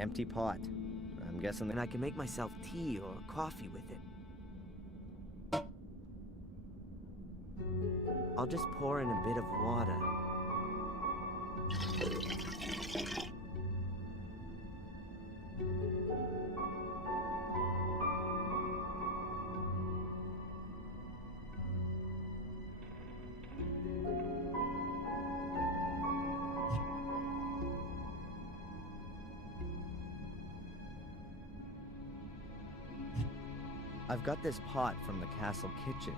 empty pot. I'm guessing And I can make myself tea or coffee with it. I'll just pour in a bit of water. I've got this pot from the castle kitchen.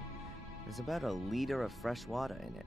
There's about a liter of fresh water in it.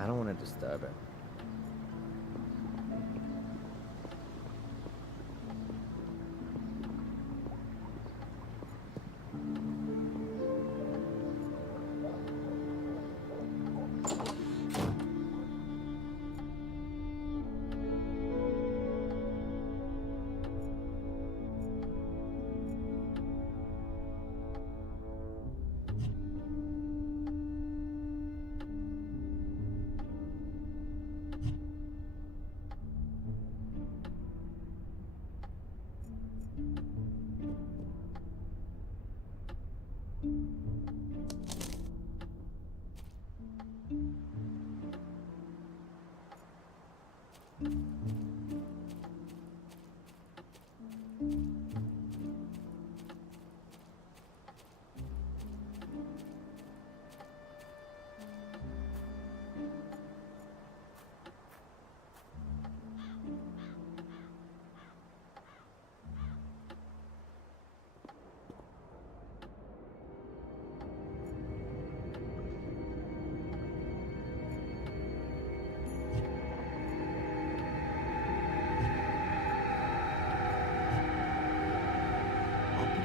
I don't want to disturb it.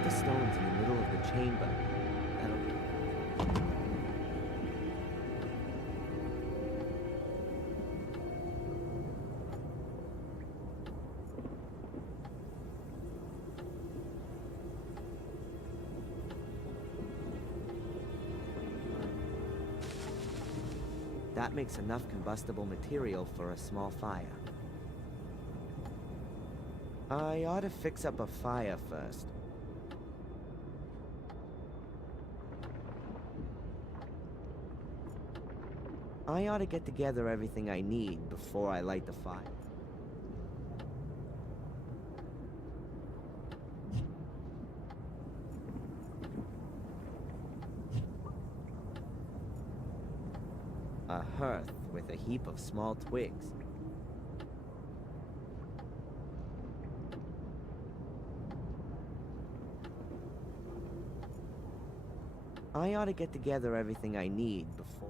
The stones in the middle of the chamber. That makes enough combustible material for a small fire. I ought to fix up a fire first. I ought to get together everything I need before I light the fire. A hearth with a heap of small twigs. I ought to get together everything I need before.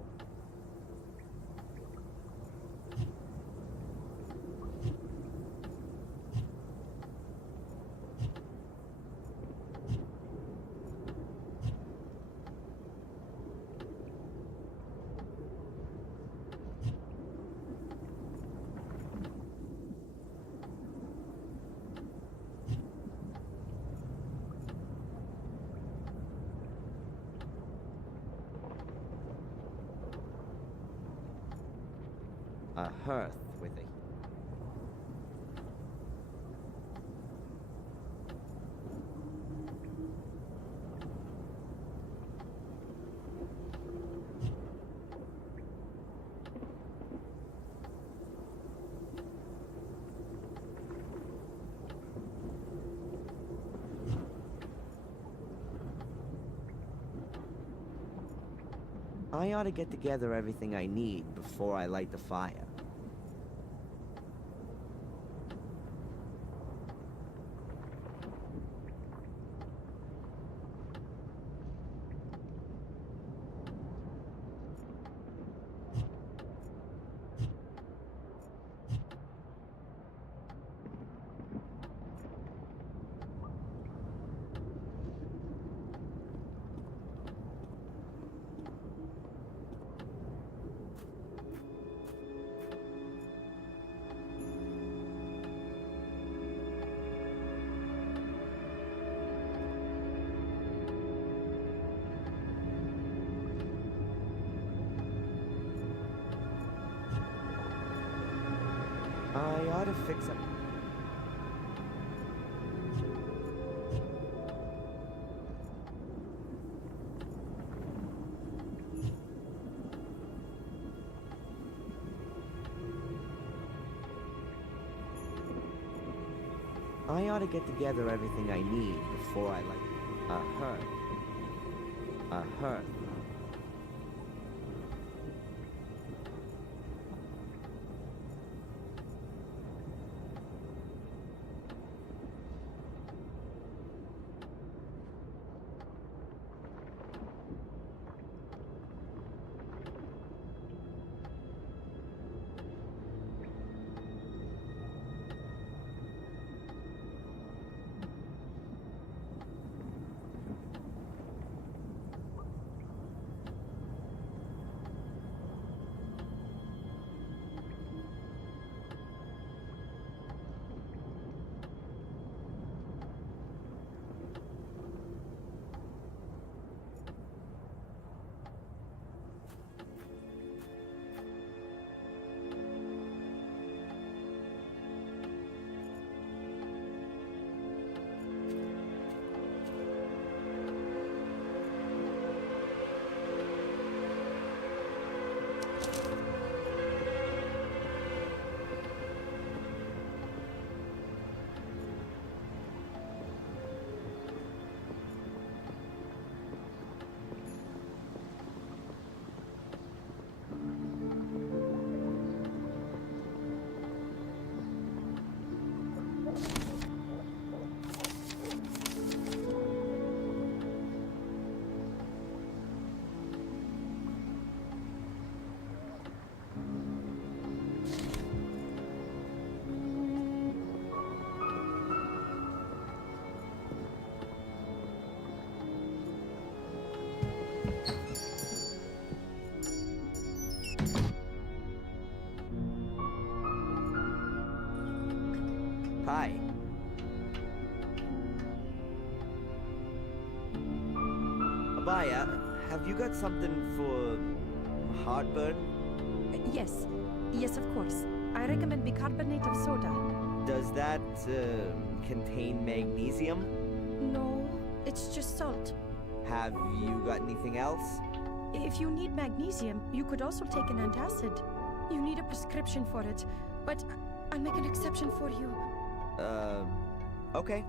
A hearth with a... I ought to get together everything I need before I light the fire. I ought to fix up. I ought to get together everything I need before I light a hearth. A hearth. Hi. Abaya, have you got something for heartburn? Yes. Yes, of course. I recommend bicarbonate of soda. Does that contain magnesium? No, it's just salt. Have you got anything else? If you need magnesium, you could also take an antacid. You need a prescription for it, but I'll make an exception for you. Okay.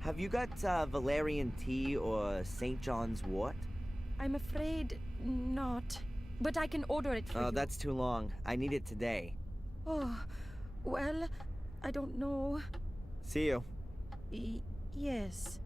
Have you got valerian tea or St. John's wort? I'm afraid not. But I can order it for you. Oh, that's too long. I need it today. Oh, well, I don't know. See you. Yes.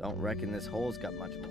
Don't reckon this hole's got much more.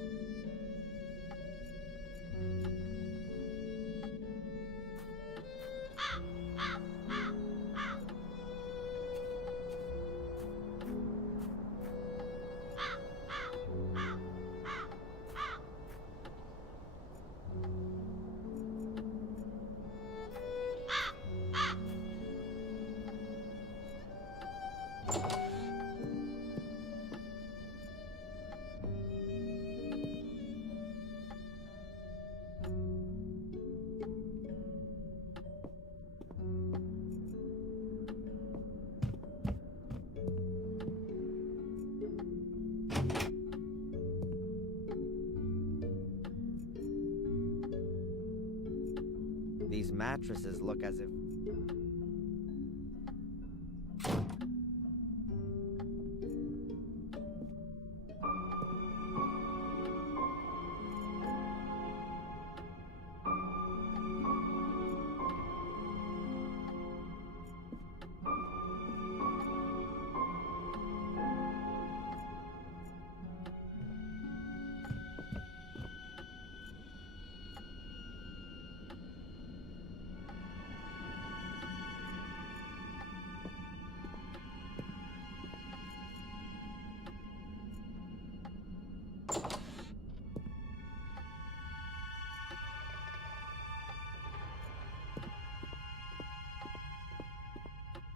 These mattresses look as if...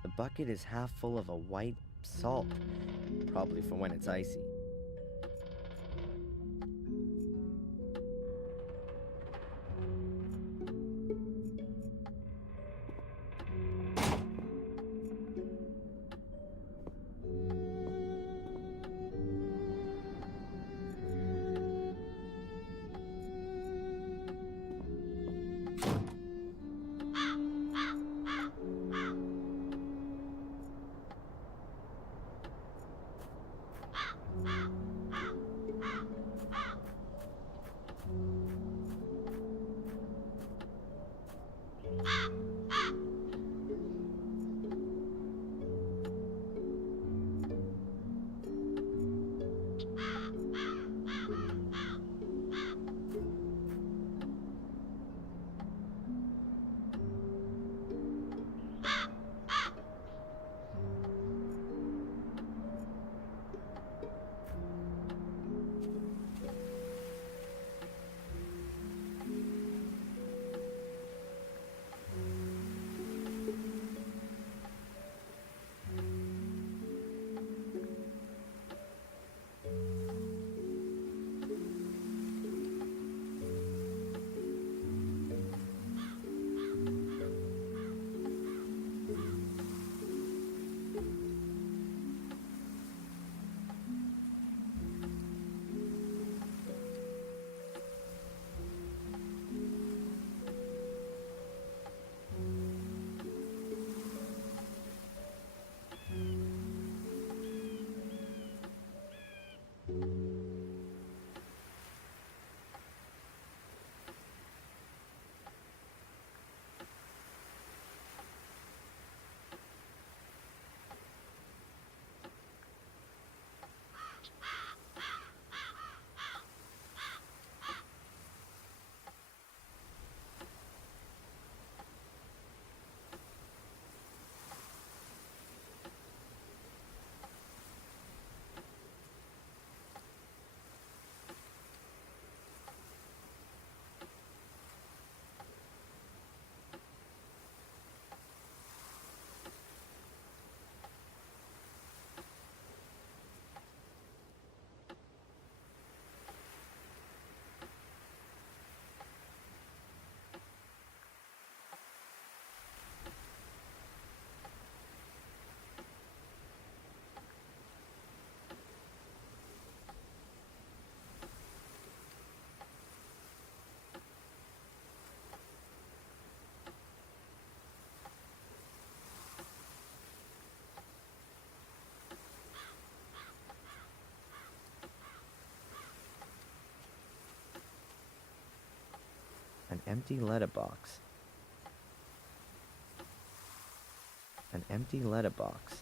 The bucket is half full of a white salt, probably for when it's icy. An empty letterbox. An empty letterbox.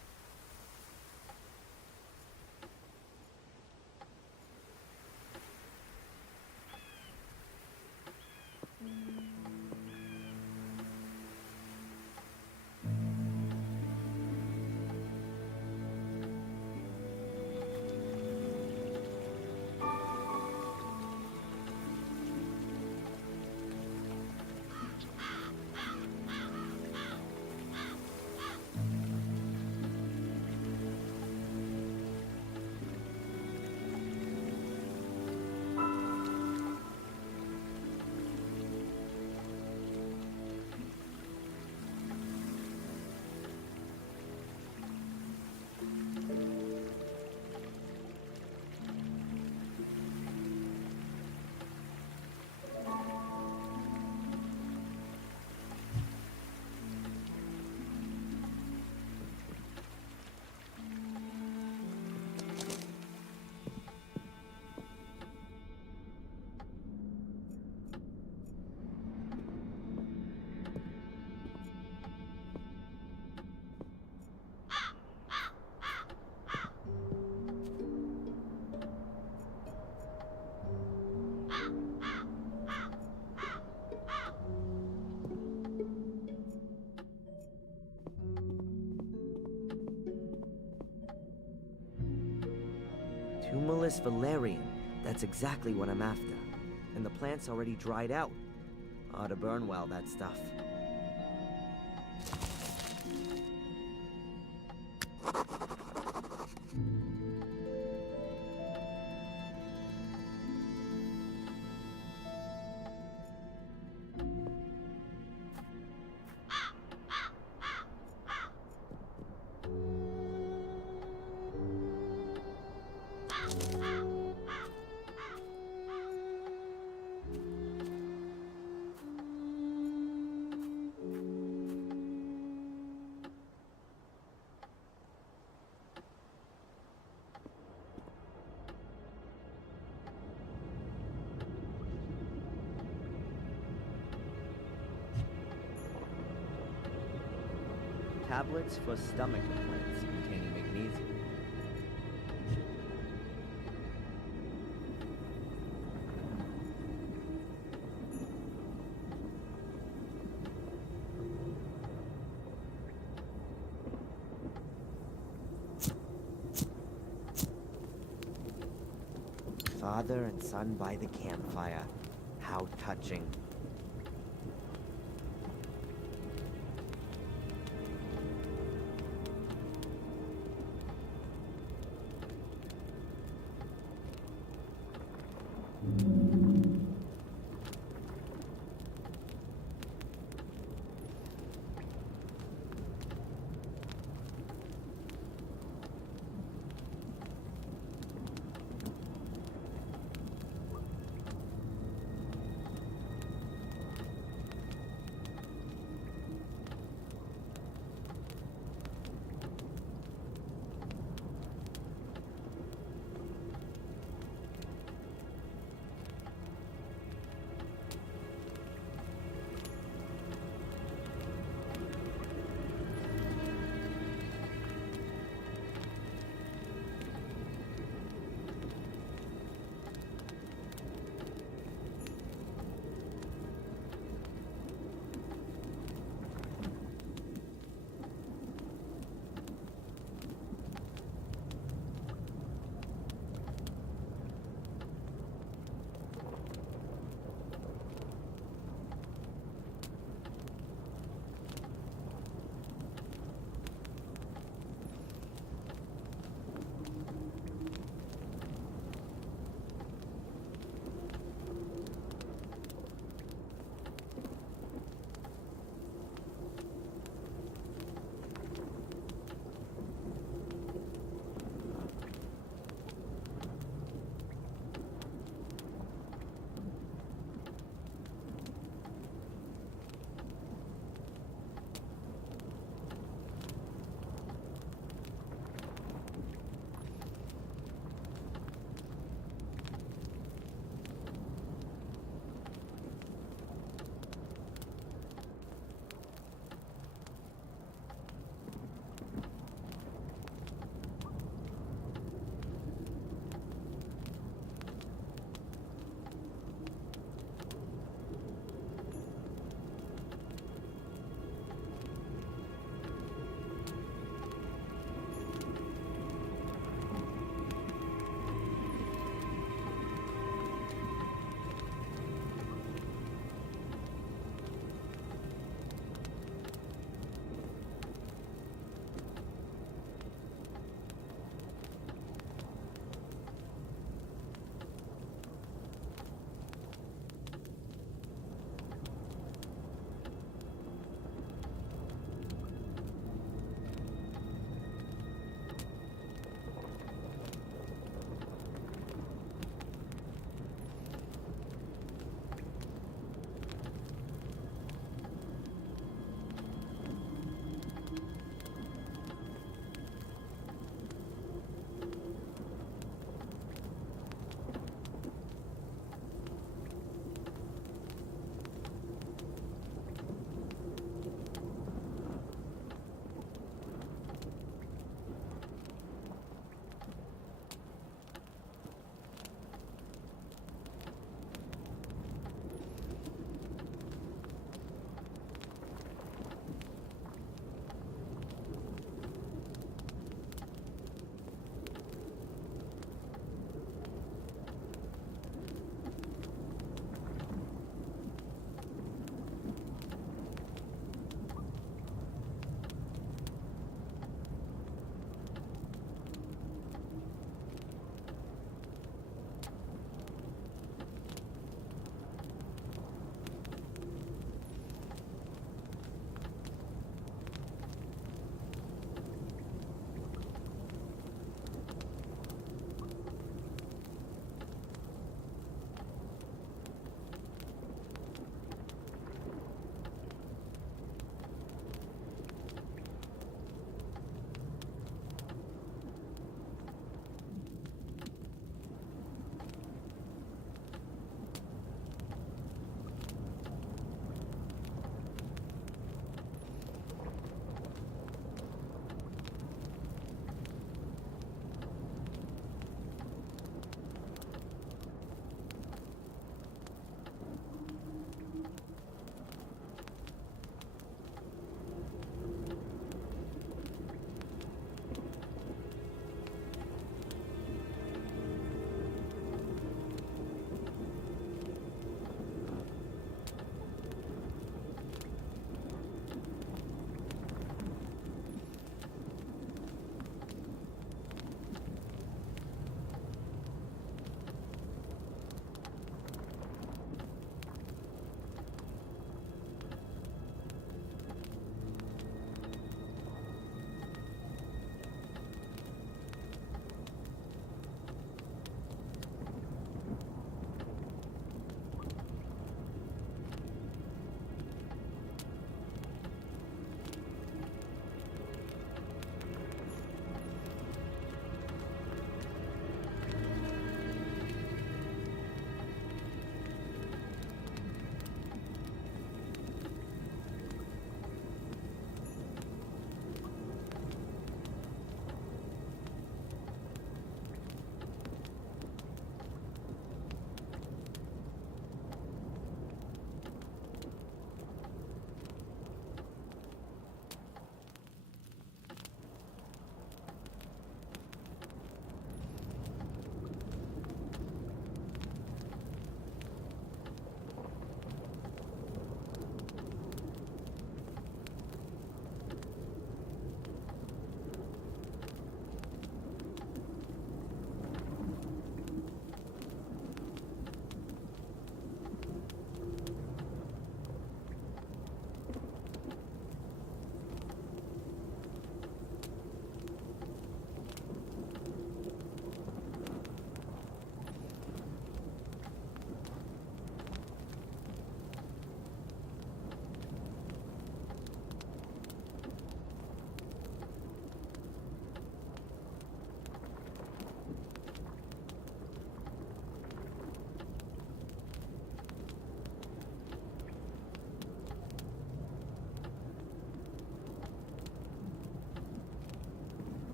Cumulus valerian. That's exactly what I'm after. And the plant's already dried out. Ought to burn well, that stuff. Tablets for stomach complaints containing magnesium. Father and son by the campfire. How touching.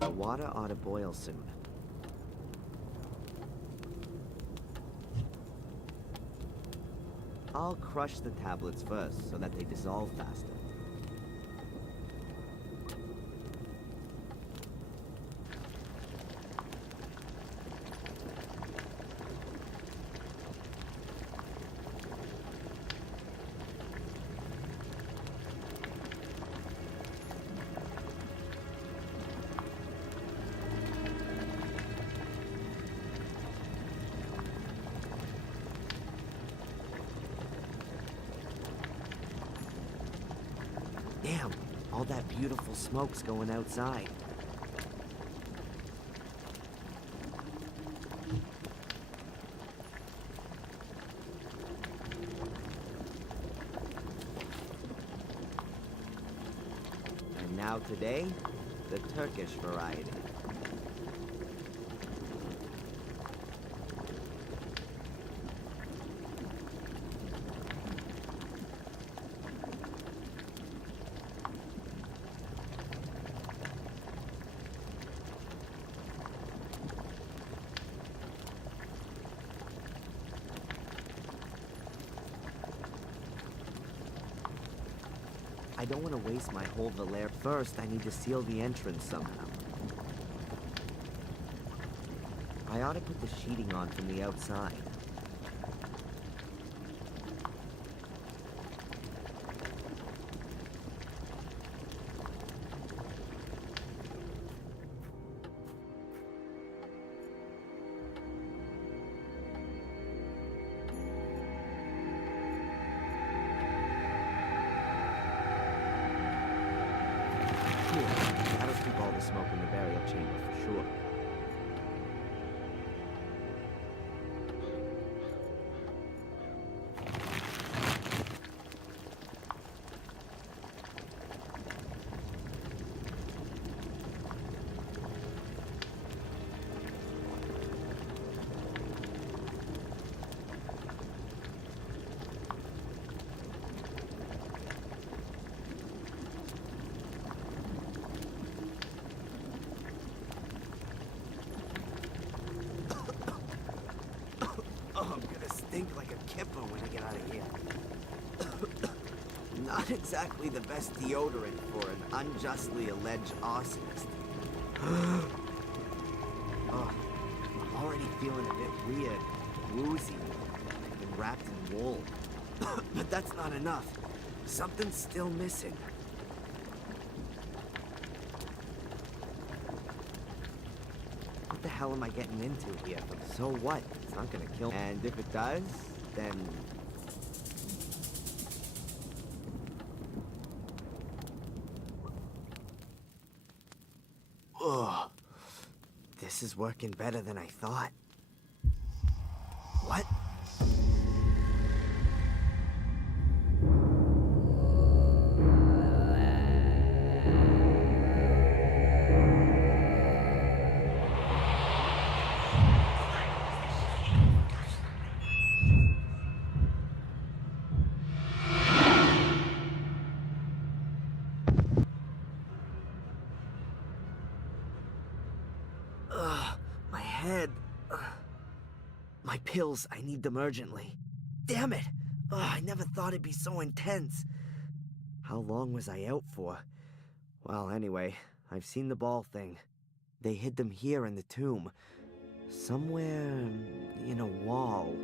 The water ought to boil soon. I'll crush the tablets first so that they dissolve faster. Damn, all that beautiful smoke's going outside. And now today, the Turkish variety. I don't want to waste my whole Valer. First, I need to seal the entrance somehow. I ought to put the sheeting on from the outside. That'll keep all the smoke in the burial chamber for sure. Think like a kipper when I get out of here. Not exactly the best deodorant for an unjustly alleged arsonist. Oh, I'm already feeling a bit weird, woozy, like I've been wrapped in wool. But that's not enough. Something's still missing. What the hell am I getting into here? So what? It's not gonna kill me. And if it does, then... Ugh. This is working better than I thought. What? My head. My pills, I need them urgently. Damn it! I never thought it'd be so intense. How long was I out for? Well, anyway, I've seen the ball thing. They hid them here in the tomb. Somewhere in a wall.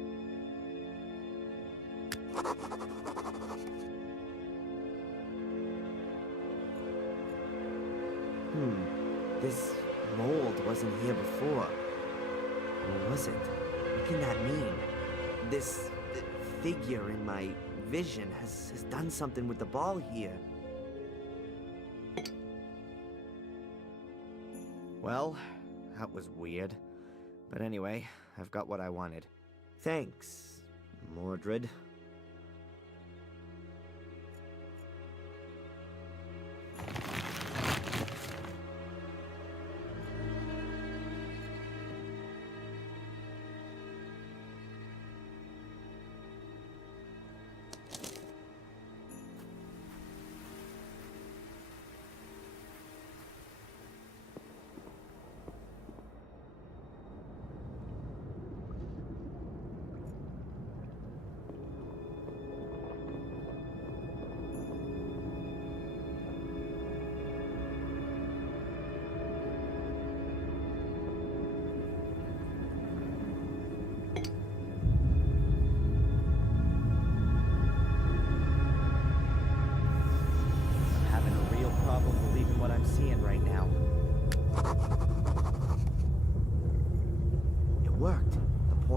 This mold wasn't here before. Or was it? What can that mean? This figure in my vision has done something with the ball here. Well, that was weird. But anyway, I've got what I wanted. Thanks, Mordred.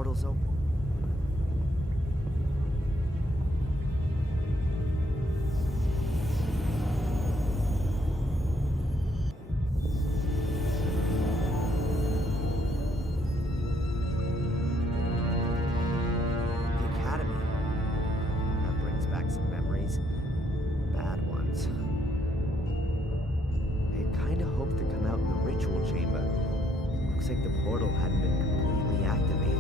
portal's open. The Academy. That brings back some memories. Bad ones. I kinda hoped to come out in the ritual chamber. Looks like the portal hadn't been completely activated.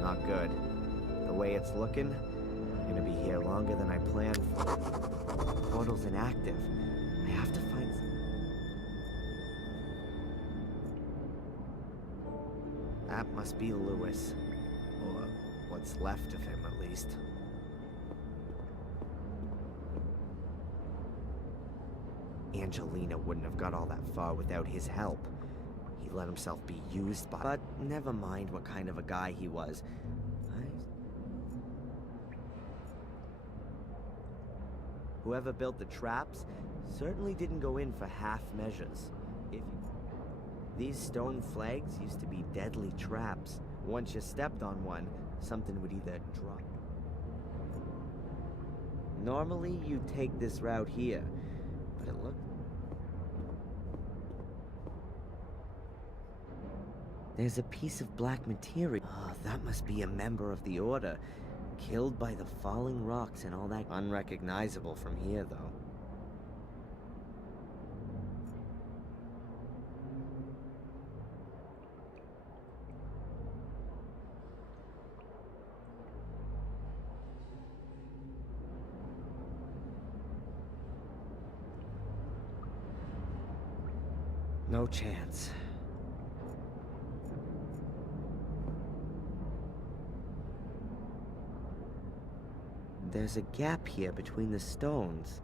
Not good. The way it's looking, I'm gonna be here longer than I planned for. The portal's inactive. I have to find That must be Lewis. Or what's left of him, at least. Angelina wouldn't have got all that far without his help. He let himself be used by... But never mind what kind of a guy he was. Whoever built the traps certainly didn't go in for half measures. These stone flags used to be deadly traps. Once you stepped on one, something would either drop. Normally, you'd take this route here, but it looked... There's a piece of black material. Oh, that must be a member of the Order. Killed by the falling rocks and all that. Unrecognizable from here, though. No chance. There's a gap here between the stones.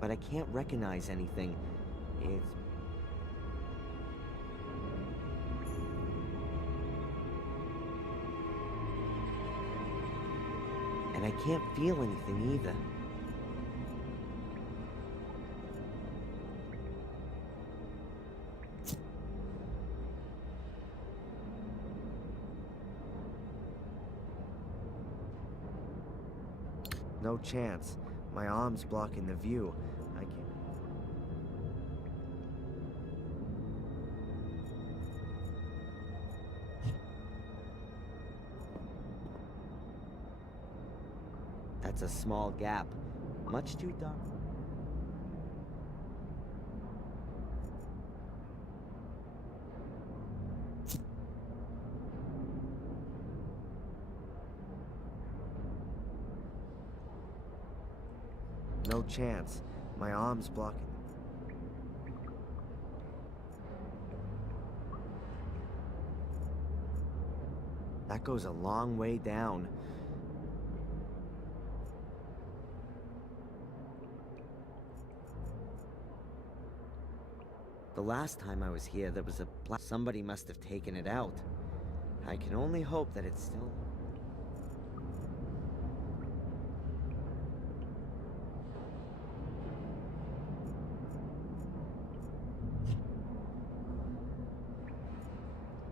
But I can't recognize anything. It's... And I can't feel anything either. No chance. My arm's blocking the view. I can't... That's a small gap. Much too dark. No chance. My arm's blocking. That goes a long way down. The last time I was here, there was a somebody must have taken it out. I can only hope that it's still...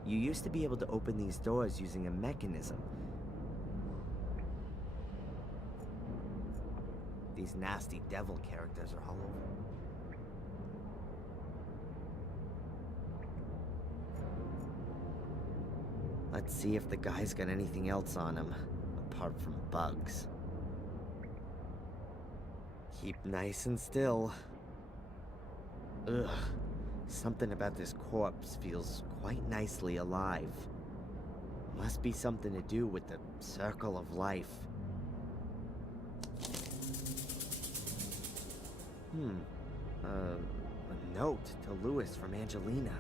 You used to be able to open these doors using a mechanism. These nasty devil characters are all over. Let's see if the guy's got anything else on him, apart from bugs. Keep nice and still. Ugh. Something about this corpse feels quite nicely alive. Must be something to do with the circle of life. A note to Lewis from Angelina.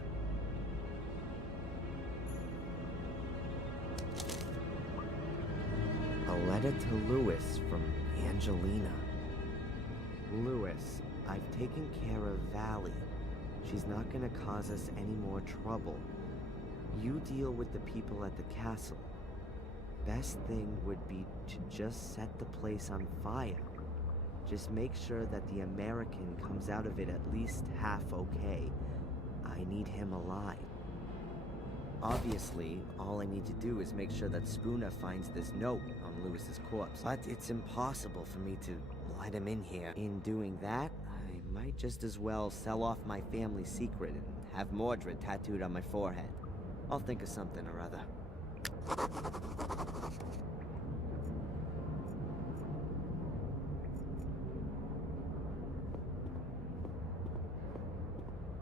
A letter to Lewis from Angelina. Lewis, I've taken care of Valley. She's not gonna cause us any more trouble. You deal with the people at the castle. Best thing would be to just set the place on fire. Just make sure that the American comes out of it at least half okay. I need him alive. Obviously, all I need to do is make sure that Spooner finds this note on Lewis's corpse. But it's impossible for me to let him in here. In doing that, I might just as well sell off my family secret and have Mordred tattooed on my forehead. I'll think of something or other.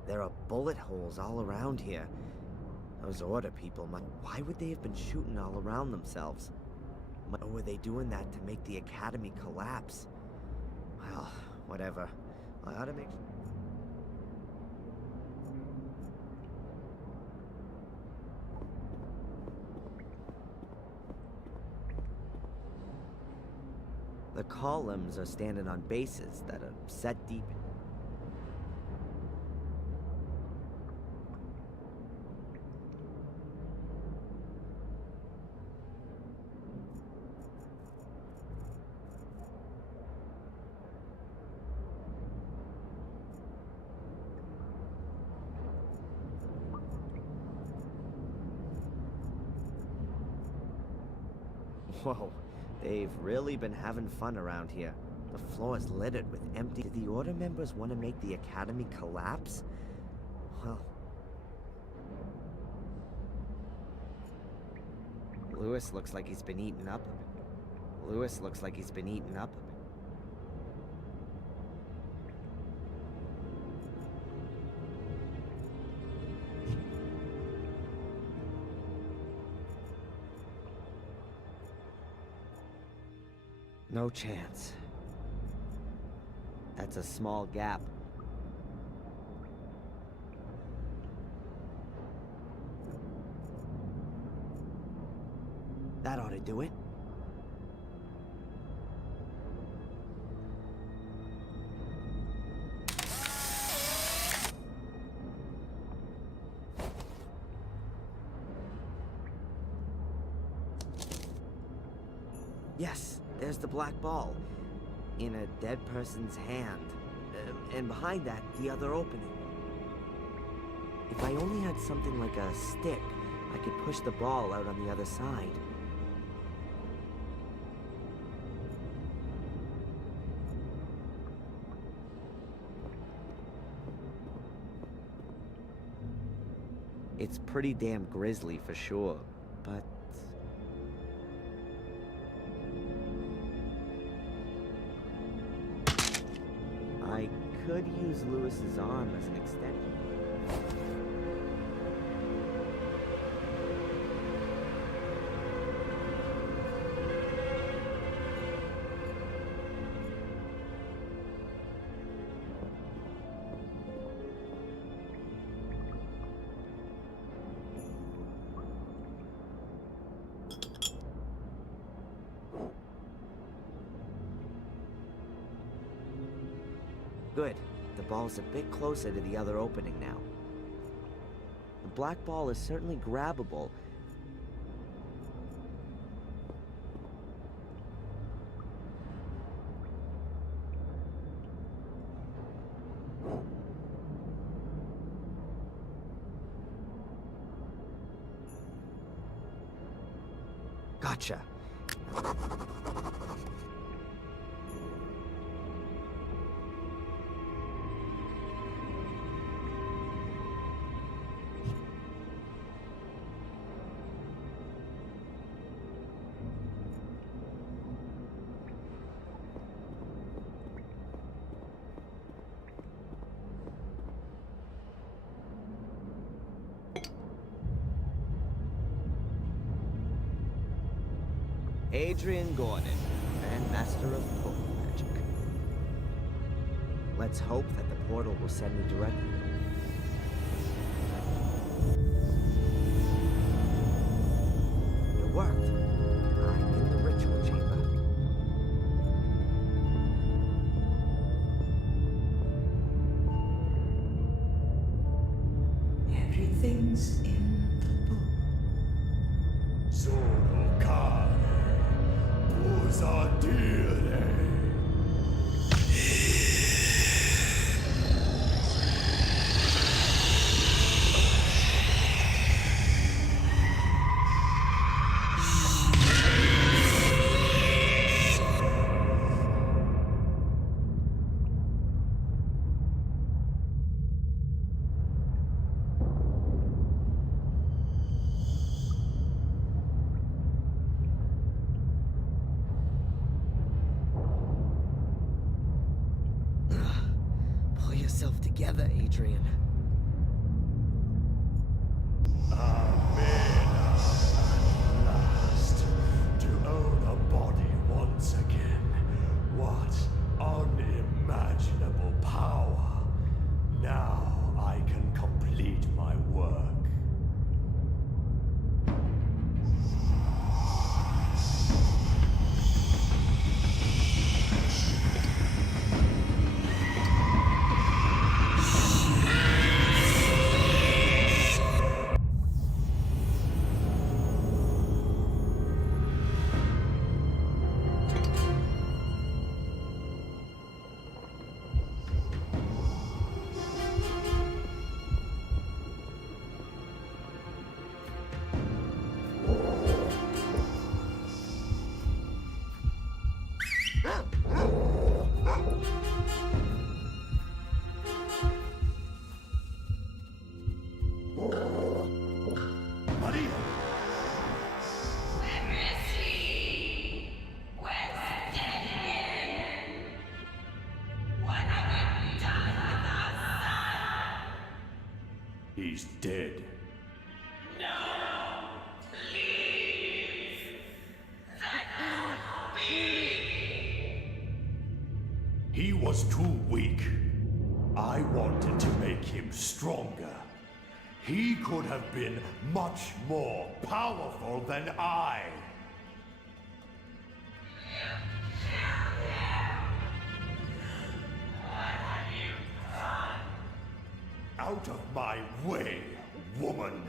There are bullet holes all around here. Those Order people, why would they have been shooting all around themselves? Or were they doing that to make the Academy collapse? Well, whatever. I ought to make... The columns are standing on bases that are set deep. Whoa, they've really been having fun around here. The floor is littered with empty... Did the Order members want to make the Academy collapse? Well... Lewis looks like he's been eaten up. Lewis looks like he's been eaten up. No chance. That's a small gap. That ought to do it. Yes, there's the black ball. In a dead person's hand. And behind that, the other opening. If I only had something like a stick, I could push the ball out on the other side. It's pretty damn grisly for sure, but... I could use Lewis's arm as an extension. Good. The ball's a bit closer to the other opening now. The black ball is certainly grabbable. Gotcha. Adrian Gordon, Grandmaster of Poke Magic. Let's hope that the portal will send me directly. It worked. I'm in the ritual chamber. Everything's in the book. Sono care, usa dire. yourself together, Adrian. Amena, at last, to own a body once again. What unimaginable power. Now I can complete my work. Maria! He's dead. He was too weak. I wanted to make him stronger. He could have been much more powerful than I. Out of my way, woman!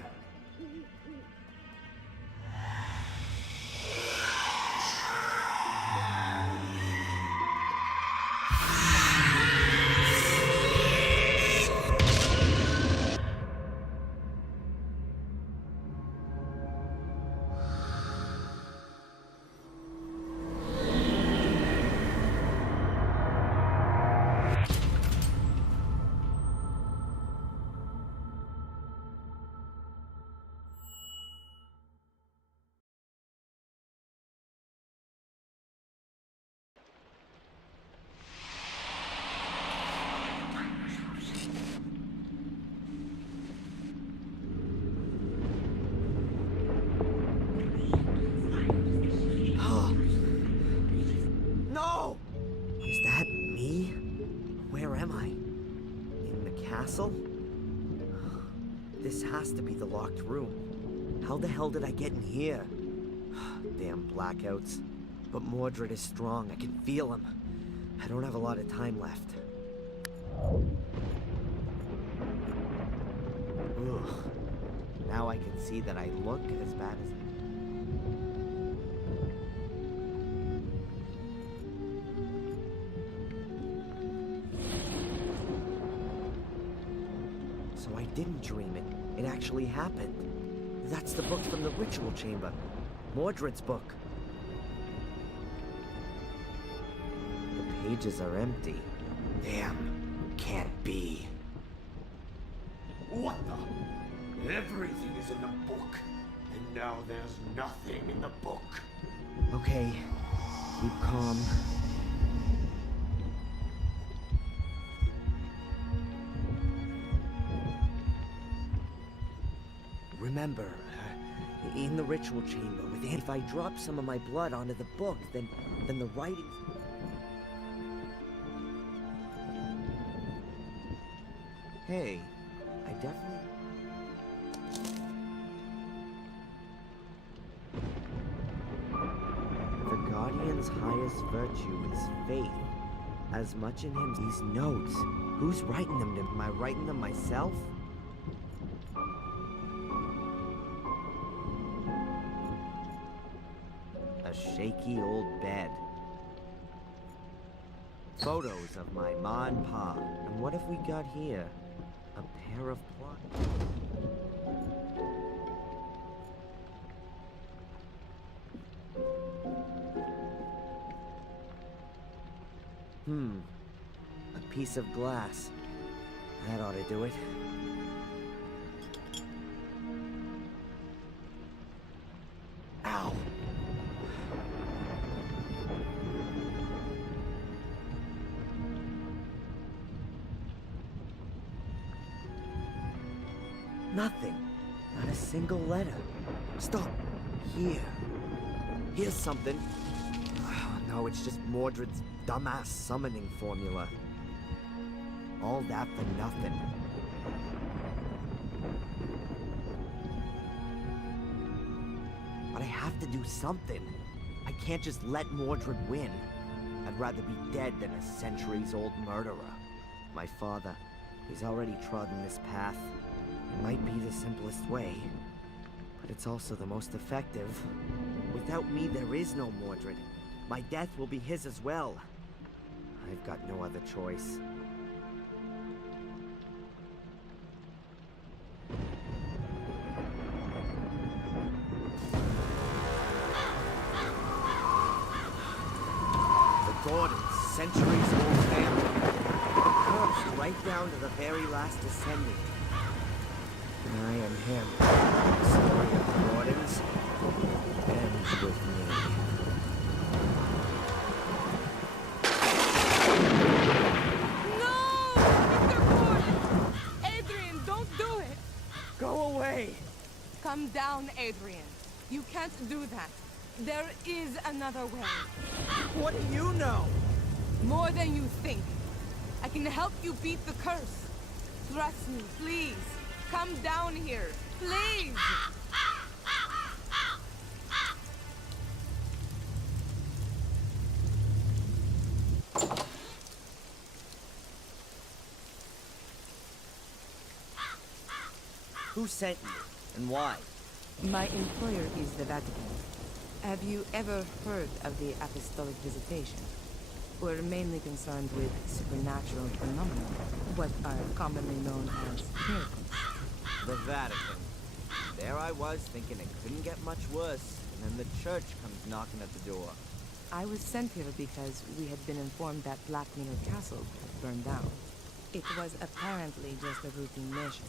No! Is that me? Where am I? In the castle? This has to be the locked room. How the hell did I get in here? Damn blackouts. But Mordred is strong. I can feel him. I don't have a lot of time left. Ugh. Now I can see that I look as bad as So I didn't dream it. It actually happened. That's the book from the ritual chamber. Mordred's book. The pages are empty. Damn. Can't be. What the? Everything is in the book, and now there's nothing in the book. Okay. Keep calm. Remember, in the ritual chamber, if I drop some of my blood onto the book, then the writings... Hey, I definitely... The Guardian's highest virtue is faith. As much in him, these notes. Who's writing them? Am I writing them myself? A shaky old bed. Photos of my ma and pa. And what have we got here? A pair of plunks. A piece of glass. That ought to do it. Ow! Nothing. Not a single letter. Stop. Here. Here's something. Oh, no, it's just Mordred's dumbass summoning formula. All that for nothing. But I have to do something. I can't just let Mordred win. I'd rather be dead than a centuries-old murderer. My father, he's already trodden this path. It might be the simplest way, but it's also the most effective. Without me, there is no Mordred. My death will be his as well. I've got no other choice. The Gordons, centuries-old family. Cursed right down to the very last descendant. And I am him. The story of the Gordons ends with me. No! Mr. Gordon! Adrian, don't do it! Go away! Come down, Adrian. You can't do that. There is another way. What do you know? More than you think. I can help you beat the curse. Trust me, please. Come down here. Please! Who sent you? And why? My employer is the Vatican. Have you ever heard of the Apostolic Visitation? We're mainly concerned with supernatural phenomena, what are commonly known as miracles. The Vatican. There I was, thinking it couldn't get much worse, and then the church comes knocking at the door. I was sent here because we had been informed that Black Mirror Castle had burned down. It was apparently just a routine mission.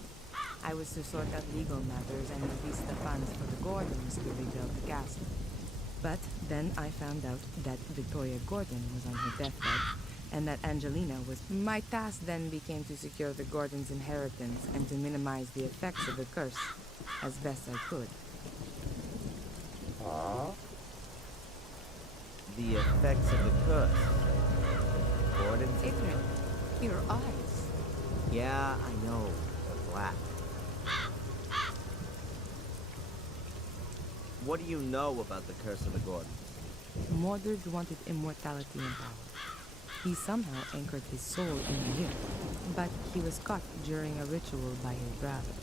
I was to sort out legal matters and release the funds for the Gordons to rebuild the castle. But then I found out that Victoria Gordon was on her deathbed, and that Angelina was... My task then became to secure the Gordon's inheritance and to minimize the effects of the curse, as best I could. The effects of the curse. Gordon's... Adrian, your eyes. Yeah, I know. They're black. What do you know about the Curse of the Gordons? Mordred wanted immortality and power. He somehow anchored his soul in the mirror, but he was caught during a ritual by his brother.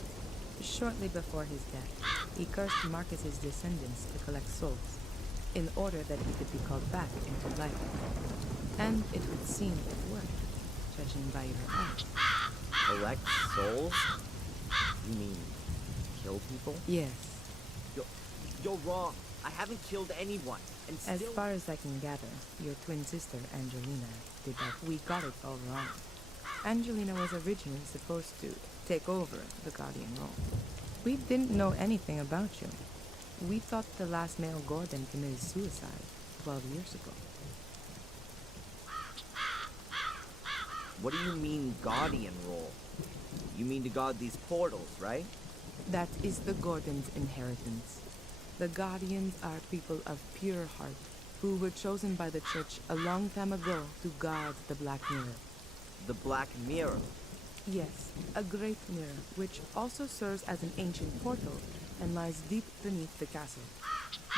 Shortly before his death, he cursed Marcus's descendants to collect souls, in order that he could be called back into life. And it would seem it worked, judging by your eyes. Collect souls? You mean kill people? Yes. You're wrong. I haven't killed anyone. And still... As far as I can gather, your twin sister, Angelina, did that. We got it all wrong. Angelina was originally supposed to take over the Guardian role. We didn't know anything about you. We thought the last male Gordon committed suicide 12 years ago. What do you mean, Guardian role? You mean to guard these portals, right? That is the Gordon's inheritance. The Guardians are people of pure heart, who were chosen by the Church a long time ago to guard the Black Mirror. The Black Mirror? Yes, a great mirror, which also serves as an ancient portal and lies deep beneath the castle.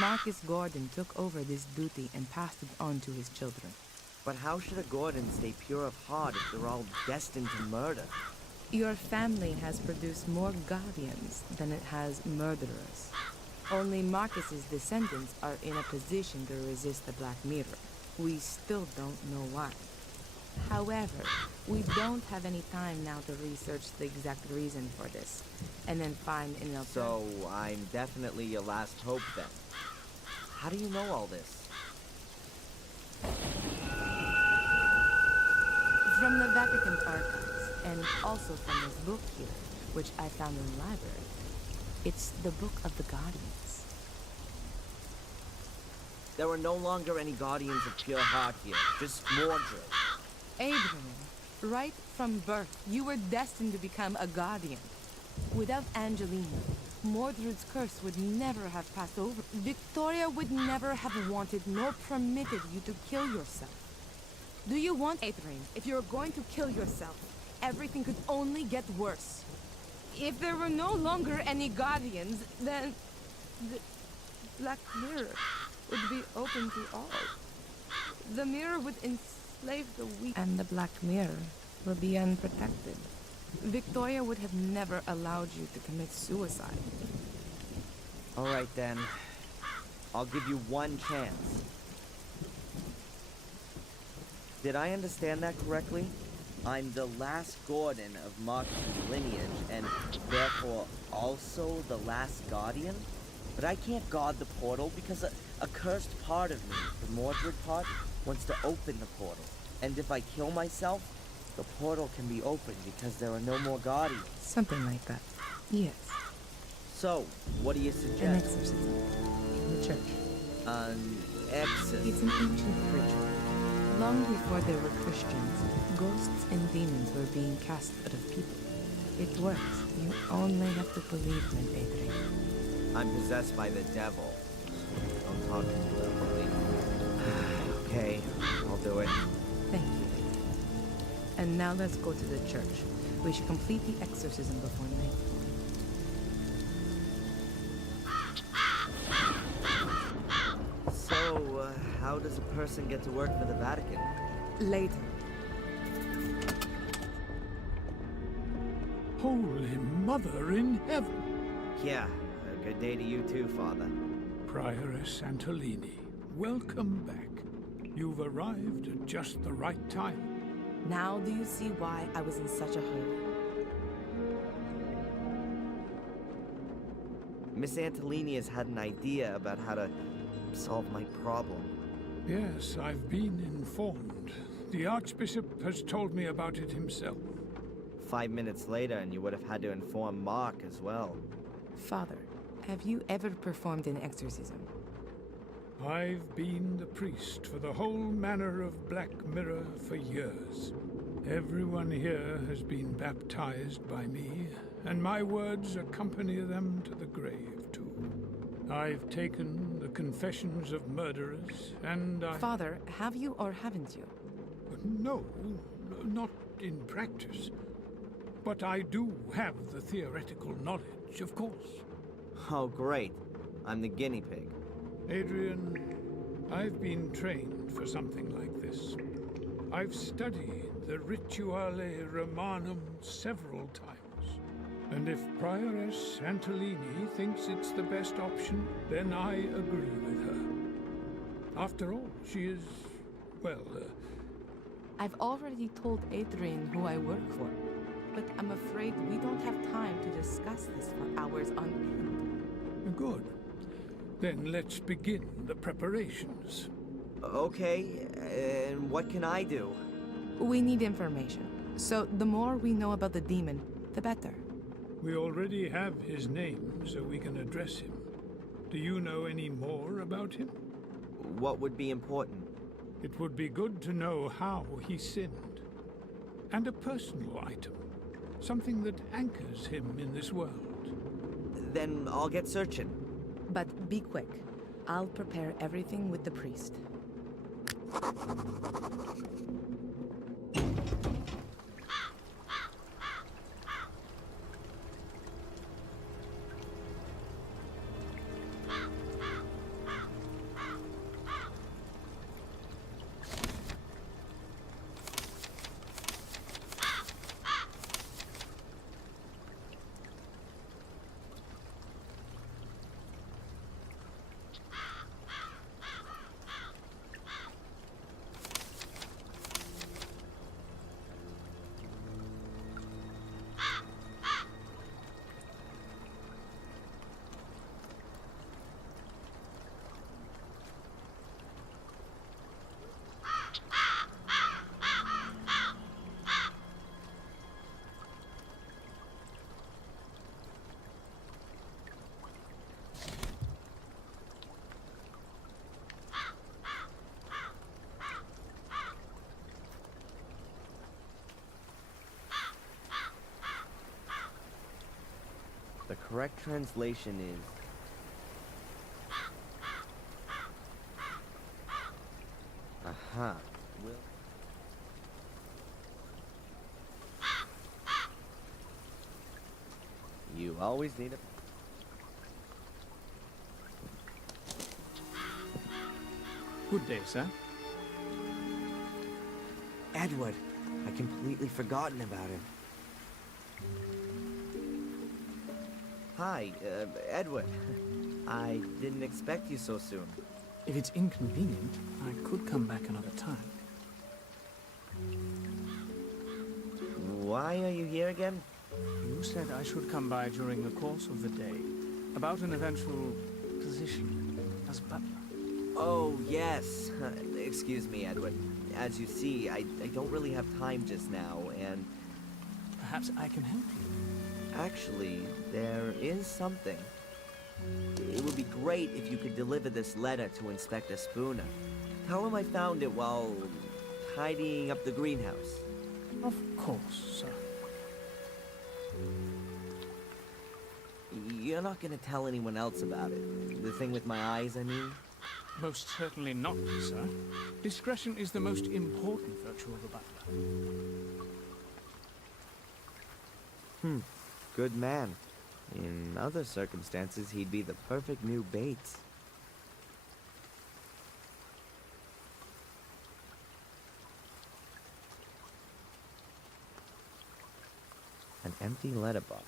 Marcus Gordon took over this duty and passed it on to his children. But how should a Gordon stay pure of heart if they're all destined to murder? Your family has produced more Guardians than it has murderers. Only Marcus's descendants are in a position to resist the Black Mirror. We still don't know why. However, we don't have any time now to research the exact reason for this, and then find an alternative. So, I'm definitely your last hope then. How do you know all this? From the Vatican archives, and also from this book here, which I found in the library. It's the Book of the Guardians. There are no longer any Guardians of pure heart here, just Mordred. Adrian, right from birth, you were destined to become a Guardian. Without Angelina, Mordred's curse would never have passed over. Victoria would never have wanted nor permitted you to kill yourself. Do you want Adrian? If you're going to kill yourself, everything could only get worse. If there were no longer any Guardians, then the Black Mirror would be open to all. The mirror would enslave the weak, and the Black Mirror will be unprotected. Victoria would have never allowed you to commit suicide. All right then. I'll give you one chance. Did I understand that correctly? I'm the last Gordon of Mark's lineage, and therefore also the last Guardian? But I can't guard the portal because a cursed part of me, the Mordred part, wants to open the portal. And if I kill myself, the portal can be opened because there are no more Guardians. Something like that. Yes. So, what do you An suggest? exorcism. In the church. An exorcism? It's an ancient ritual. Long before there were Christians, ghosts and demons were being cast out of people. It works. You only have to believe in it, Adrian. I'm possessed by the devil. Don't talk too loudly. Okay, I'll do it. Thank you, Adrian. And now let's go to the church. We should complete the exorcism before night. So, how does a person get to work for the Vatican? Later. Holy Mother in Heaven! Yeah, a good day to you too, Father. Prioress Antolini, welcome back. You've arrived at just the right time. Now do you see why I was in such a hurry? Miss Antolini has had an idea about how to solve my problem. Yes, I've been informed. The Archbishop has told me about it himself. 5 minutes later, and you would have had to inform Mark as well. Father, have you ever performed an exorcism? I've been the priest for the whole manor of Black Mirror for years. Everyone here has been baptized by me, and my words accompany them to the grave, too. I've taken the confessions of murderers, and I... Father, have you or haven't you? No, not in practice. But I do have the theoretical knowledge, of course. Oh, great. I'm the guinea pig. Adrian, I've been trained for something like this. I've studied the Rituale Romanum several times. And if Prioress Antolini thinks it's the best option, then I agree with her. After all, she is, well, I've already told Adrian who I work for, but I'm afraid we don't have time to discuss this for hours on end. good. Then let's begin the preparations. Okay, and what can I do? We need information, so the more we know about the demon, the better. We already have his name, so we can address him. Do you know any more about him? What would be important? It would be good to know how he sinned. And a personal item. Something that anchors him in this world. Then I'll get searching. But be quick. I'll prepare everything with the priest. The correct translation is... Aha. Will... You always need a... Good day, sir. Edward, I completely forgotten about him. Hi, Edward. I didn't expect you so soon. If it's inconvenient, I could come back another time. Why are you here again? You said I should come by during the course of the day, about an eventual position as butler. Oh, yes. Excuse me, Edward. As you see, I don't really have time just now, and... Perhaps I can help you. Actually, there is something. It would be great if you could deliver this letter to Inspector Spooner. Tell him I found it while tidying up the greenhouse. Of course, sir. You're not gonna tell anyone else about it. The thing with my eyes, I mean? Most certainly not, sir. Discretion is the most important virtue of a butler. Good man. In other circumstances, he'd be the perfect new Bates. An empty letterbox.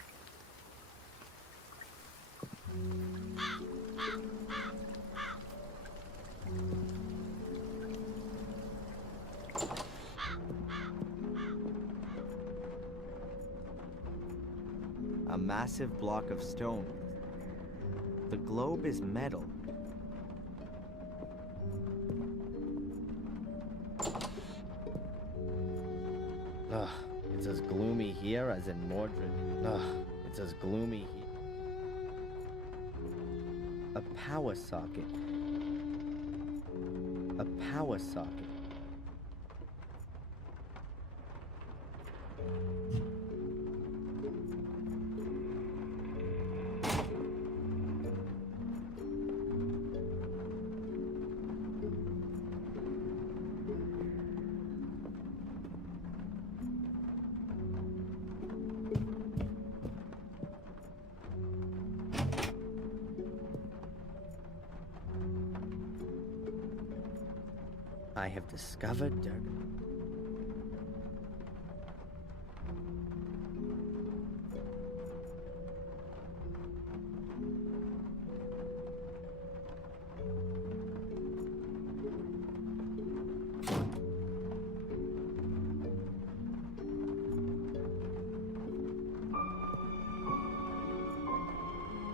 A massive block of stone. The globe is metal. Ugh, it's as gloomy here as in Mordred. Ugh, it's as gloomy here. A power socket. A power socket. I have discovered Durgan.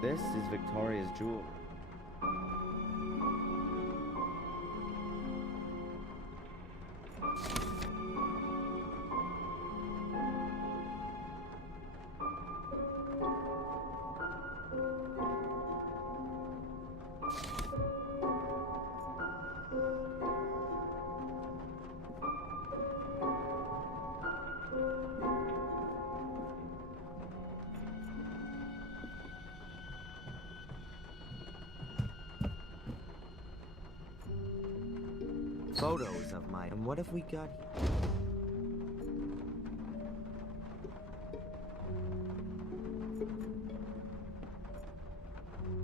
This is Victoria's jewelry. Photos of mine. And what have we got here?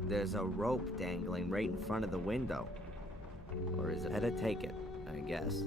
There's a rope dangling right in front of the window. Or is it? Better take it, I guess.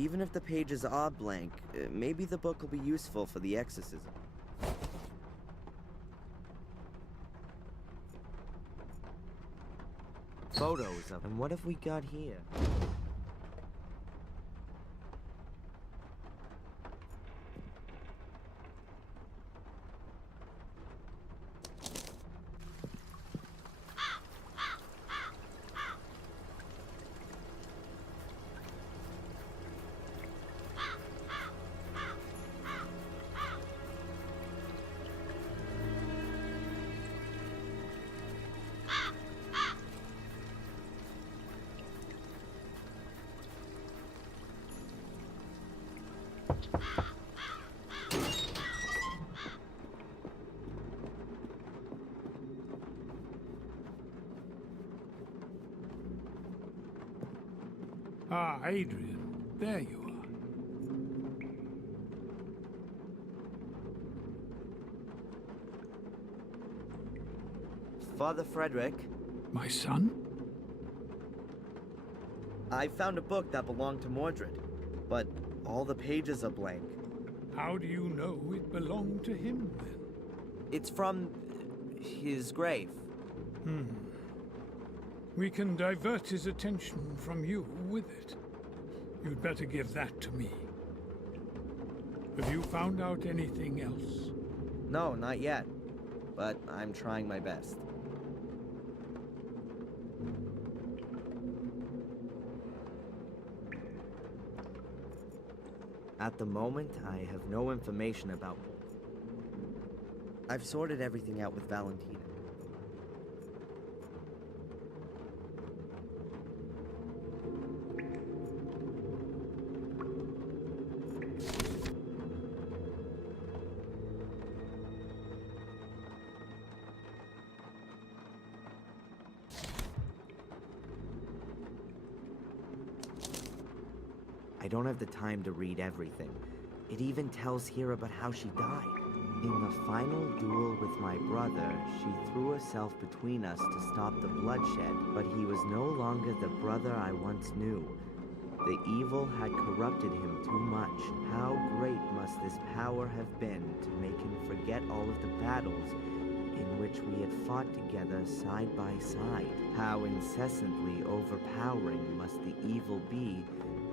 Even if the pages are blank, maybe the book will be useful for the exorcism. Photos of... And what have we got here? Ah, Adrian, there you are. Father Frederick, My son? I found a book that belonged to Mordred, but all the pages are blank. How do you know it belonged to him, then? It's from his grave. We can divert his attention from you with it. You'd better give that to me. Have you found out anything else? No, not yet, but I'm trying my best. At the moment, I have no information about... I've sorted everything out with Valentina. I don't have the time to read everything. It even tells here about how she died. In the final duel with my brother, she threw herself between us to stop the bloodshed, but he was no longer the brother I once knew. The evil had corrupted him too much. How great must this power have been to make him forget all of the battles in which we had fought together side by side? How incessantly overpowering must the evil be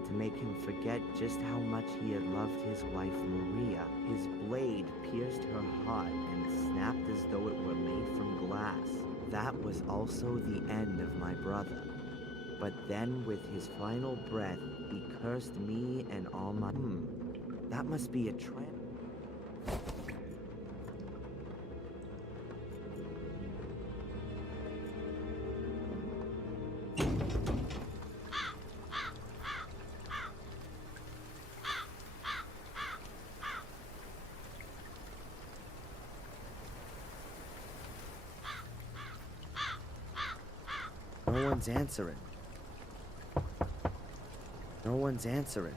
to make him forget just how much he had loved his wife Maria. His blade pierced her heart and snapped as though it were made from glass. That was also the end of my brother. But then with his final breath, he cursed me and all my... that must be a trend. No one's answering. No one's answering.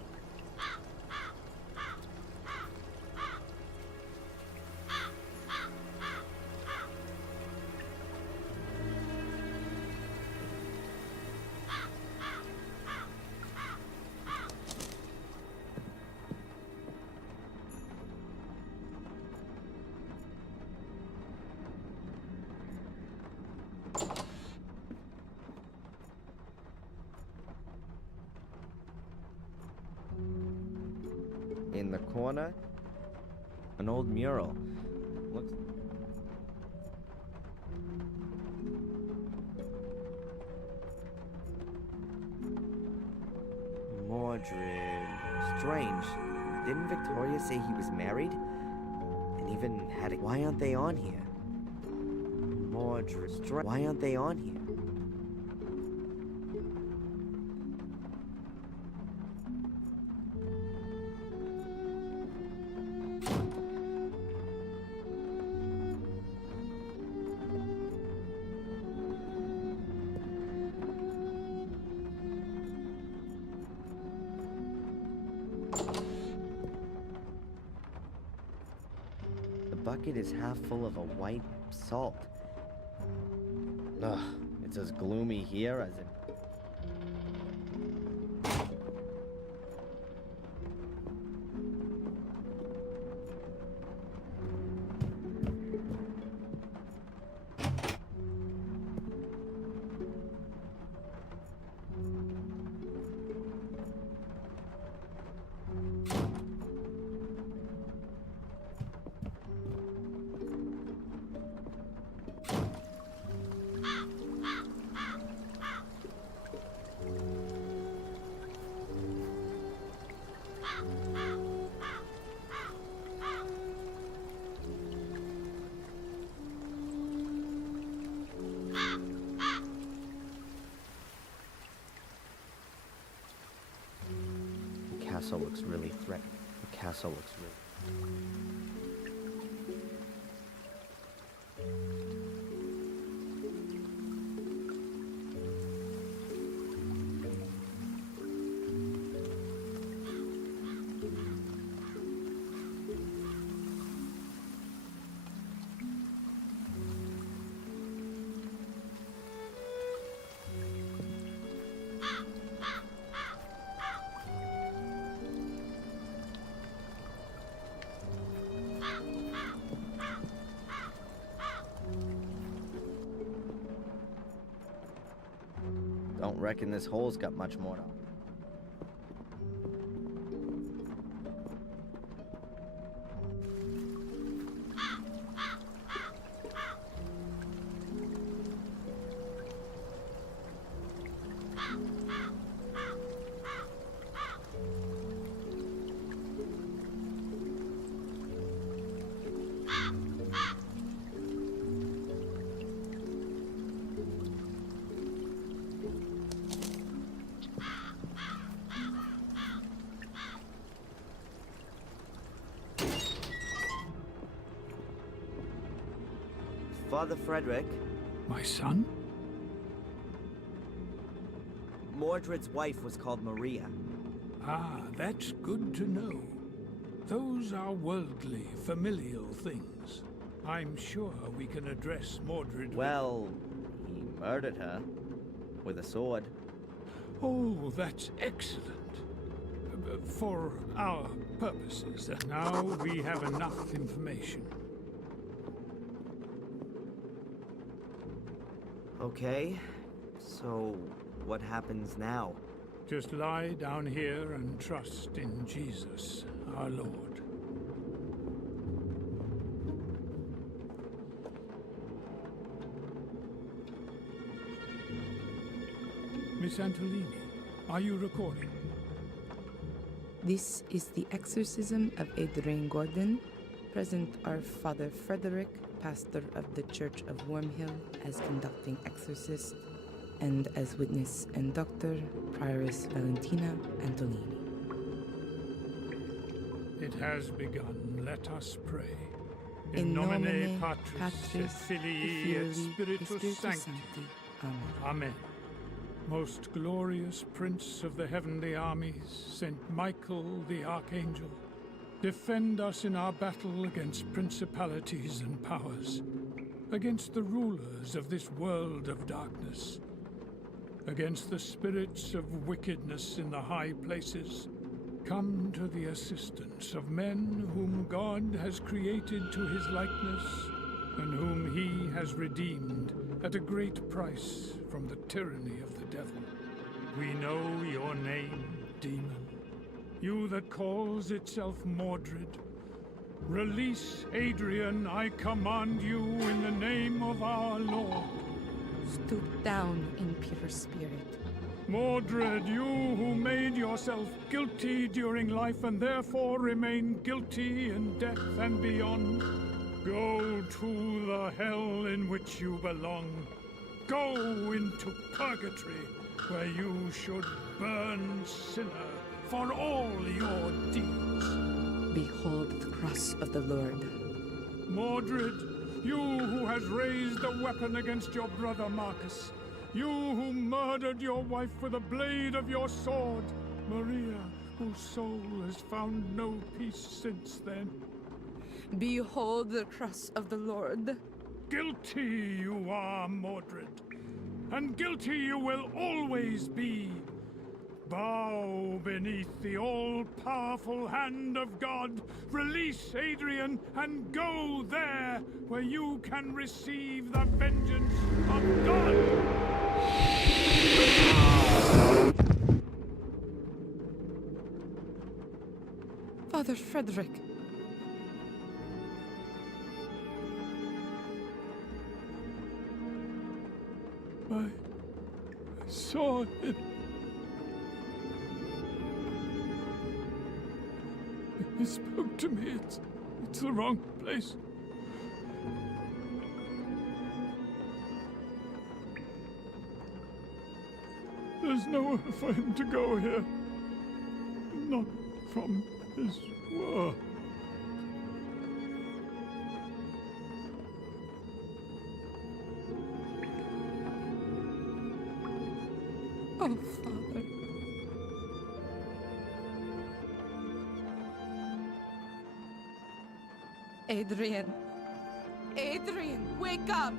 In the corner, an old mural. Looks... Mordred. Strange. Didn't Victoria say he was married? And even had a... Why aren't they on here? Mordred. Why aren't they on here? The bucket is half full of a white salt. Ugh, it's as gloomy here as it... castle looks really threatening. The castle looks really... Don't reckon this hole's got much more to... Father Frederick, My son? Mordred's wife was called Maria. Ah, that's good to know. Those are worldly, familial things. I'm sure we can address Mordred. Well, he murdered her with a sword. Oh, that's excellent. For our purposes. Now we have enough information. Okay, so what happens now? Just lie down here and trust in Jesus, our Lord. Miss Antolini, are you recording? This is the exorcism of Adrian Gordon. Present are Father Frederick, pastor of the Church of Wormhill, as conducting exorcist, and as witness and doctor, Prioress Valentina Antolini. It has begun. Let us pray. In nomine Patris, et Filii, et Spiritus Sancti. Amen. Amen. Most glorious Prince of the heavenly armies, Saint Michael the Archangel, defend us in our battle against principalities and powers, against the rulers of this world of darkness, against the spirits of wickedness in the high places. Come to the assistance of men whom God has created to his likeness, and whom he has redeemed at a great price from the tyranny of the devil. We know your name, demon. You that calls itself Mordred. Release Adrian, I command you in the name of our Lord. Stoop down, impure spirit. Mordred, you who made yourself guilty during life and therefore remain guilty in death and beyond, go to the hell in which you belong. Go into purgatory, where you should burn sinner for all your deeds. Behold the cross of the Lord. Mordred, you who has raised a weapon against your brother Marcus, you who murdered your wife with a blade of your sword, Maria, whose soul has found no peace since then. Behold the cross of the Lord. Guilty you are, Mordred, and guilty you will always be. Bow beneath the all-powerful hand of God. Release Adrian and go there where you can receive the vengeance of God. Father Frederick. I saw it. He spoke to me. It's the wrong place. There's nowhere for him to go here. Not from this world. Oh, Father. Adrian. Adrian, wake up!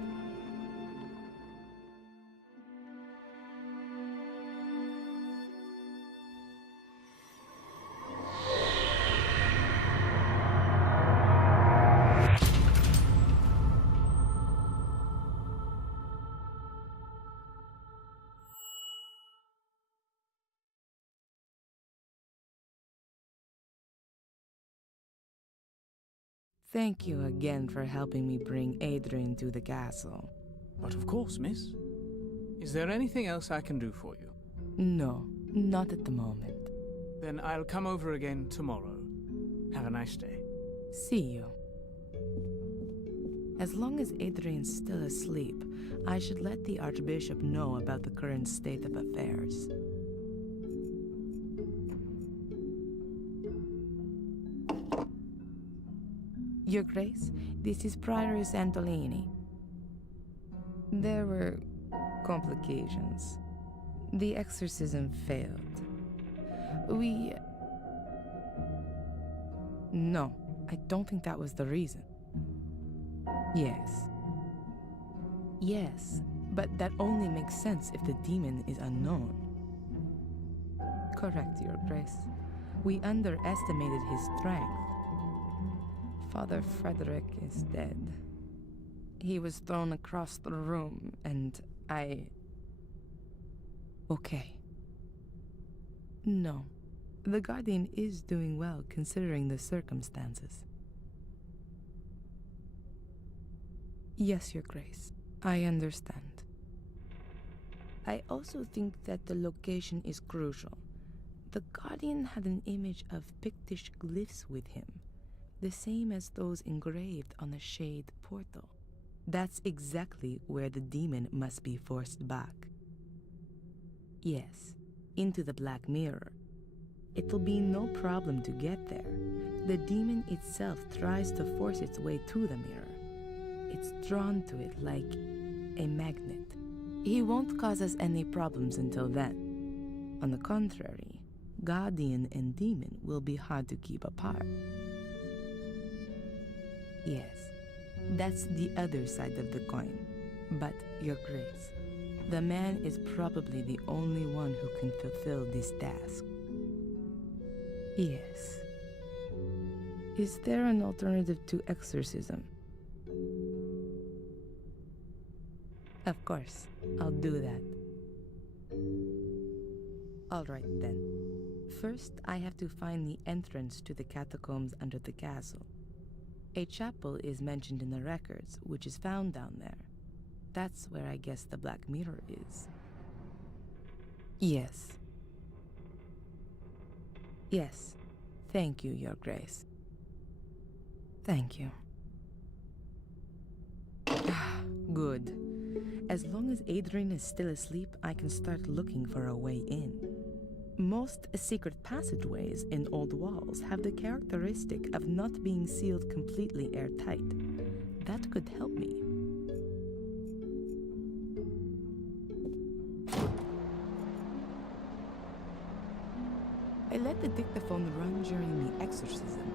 Thank you again for helping me bring Adrian to the castle. But of course, miss. Is there anything else I can do for you? No, not at the moment. Then I'll come over again tomorrow. Have a nice day. See you. As long as Adrian's still asleep, I should let the Archbishop know about the current state of affairs. Your Grace, this is Prioress Antolini. There were complications. The exorcism failed. No, I don't think that was the reason. Yes. Yes, but that only makes sense if the demon is unknown. Correct, Your Grace. We underestimated his strength. Father Frederick is dead. He was thrown across the room, and Okay. No. The Guardian is doing well considering the circumstances. Yes, Your Grace. I understand. I also think that the location is crucial. The Guardian had an image of Pictish glyphs with him, the same as those engraved on the Shade portal. That's exactly where the demon must be forced back. Yes, into the Black Mirror. It'll be no problem to get there. The demon itself tries to force its way to the mirror. It's drawn to it like a magnet. He won't cause us any problems until then. On the contrary, Guardian and demon will be hard to keep apart. Yes, that's the other side of the coin. But, Your Grace, the man is probably the only one who can fulfill this task. Yes. Is there an alternative to exorcism? Of course, I'll do that. All right then. First, I have to find the entrance to the catacombs under the castle. A chapel is mentioned in the records, which is found down there. That's where I guess the Black Mirror is. Yes. Yes. Thank you, Your Grace. Thank you. Good. As long as Adrian is still asleep, I can start looking for a way in. Most secret passageways in old walls have the characteristic of not being sealed completely airtight. That could help me. I let the dictaphone run during the exorcism.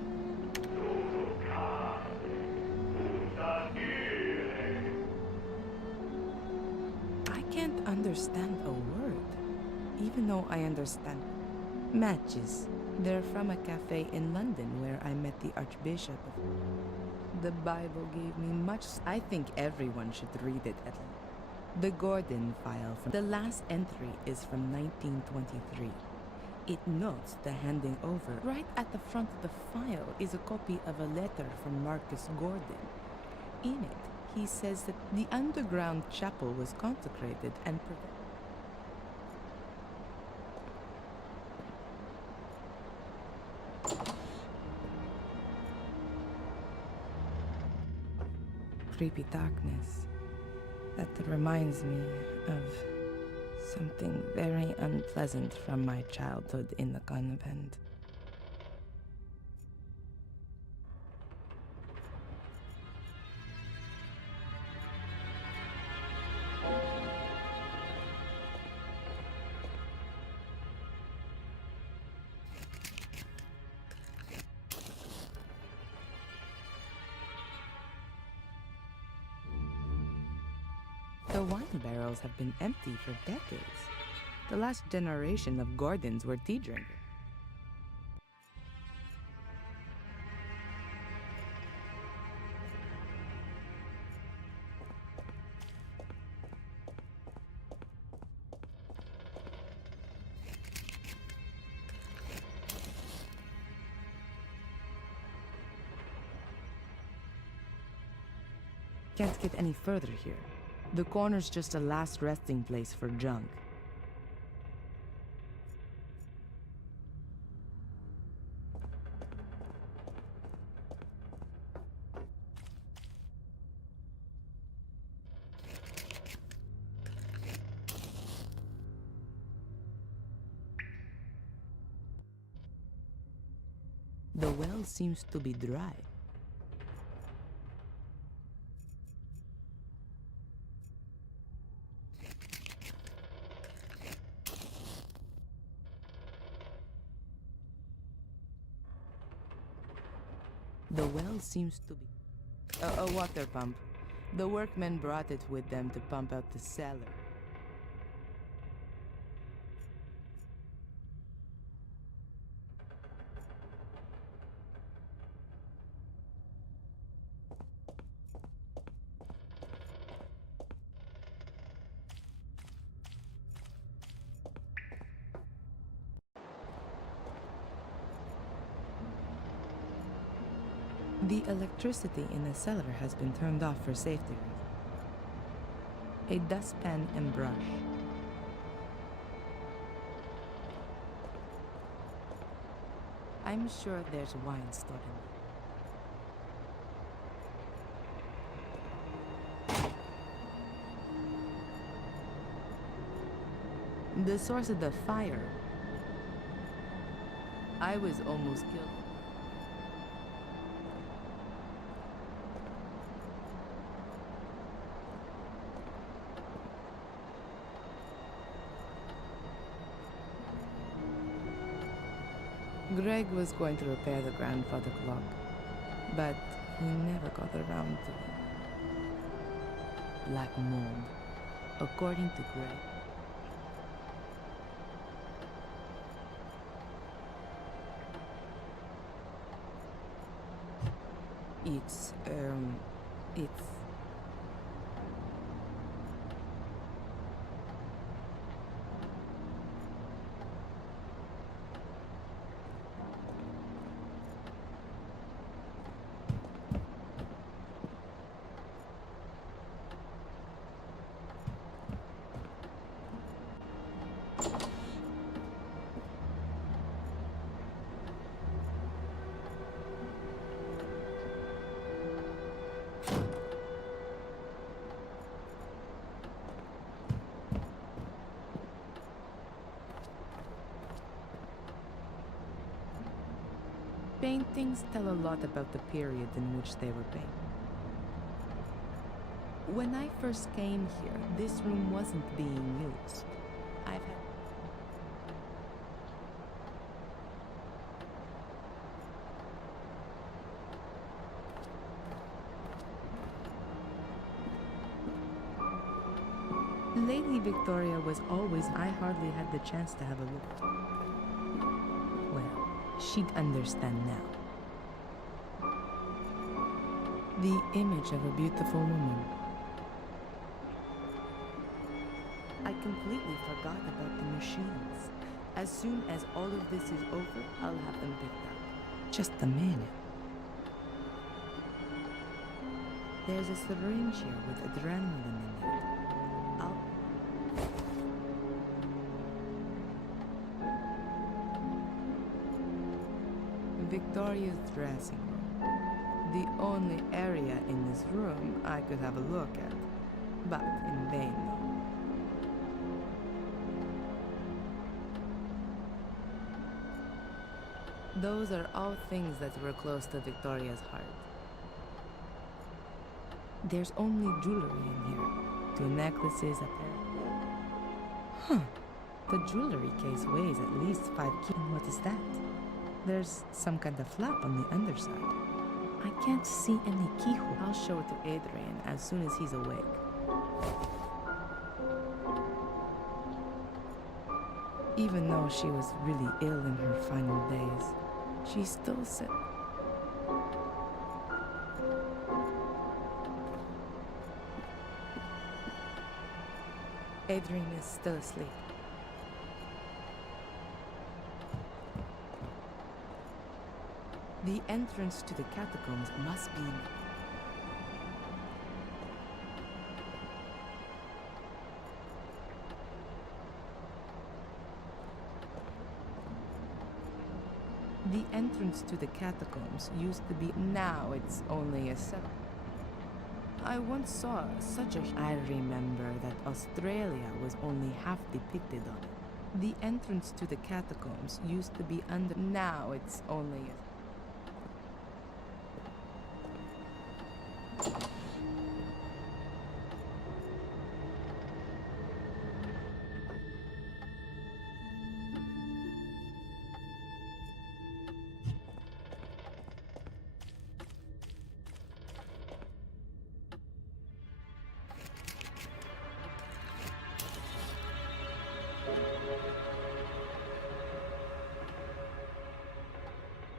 I can't understand a word, even though I understand matches. They're from a cafe in London where I met the Archbishop. The Bible gave me much. I think everyone should read it at least. The Gordon file. The last entry is from 1923. It notes the handing over. Right at the front of the file is a copy of a letter from Marcus Gordon. In it, he says that the underground chapel was consecrated and creepy darkness. That reminds me of something very unpleasant from my childhood in the convent. The wine barrels have been empty for decades. The last generation of Gordons were tea drinkers. Can't get any further here. The corner's just a last resting place for junk. The well seems to be dry. The well seems to be a water pump. The workmen brought it with them to pump out the cellar. The electricity in the cellar has been turned off for safety. A dustpan and brush. I'm sure there's wine stored in there. The source of the fire. I was almost killed. Greg was going to repair the grandfather clock, but he never got around to it. Black mold, according to Greg. It's paintings tell a lot about the period in which they were painted. When I first came here, this room wasn't being used. I've had... Lady Victoria was always... I hardly had the chance to have a look. Well, she'd understand now. The image of a beautiful woman. I completely forgot about the machines. As soon as all of this is over, I'll have them picked up. Just a minute. There's a syringe here with adrenaline in it. Victoria's dressing room. The only area in this room I could have a look at, but in vain. Those are all things that were close to Victoria's heart. There's only jewelry in here. 2 necklaces, a pair. Huh. The jewelry case weighs at least 5 kilos. And what is that? There's some kind of flap on the underside. I can't see any keyhole. I'll show it to Adrian as soon as he's awake. Even though she was really ill in her final days, she still said. Adrian is still asleep. The entrance to the catacombs must be. The entrance to the catacombs used to be. Now it's only a cellar. I once saw such a. I remember that Australia was only half depicted on it. The entrance to the catacombs used to be under. Now it's only a.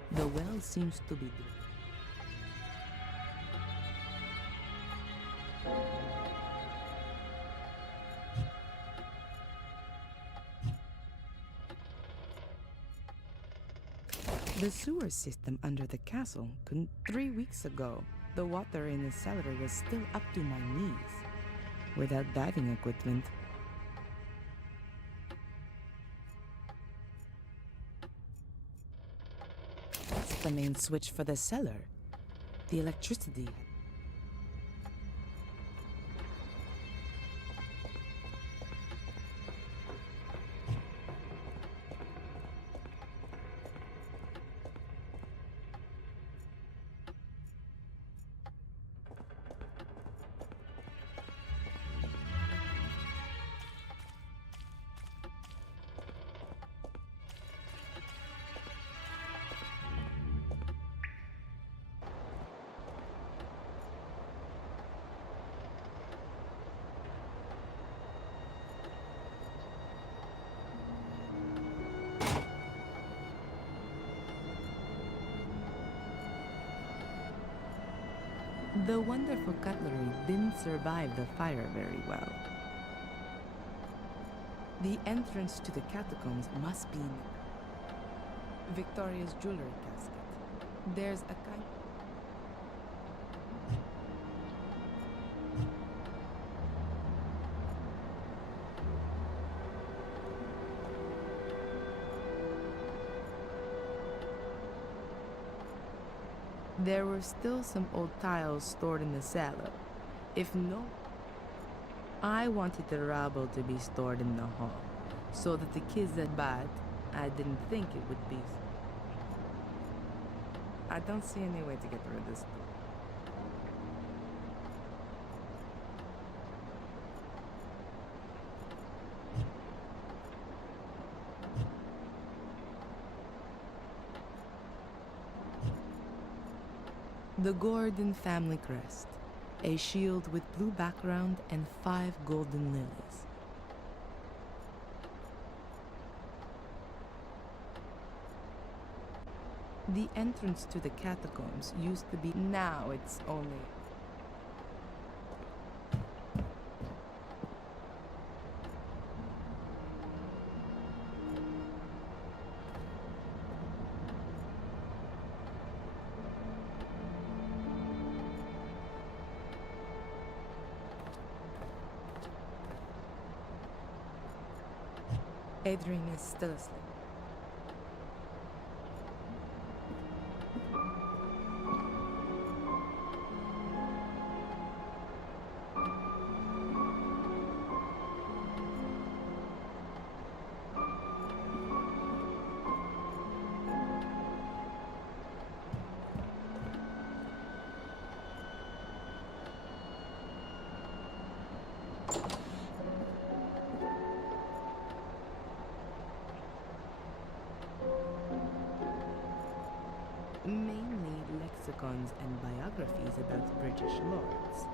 The well seems to be. The sewer system under the castle couldn't. 3 weeks ago, the water in the cellar was still up to my knees. Without diving equipment. That's the main switch for the cellar. The electricity. The wonderful cutlery didn't survive the fire very well. The entrance to the catacombs must be Victoria's jewelry casket. There's a kind. There were still some old tiles stored in the cellar. If no, I wanted the rubble to be stored in the hall, so that the kids that bought, I didn't think it would be. I don't see any way to get rid of this. The Gordon family crest, a shield with blue background and 5 golden lilies. The entrance to the catacombs used to be. Now it's only. Adrian is still asleep. Mainly lexicons and biographies about British lords.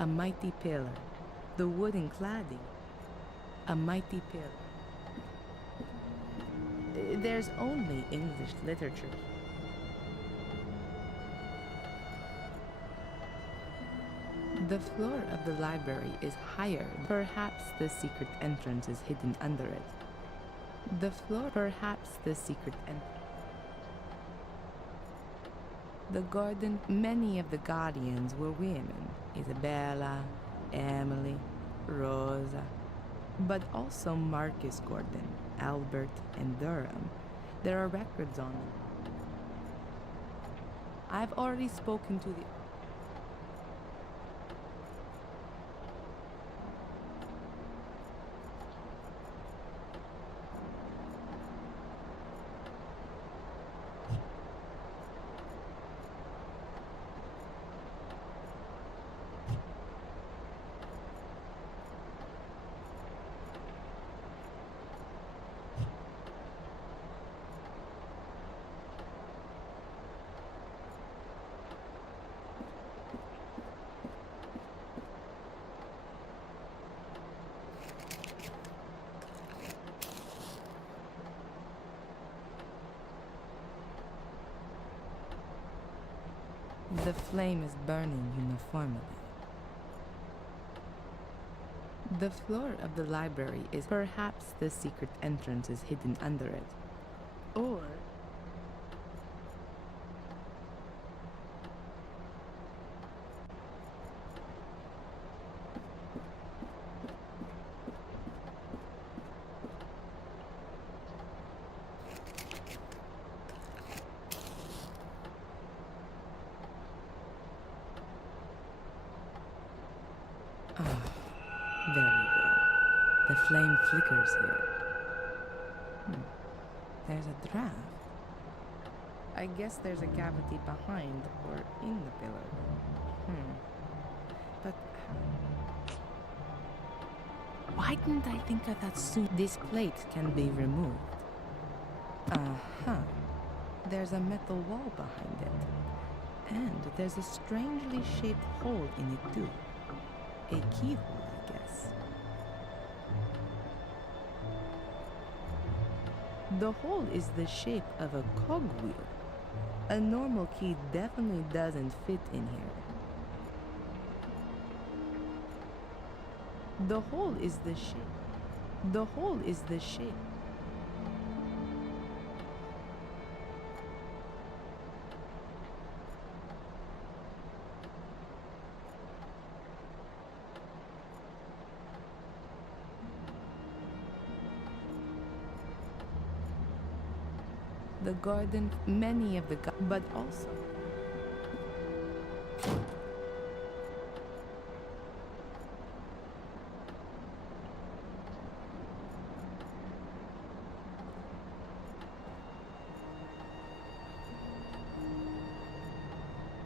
A mighty pillar. The wooden cladding. A mighty pillar. There's only English literature. The floor of the library is higher. Perhaps the secret entrance is hidden under it. The floor, perhaps the secret entrance. The garden, many of the guardians were women. Isabella, Emily, Rosa, but also Marcus Gordon, Albert, and Durham. There are records on them. I've already spoken to the... The flame is burning uniformly. The floor of the library is perhaps the secret entrance is hidden under it. Or very good. The flame flickers here. There's a draft. I guess there's a cavity behind or in the pillar. But why didn't I think of that soon? This plate can be removed. There's a metal wall behind it. And there's a strangely shaped hole in it too. A keyhole, I guess. The hole is the shape of a cogwheel. A normal key definitely doesn't fit in here. The hole is the shape. The hole is the shape. The garden, many of the but also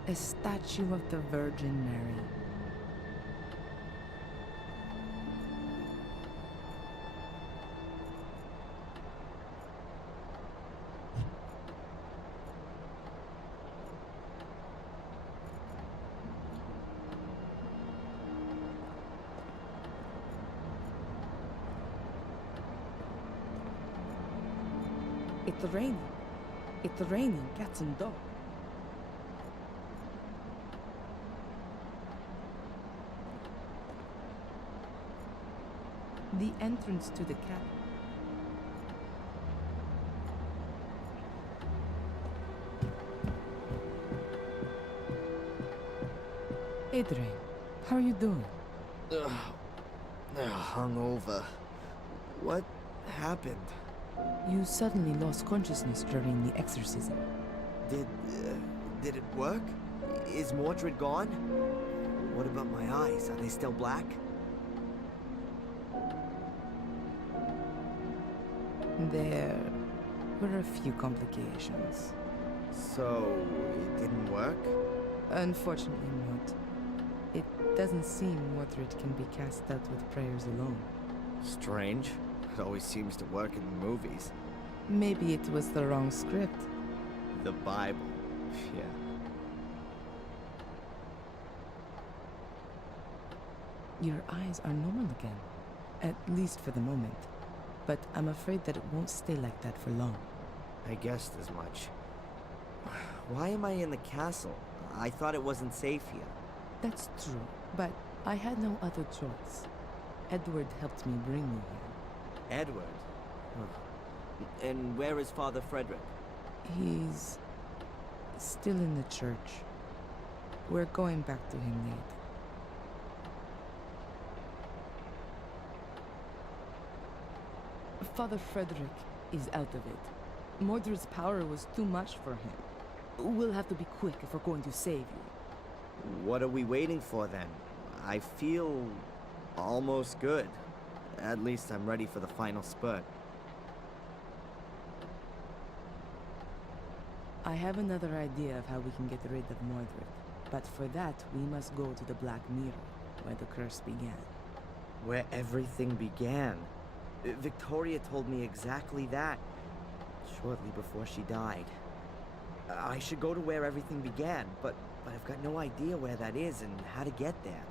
a statue of the Virgin Mary. It's raining. It's raining, cats and dogs. The entrance to the cabin. Adrian, how are you doing? Hungover. What happened? You suddenly lost consciousness during the exorcism. Did it work? Is Mordred gone? What about my eyes? Are they still black? There were a few complications. So, it didn't work? Unfortunately not. It doesn't seem Mordred can be cast out with prayers alone. Strange. It always seems to work in the movies. Maybe it was the wrong script. The Bible. Yeah. Your eyes are normal again. At least for the moment. But I'm afraid that it won't stay like that for long. I guessed as much. Why am I in the castle? I thought it wasn't safe here. That's true, but I had no other choice. Edward helped me bring you here. Edward? And where is Father Frederick? He's still in the church. We're going back to him, Nate. Father Frederick is out of it. Mordred's power was too much for him. We'll have to be quick if we're going to save you. What are we waiting for then? I feel almost good. At least I'm ready for the final spurt. I have another idea of how we can get rid of Mordred. But for that, we must go to the Black Mirror, where the curse began. Where everything began. Victoria told me exactly that, shortly before she died. I should go to where everything began, but I've got no idea where that is and how to get there.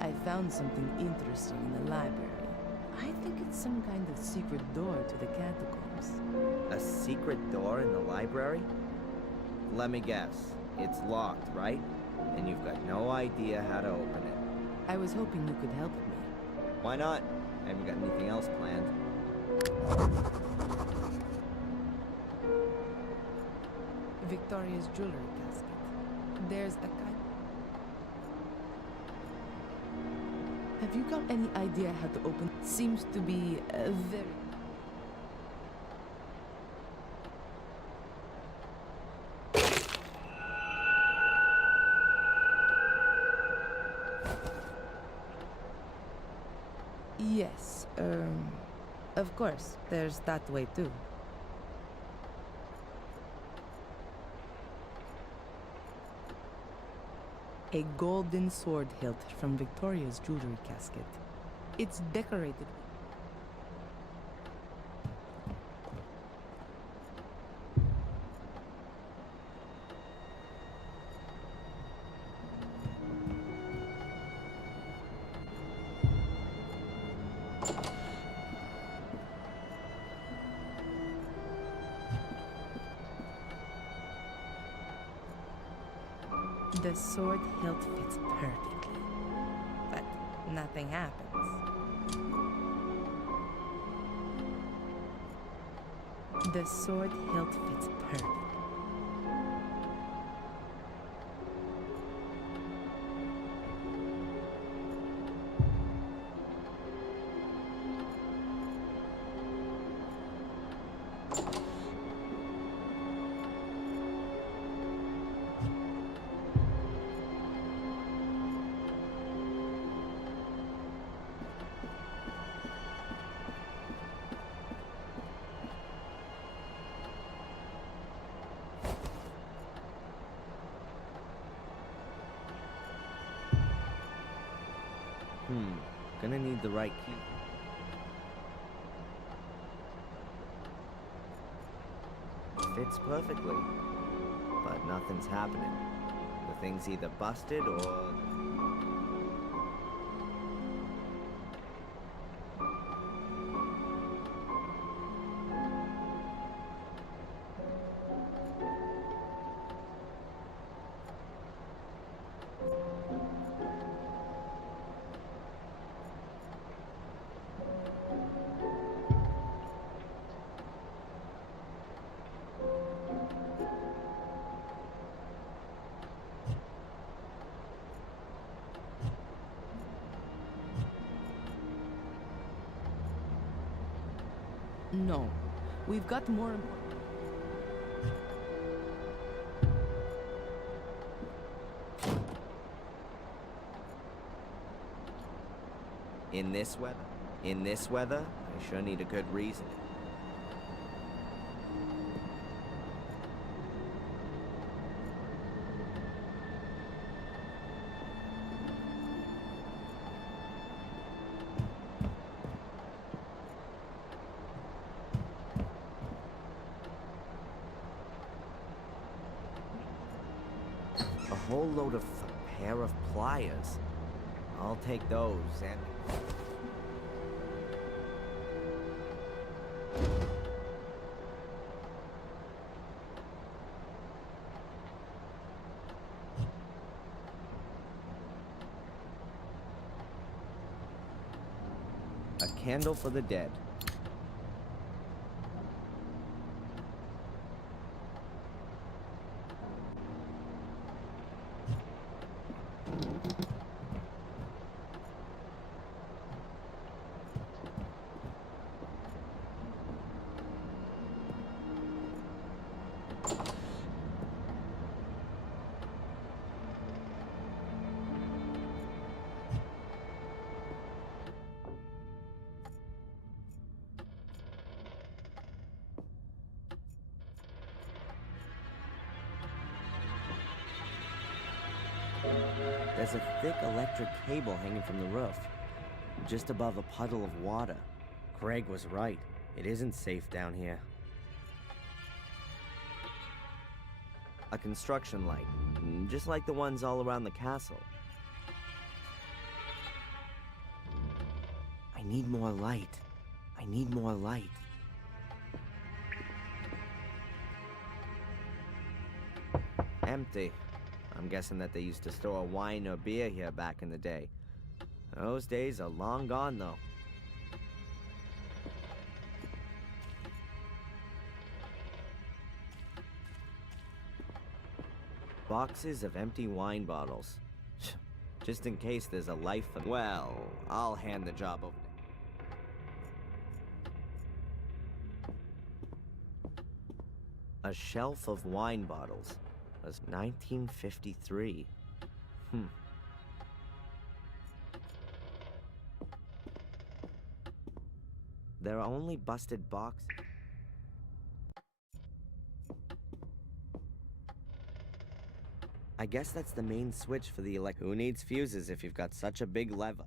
I found something interesting in the library. I think it's some kind of secret door to the catacombs. A secret door in the library? Let me guess. It's locked, right? And you've got no idea how to open it. I was hoping you could help me. Why not? I haven't got anything else planned. Victoria's jewelry casket. There's a kind... Have you got any idea how to open? Seems to be very... Yes, of course, there's that way too. A golden sword hilt from Victoria's jewelry casket. It's decorated. The sword hilt fits perfectly, but nothing happens. The sword hilt fits perfectly. Gonna need the right key. Fits perfectly, but nothing's happening. The thing's either busted or... No, we've got more and more. In this weather? In this weather? I sure need a good reason. A whole load of pair of pliers. I'll take those and... A candle for the dead. There's a thick electric cable hanging from the roof, just above a puddle of water. Craig was right. It isn't safe down here. A construction light, just like the ones all around the castle. I need more light. I need more light. Empty. I'm guessing that they used to store wine or beer here back in the day. Those days are long gone, though. Boxes of empty wine bottles. Just in case there's a life for... Well, I'll hand the job over. A shelf of wine bottles. Was 1953. There are only busted boxes. I guess that's the main switch for the Who needs fuses if you've got such a big lever?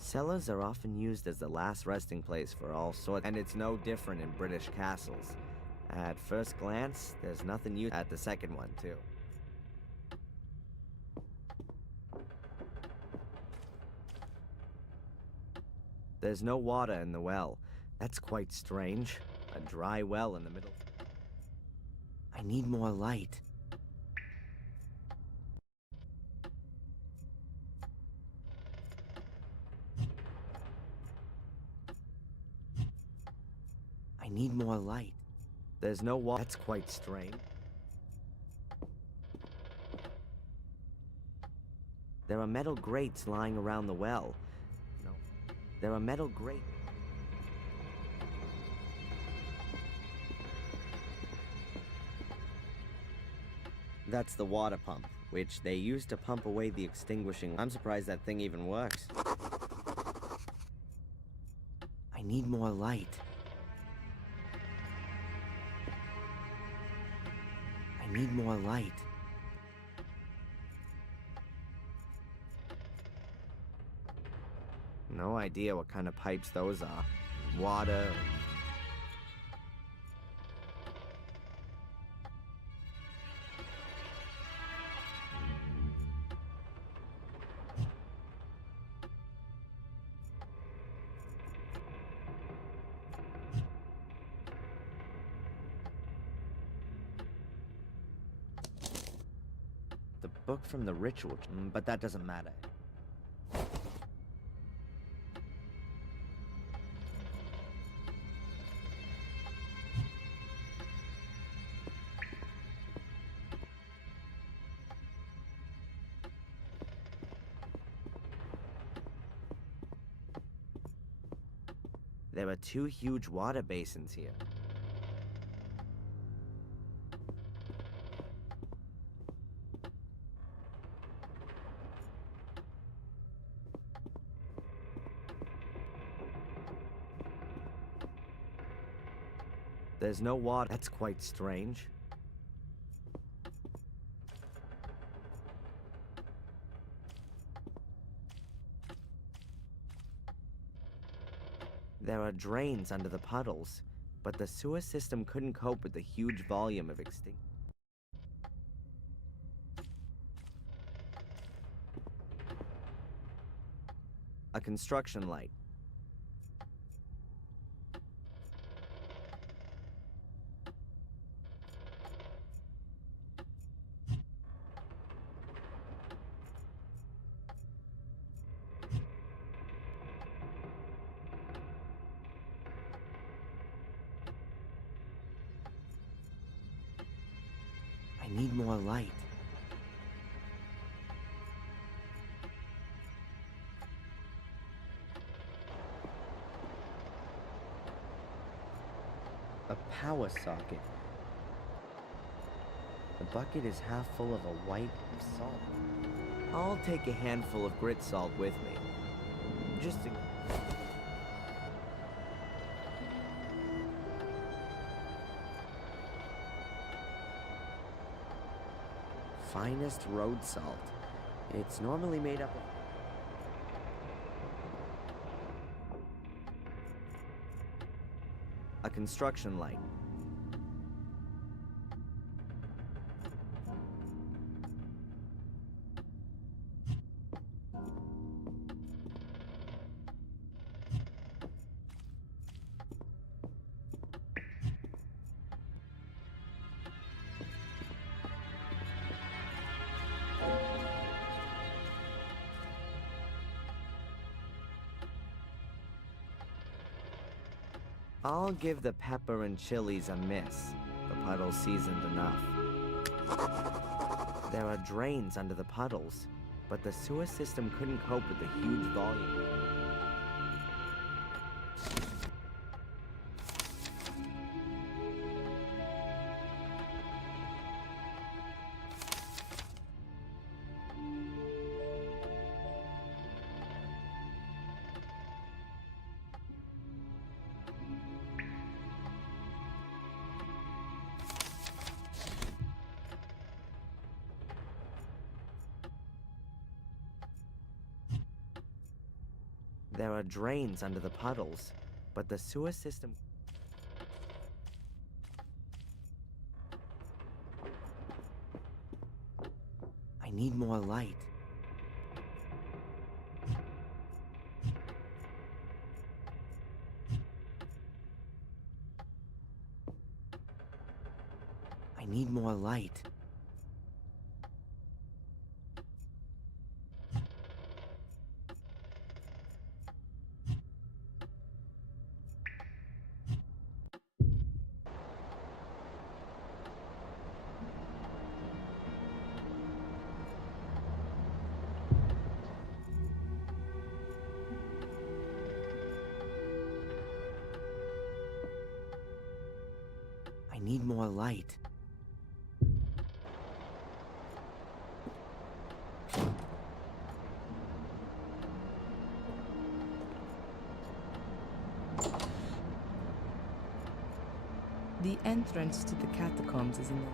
Cellars are often used as the last resting place for all sorts, and it's no different in British castles. At first glance, there's nothing used at the second one, too. There's no water in the well. That's quite strange. A dry well in the middle. I need more light. I need more light. There's no water. That's quite strange. There are metal grates lying around the well. No. There are metal grates. That's the water pump, which they use to pump away the extinguishing. I'm surprised that thing even works. I need more light. I need more light. No idea what kind of pipes those are. Water. The book from the ritual, but that doesn't matter. There are two huge water basins here. There's no water. That's quite strange. There are drains under the puddles, but the sewer system couldn't cope with the huge volume of extinct. A construction light. I need more light. A power socket. The bucket is half full of a white salt. I'll take a handful of grit salt with me. Just to... Finest road salt. It's normally made up of... A construction light. I'll give the pepper and chilies a miss. The puddle's seasoned enough. There are drains under the puddles, but the sewer system couldn't cope with the huge volume. There are drains under the puddles, but the sewer system... I need more light. I need more light. I need more light. The entrance to the catacombs is in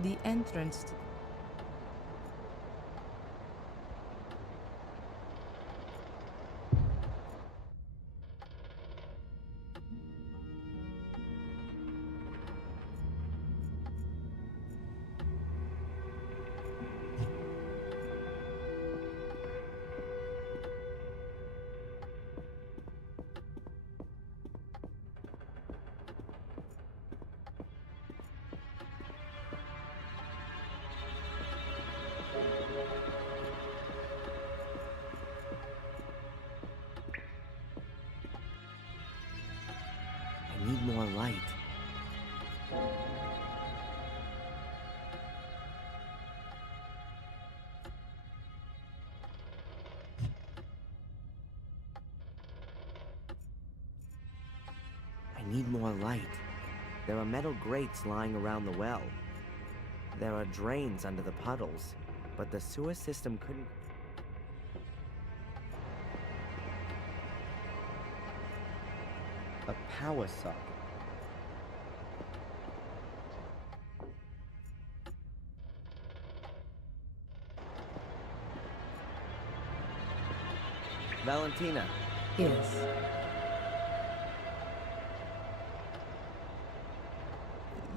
the entrance to... I need more light. I need more light. There are metal grates lying around the well. There are drains under the puddles, but the sewer system couldn't... A power socket. Valentina. Yes.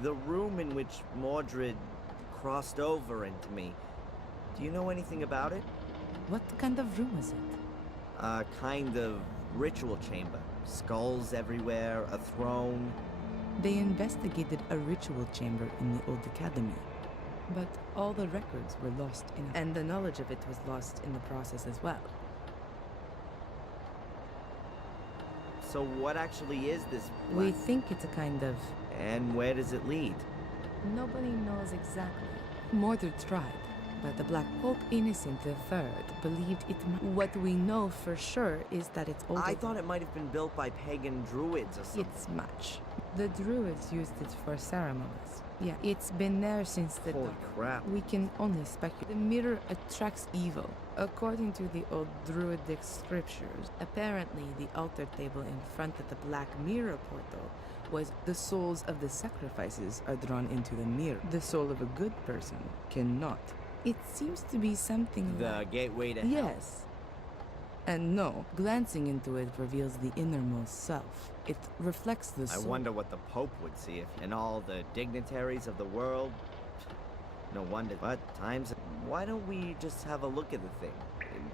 The room in which Mordred crossed over into me. Do you know anything about it? What kind of room is it? A kind of ritual chamber. Skulls everywhere, a throne. They investigated a ritual chamber in the old academy, but all the records were lost and the knowledge of it was lost in the process as well. So what actually is this We black- think it's a kind of... And where does it lead? Nobody knows exactly. Mordred tried, but the Black Pope Innocent III believed it What we know for sure is that it's older. I thought it might have been built by pagan druids or something. It's much. The Druids used it for ceremonies. Yeah, it's been there since the Holy dawn. crap. We can only speculate. The mirror attracts evil. According to the old Druidic scriptures, apparently the altar table in front of the Black Mirror portal was the souls of the sacrifices are drawn into the mirror. The soul of a good person cannot. It seems to be something The like... gateway to hell. Yes. And no, glancing into it reveals the innermost self. It reflects the I soul. wonder what the Pope would see if, and all the dignitaries of the world. No wonder. But times. Why don't we just have a look at the thing?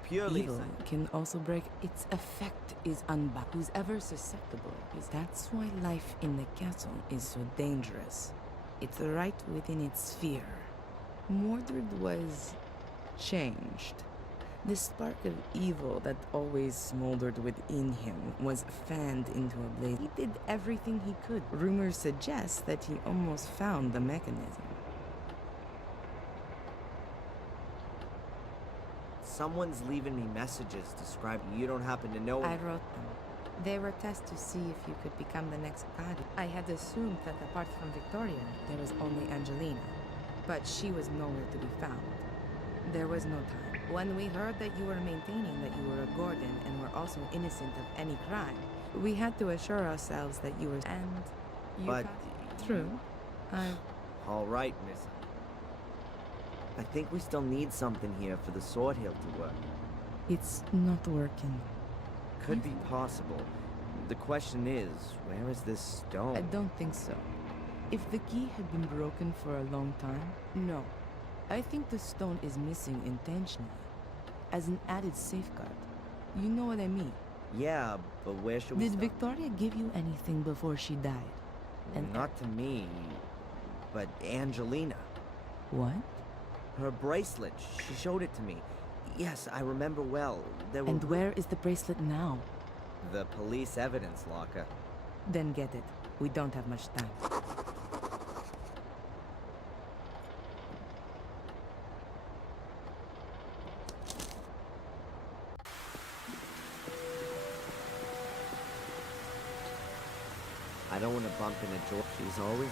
Purely. Evil can also break. Its effect is unbound. Who's ever susceptible is that's why life in the castle is so dangerous. It's right within its sphere. Mordred was changed. The spark of evil that always smoldered within him was fanned into a blaze. He did everything he could. Rumors suggest that he almost found the mechanism. Someone's leaving me messages describing. You don't happen to know. I wrote them. They were tests to see if you could become the next guardian. I had assumed that apart from Victoria, there was only Angelina. But she was nowhere to be found. There was no time. When we heard that you were maintaining that you were a Gordon and were also innocent of any crime, we had to assure ourselves that you were... And you But- passed through. All right, Miss. I think we still need something here for the sword hilt to work. It's not working. Could be possible. The question is, where is this stone? I don't think so. If the key had been broken for a long time, no. I think the stone is missing intentionally, as an added safeguard. You know what I mean? Yeah, but where should we Did start? Victoria give you anything before she died? And Not to me, but Angelina. what? Her bracelet. She showed it to me. Yes, I remember well. There were And where is the bracelet now? the police evidence locker. Then get it. We don't have much time. I don't want to bump into George. She's always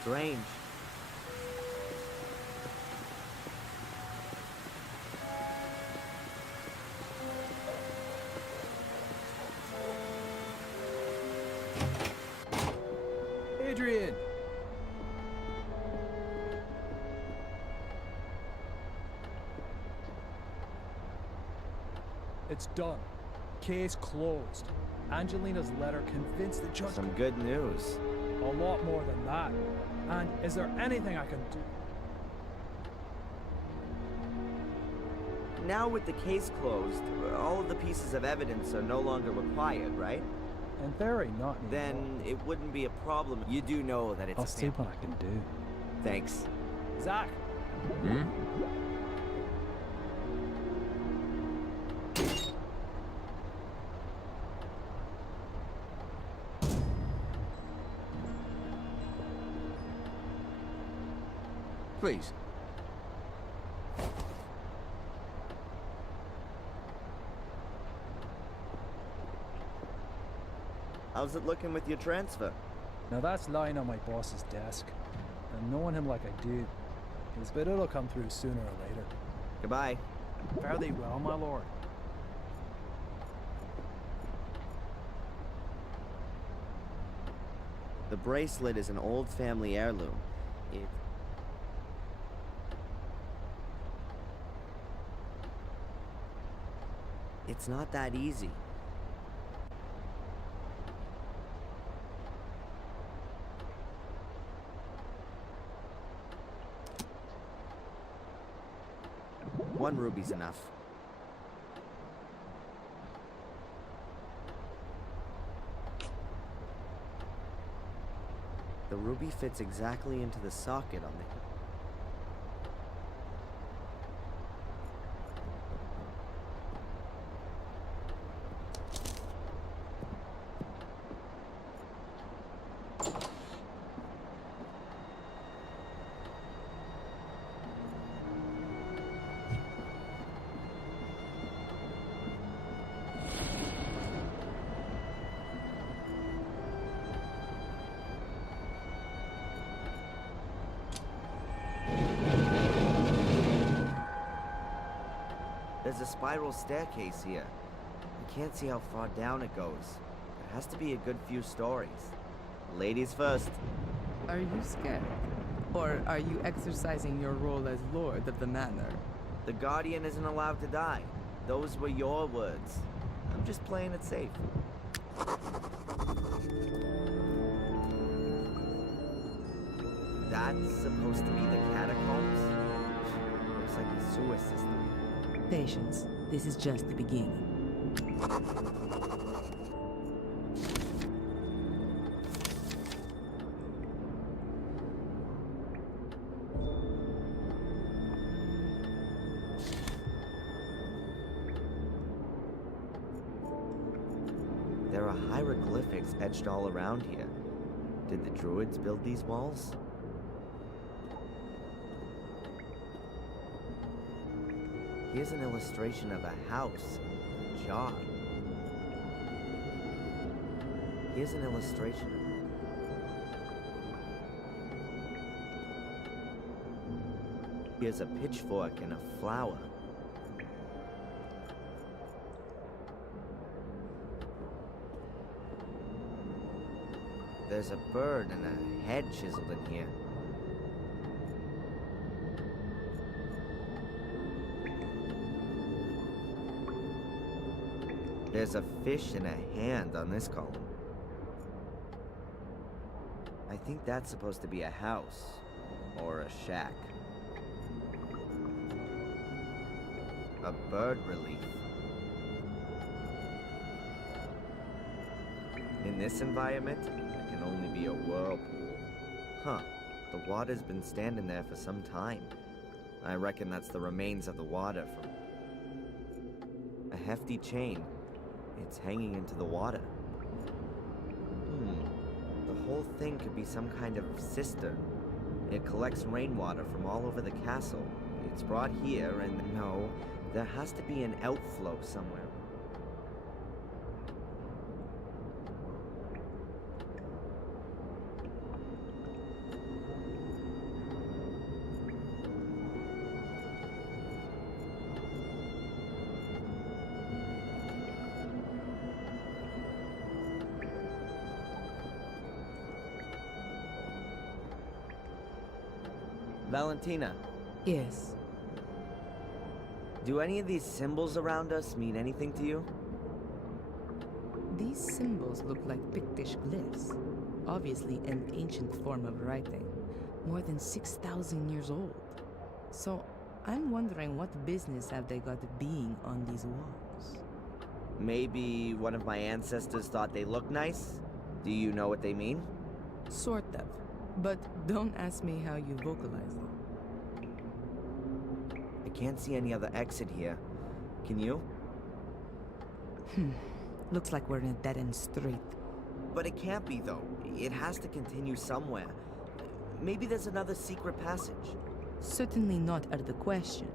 strange. Adrian! It's done. Case closed. Angelina's letter convinced the judge. Some good news. A lot more than that. And is there anything I can do? Now with the case closed, all of the pieces of evidence are no longer required, right? In theory, not anymore. Then it wouldn't be a problem. You do know that it's I'll a see what I can do. Thanks. Zach! Please. How's it looking with your transfer? Now that's lying on my boss's desk. And knowing him like I do, his bit it'll come through sooner or later. Goodbye. Fare thee well, my lord. The bracelet is an old family heirloom. It's not that easy. One ruby's enough. The ruby fits exactly into the socket on the... There's a spiral staircase here. I can't see how far down it goes. It has to be a good few stories. Ladies first. Are you scared? Or are you exercising your role as Lord of the Manor? The Guardian isn't allowed to die. Those were your words. I'm just playing it safe. That's supposed to be the catacombs? Looks like a sewer system. Patience. This is just the beginning. There are hieroglyphics etched all around here. Did the Druids build these walls? Here's an illustration of a house, a jar. Here's an illustration. Here's a pitchfork and a flower. There's a bird and a head chiseled in here. There's a fish and a hand on this column. I think that's supposed to be a house or a shack. A bird relief. In this environment, it can only be a whirlpool. Huh, the water's been standing there for some time. I reckon that's the remains of the water from a hefty chain. It's hanging into the water. The whole thing could be some kind of cistern. It collects rainwater from all over the castle. It's brought here and no, there has to be an outflow somewhere. Valentina, Yes. do any of these symbols around us mean anything to you? These symbols look like Pictish glyphs. Obviously an ancient form of writing. More than 6,000 years old. So, I'm wondering what business have they got being on these walls? Maybe one of my ancestors thought they looked nice? Do you know what they mean? Sort of. But don't ask me how you vocalize them. I can't see any other exit here. Can you? Looks like we're in a dead-end street. But it can't be, though. It has to continue somewhere. Maybe there's another secret passage. Certainly not out of the question.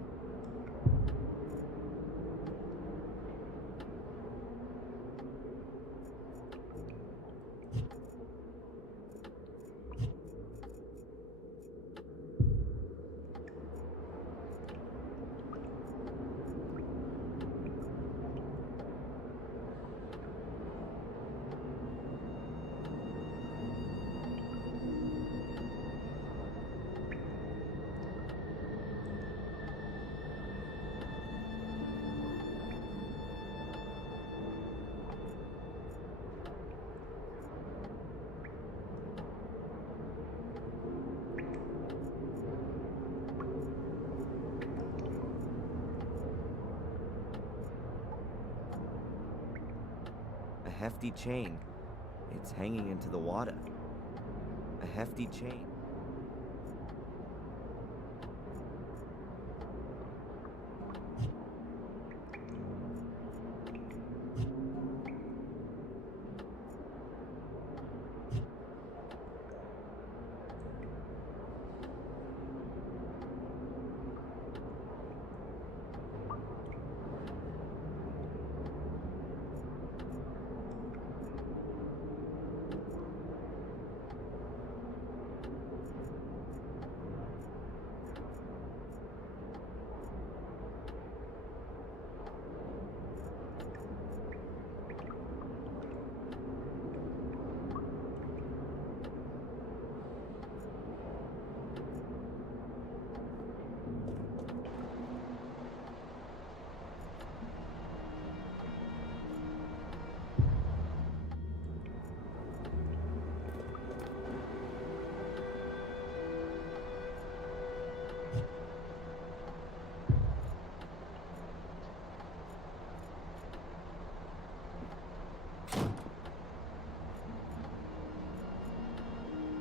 hefty chain. It's hanging into the water. A hefty chain.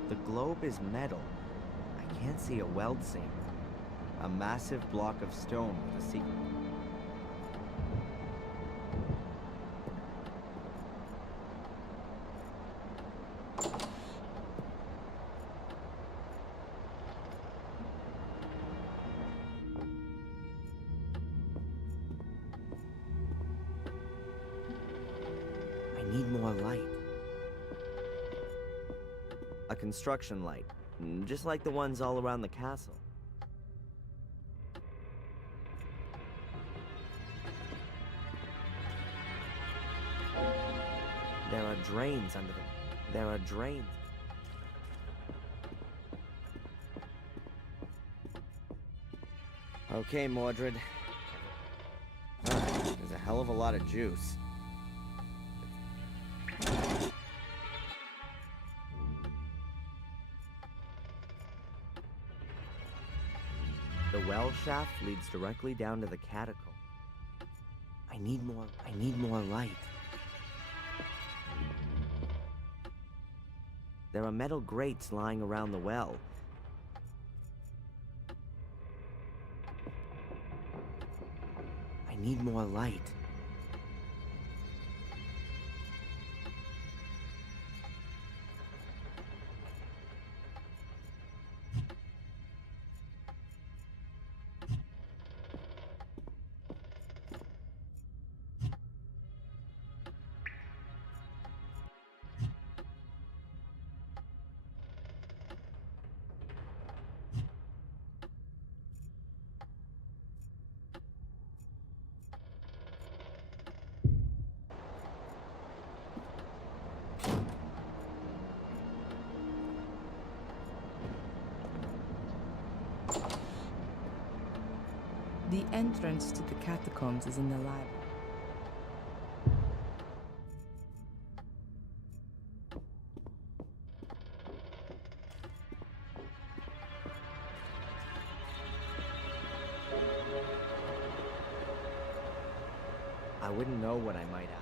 The globe is metal. I can't see a weld seam. A massive block of stone with a secret. I need more light. A construction light, just like the ones all around the castle. There are drains under the... There are drains. Okay, Mordred. Alright, there's a hell of a lot of juice. The well shaft leads directly down to the catacomb. I need more light. There are metal grates lying around the well. I need more light. The entrance to the catacombs is in the library. I wouldn't know what I might have.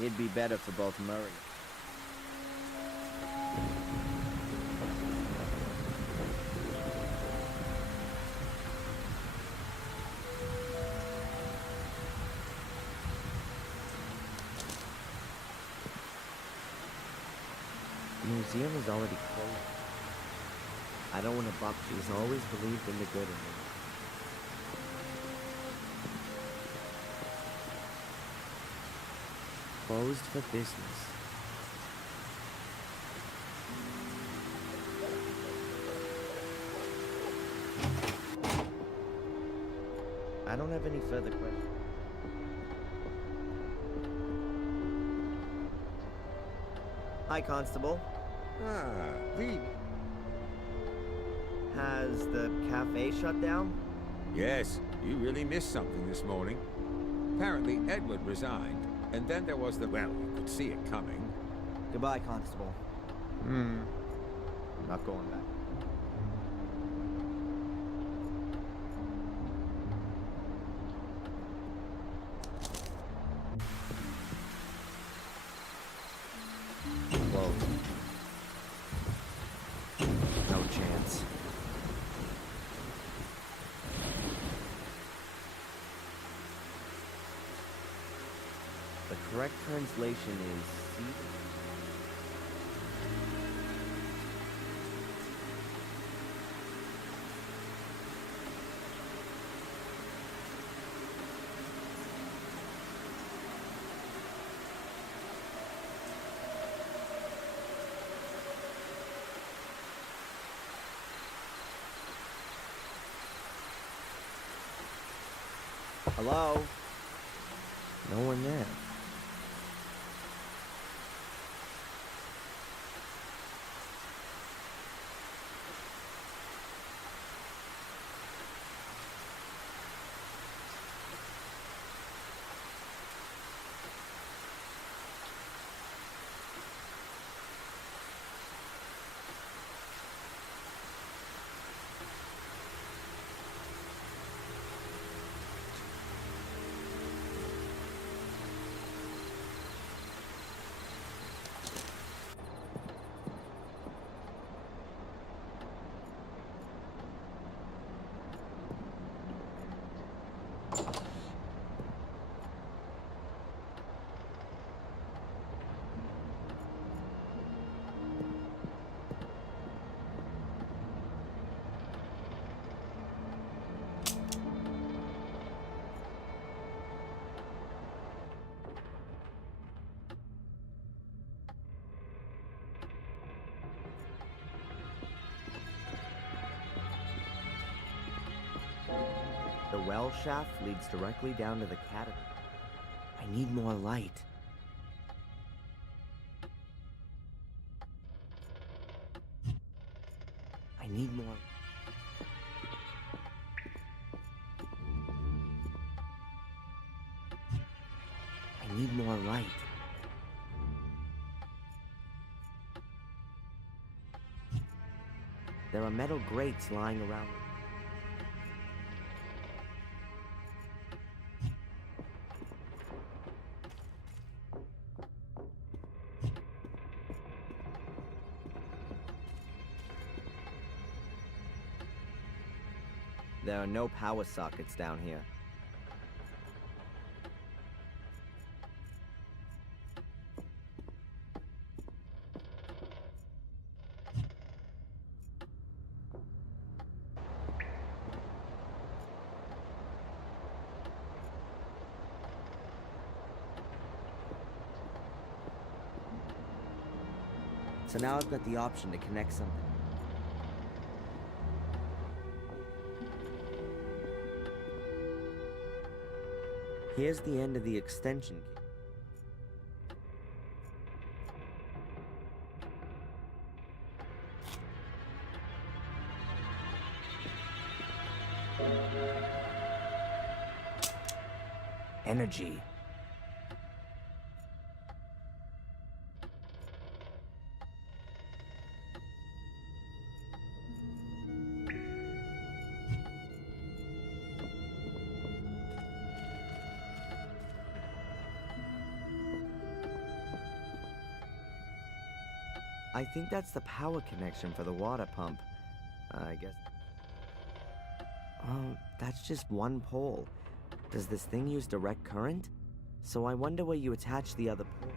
It'd be better for both Murray. The museum is already closed. I don't want to bump. She's always believed in the good in me. Closed for business. I don't have any further questions. Hi, Constable. Ah, Reed. Has the cafe shut down? Yes, you really missed something this morning. Apparently, Edward resigned, and then there was the... well, you could see it coming. Goodbye, Constable. I'm not going back. Closed. No chance. The correct translation is seed. Hello? No one there. The well shaft leads directly down to the catacomb. I need more light. I need more... I need more light. There are metal grates lying around. There are no power sockets down here. So now I've got the option to connect something. Here's the end of the extension key. Energy. I think that's the power connection for the water pump. I guess... Oh, that's just one pole. Does this thing use direct current? So I wonder where you attach the other pole.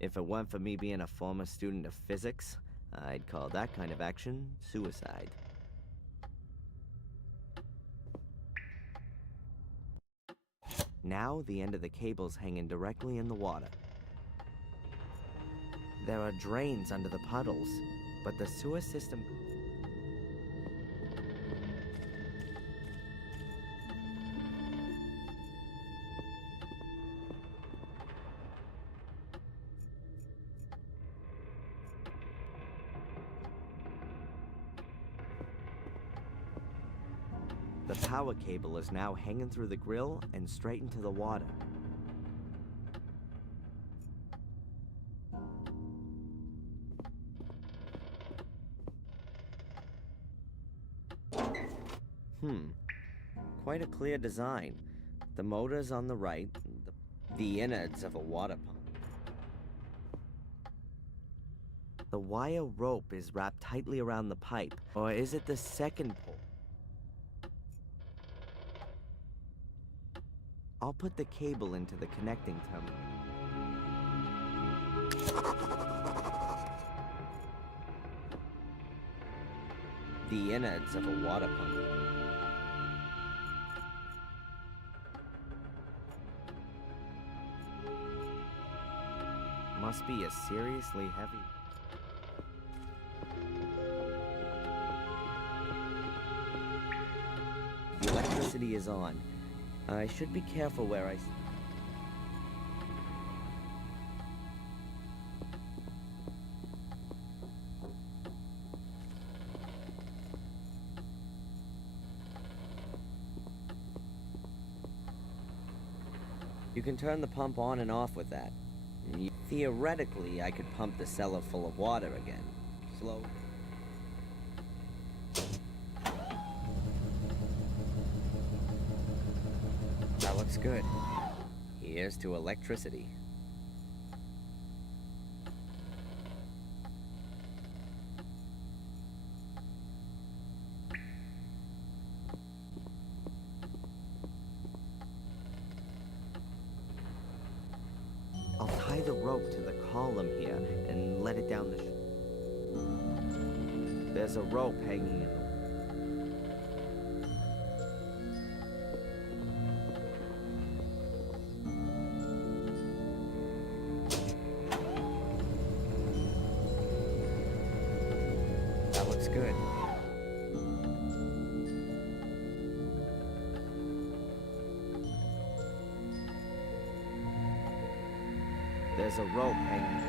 If it weren't for me being a former student of physics, I'd call that kind of action suicide. Now, the end of the cable's hanging directly in the water. There are drains under the puddles, but the sewer system... The power cable is now hanging through the grill and straight into the water. Quite a clear design. The motor's on the right, the innards of a water pump. The wire rope is wrapped tightly around the pipe, or is it the second pole? I'll put the cable into the connecting terminal. The innards of a water pump. Must be a seriously heavy... The electricity is on. I should be careful where I... You can turn the pump on and off with that. Theoretically, I could pump the cellar full of water again. Slow. That looks good. Here's to electricity. I'll tie the rope to the column here and let it down the There's a rope hanging in the... That looks good. There's a rope hanging.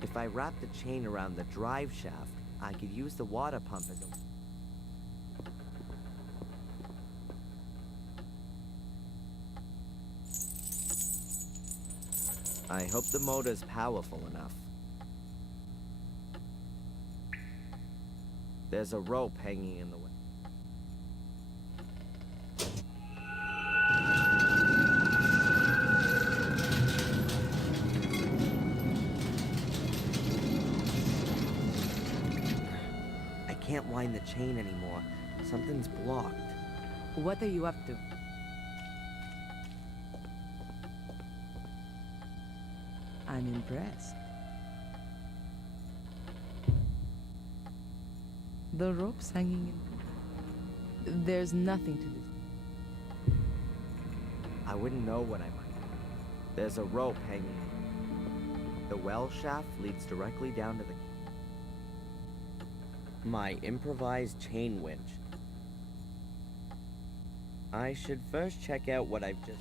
If I wrap the chain around the drive shaft, I could use the water pump as a... I hope the motor's powerful enough. There's a rope hanging in the way. I can't wind the chain anymore. Something's blocked. What are you up to? I'm impressed. The rope's hanging in. There's nothing to this. I wouldn't know what I might do. There's a rope hanging. The well shaft leads directly down to my improvised chain winch. I should first check out what I've just...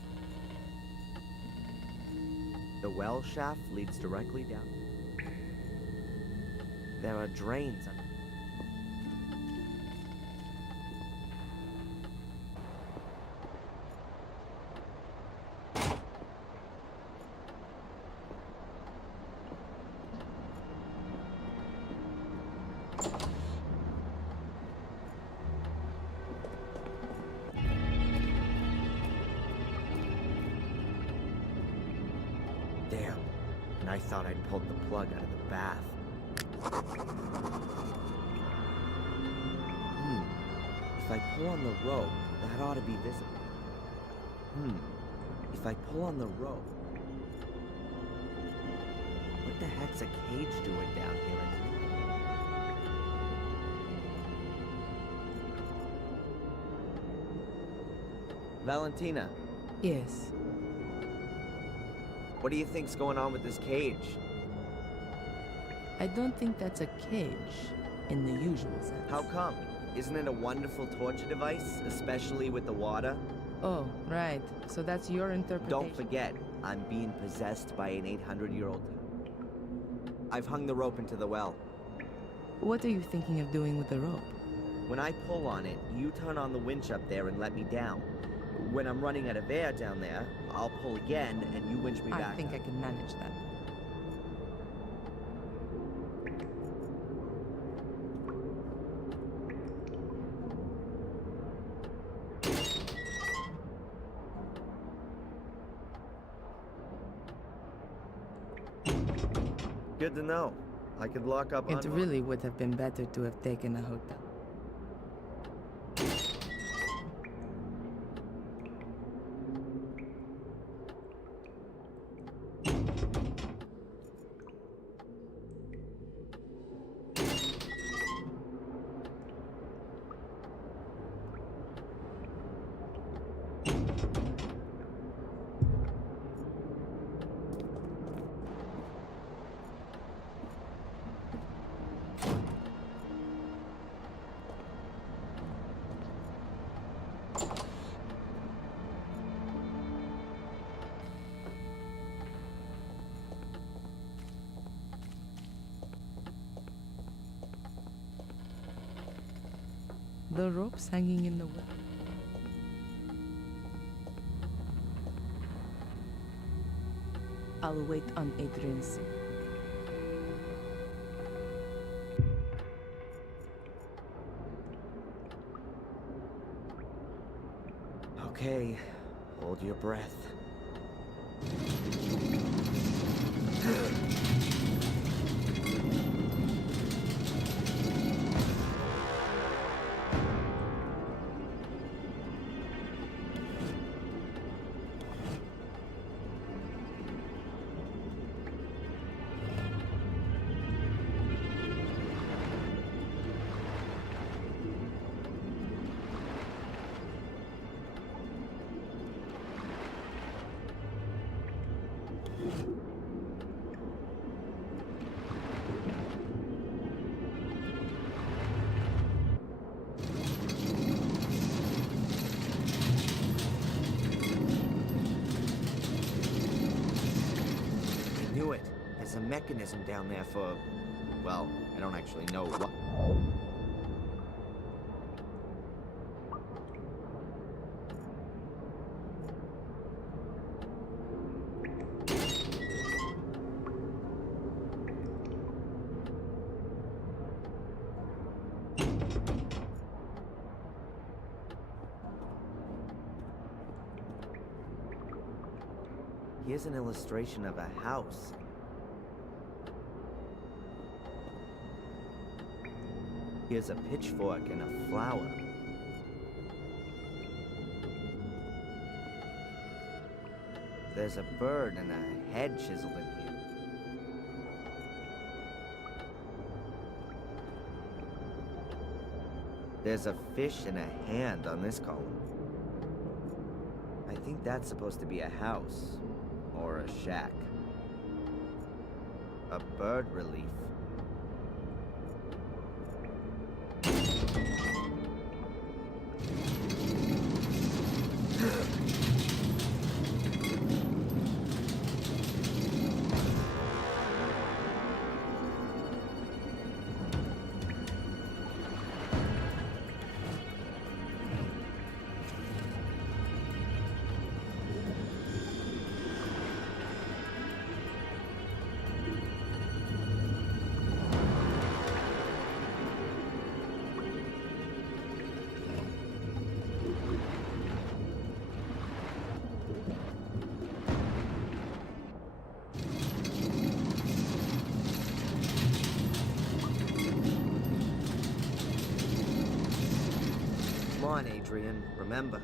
The well shaft leads directly down. There are drains under. Damn, and I thought I'd pulled the plug out of the bath. If I pull on the rope, that ought to be visible. If I pull on the rope... What the heck's a cage doing down here? Valentina, Yes. what do you think's going on with this cage? I don't think that's a cage in the usual sense. How come? Isn't it a wonderful torture device, especially with the water? Oh, right. So that's your interpretation. Don't forget, I'm being possessed by an 800-year-old. I've hung the rope into the well. What are you thinking of doing with the rope? When I pull on it, you turn on the winch up there and let me down. When I'm running out of air down there, I'll pull again and you winch me back I think up. I can manage that. Good to know. I could lock up on... It really would have been better to have taken a hotel. The rope's hanging in the well. I'll wait on Adrian's. Okay, hold your breath. Knew it. There's a mechanism down there for... Well, I don't actually know what... Here's an illustration of a house. Here's a pitchfork and a flower. There's a bird and a head chiseled in here. There's a fish and a hand on this column. I think that's supposed to be a house. Or a shack. A bird relief. Come on, Adrian, remember.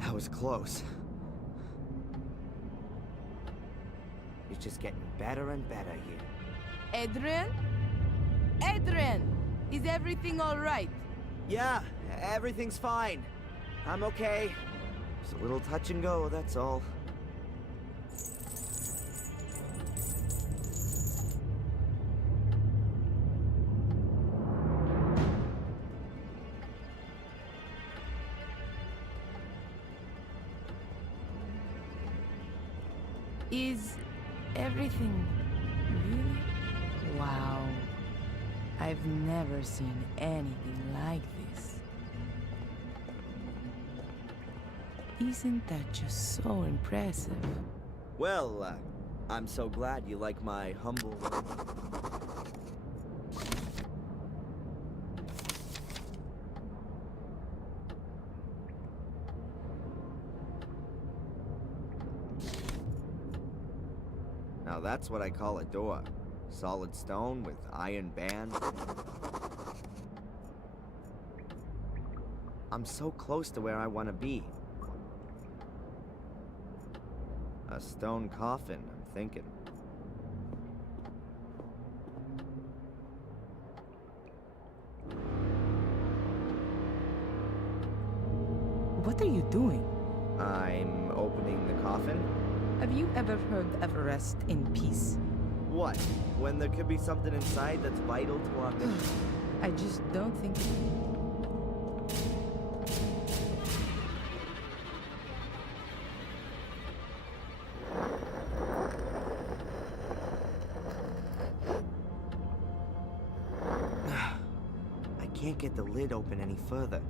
That was close. It's just getting better and better here. Adrian? Adrian! Is everything all right? Yeah, everything's fine. I'm okay. Just a little touch and go, that's all. Is everything really? Wow. I've never seen anything like this. Isn't that just so impressive? Well, I'm so glad you like my humble... Now that's what I call a door. Solid stone with iron band. I'm so close to where I want to be. A stone coffin, I'm thinking. What are you doing? I'm opening the coffin? Have you ever heard of rest in peace? What? When there could be something inside that's vital to our mission? I just don't think... I can't get the lid open any further,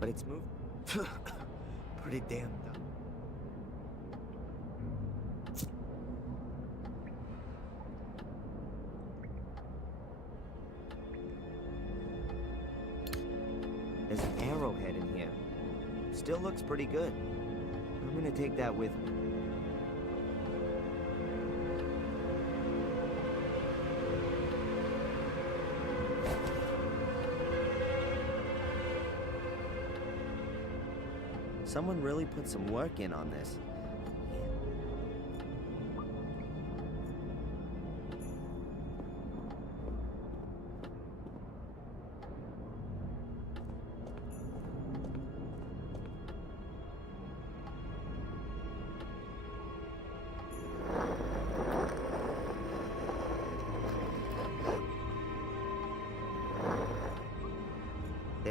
but it's moved pretty damn though. There's an arrowhead in here. Still looks pretty good. I'm gonna take that with me. Someone really put some work in on this.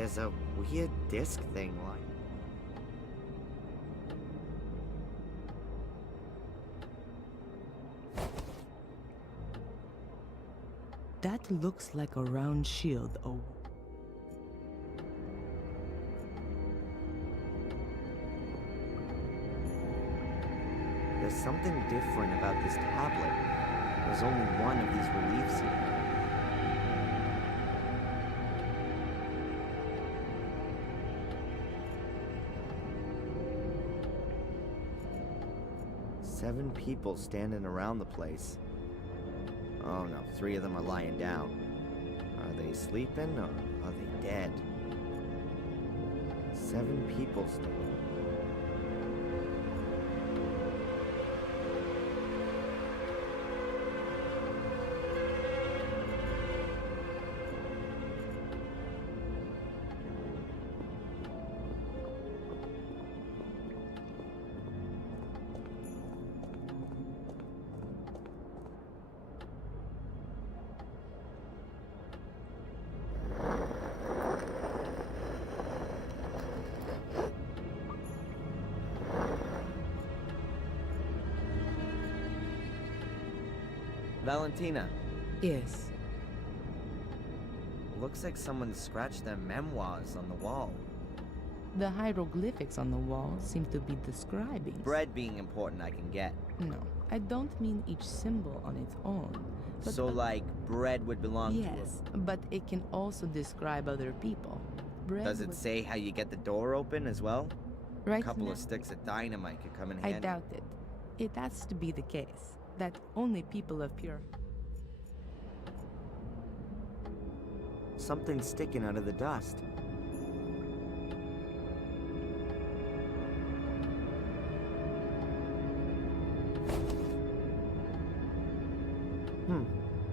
there's a weird disc thing like. That looks like a round shield. Oh. There's something different about this tablet. There's only one of these reliefs here. Seven people standing around the place. Oh no, 3 of them are lying down. Are they sleeping or are they dead? 7 people standing. Valentina, Yes. looks like someone scratched their memoirs on the wall. The hieroglyphics on the wall seem to be describing. Bread being important, I can get. No, I don't mean each symbol on its own. But So, like, bread would belong yes, but it can also describe other people. to Bread Does it would- say how you get the door open as well? right A couple now, of sticks of dynamite could come in I handy. doubt it. It has to be the case that only people of pure. Something's sticking out of the dust.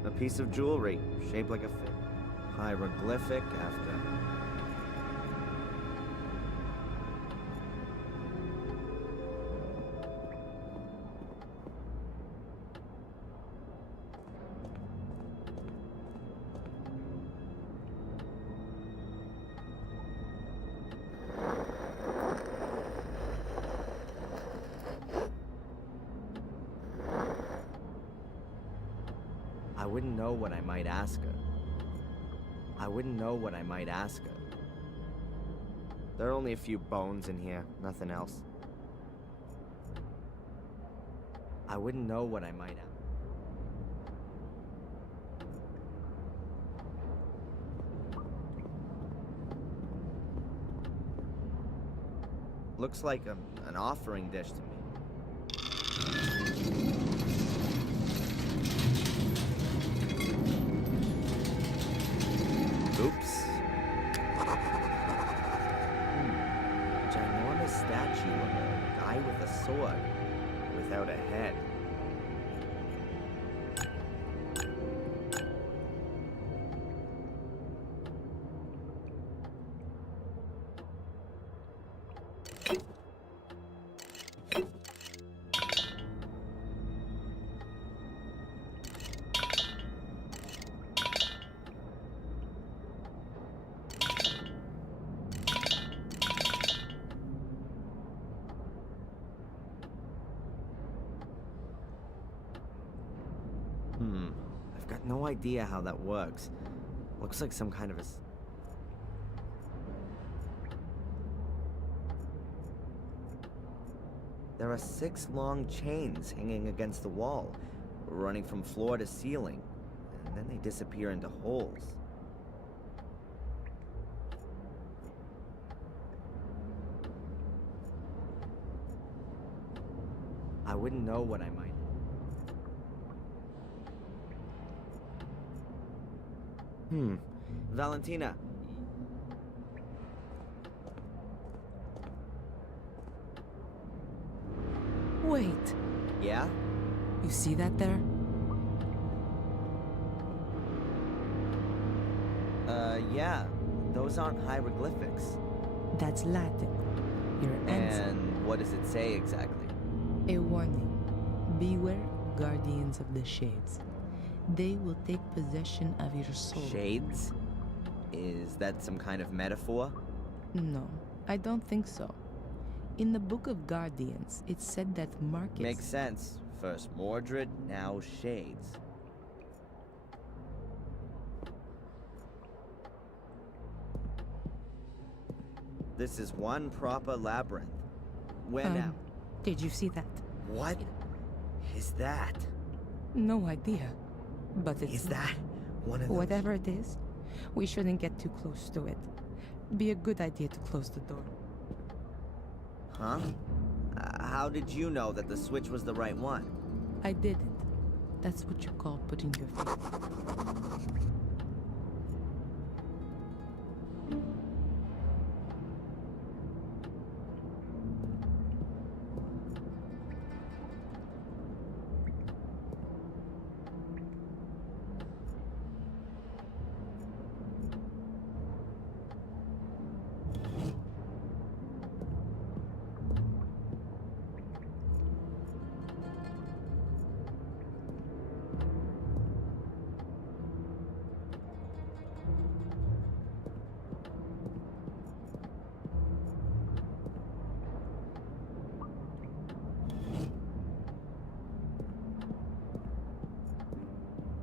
A piece of jewelry, shaped like a fish. Hieroglyphic after... I wouldn't know what I might ask her. I wouldn't know what I might ask her. There are only a few bones in here, nothing else. I wouldn't know what I might ask. Looks like an offering dish to me. Oops. Ginormous statue of a guy with a sword, without a head. I've got no idea how that works. Looks like some kind of a... There are 6 long chains hanging against the wall, running from floor to ceiling, and then they disappear into holes. I wouldn't know what I might... Valentina. Wait, Yeah? you see that there? Yeah. Those aren't hieroglyphics. That's Latin. Your answer. And what does it say exactly? A warning. Beware, guardians of the shades. They will take possession of your soul. Shades? Is that some kind of metaphor? No, I don't think so. In the Book of Guardians, it said that Marcus... Makes sense. First Mordred, now Shades. This is one proper labyrinth. Where now? Did you see that? What is that? No idea. But it's... Is that one of those? Whatever it is, we shouldn't get too close to it. Be a good idea to close the door. Huh? How did you know that the switch was the right one? I didn't. That's what you call putting your faith.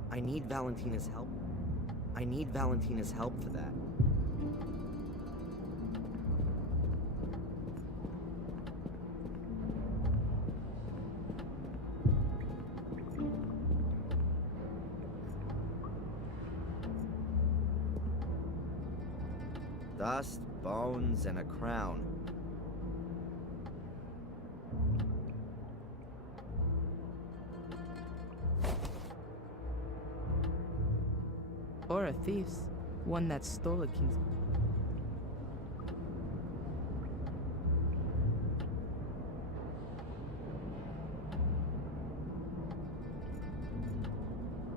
I need Valentina's help. I need Valentina's help for that. Dust, bones, and a crown. Or a thief's. One that stole a king's...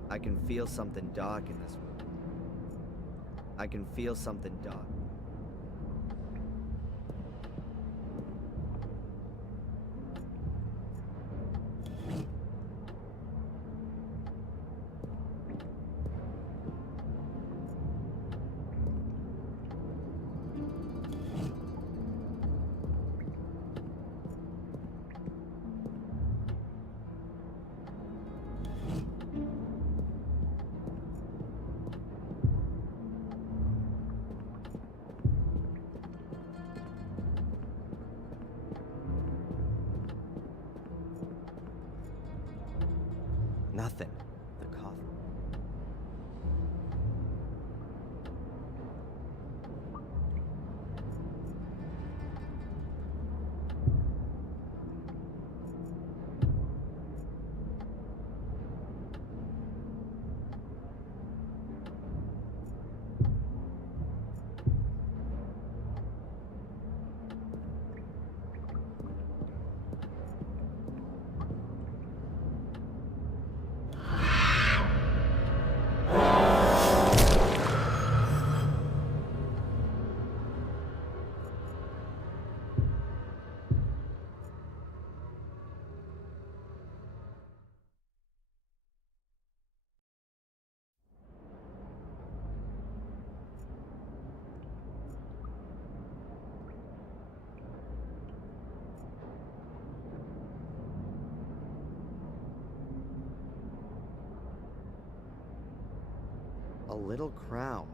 I can feel something dark in this room. I can feel something dark. Nothing. The coffin. A little crown.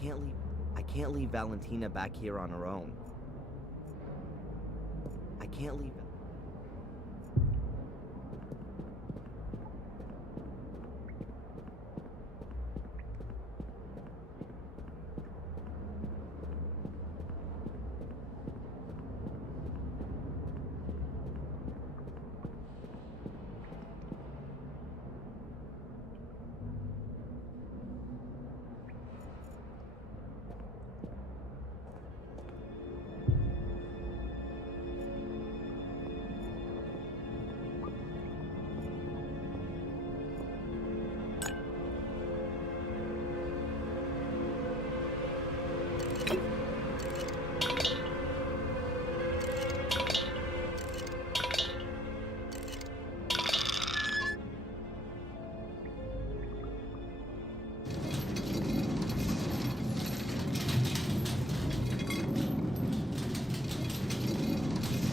I can't leave Valentina back here on her own. I can't leave.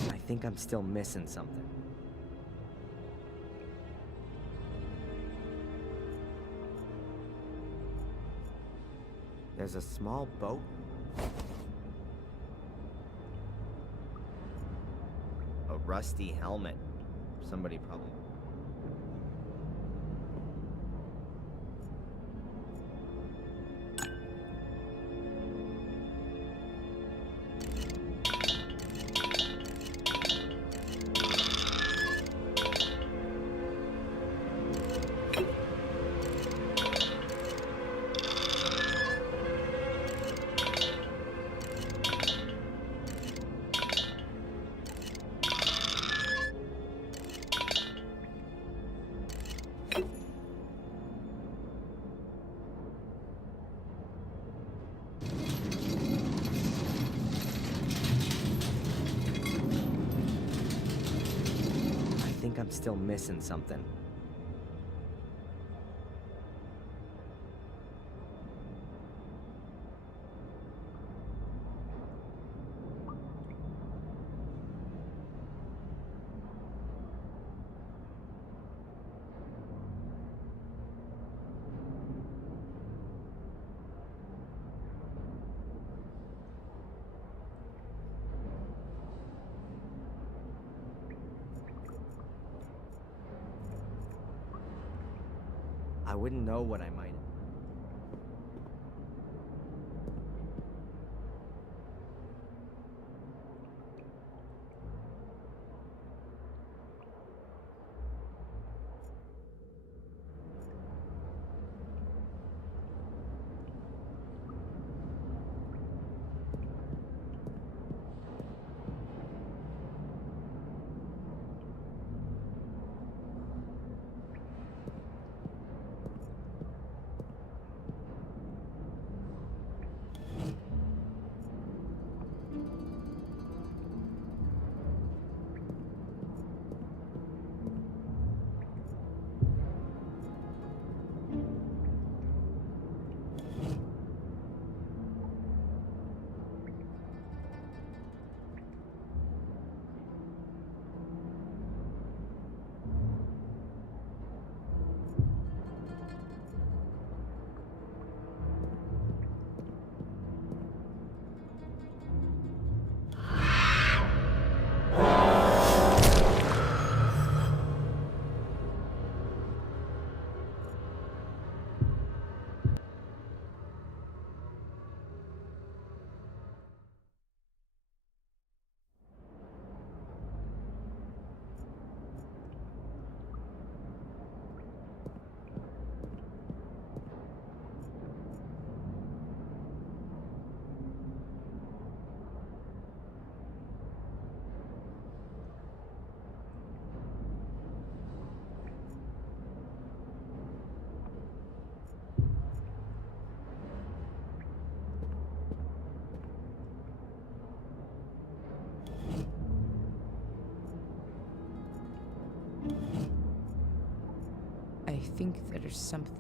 I think I'm still missing something. There's a small boat. A rusty helmet. Somebody probably... I think I'm still missing something. I wouldn't know what I might. I think there's something.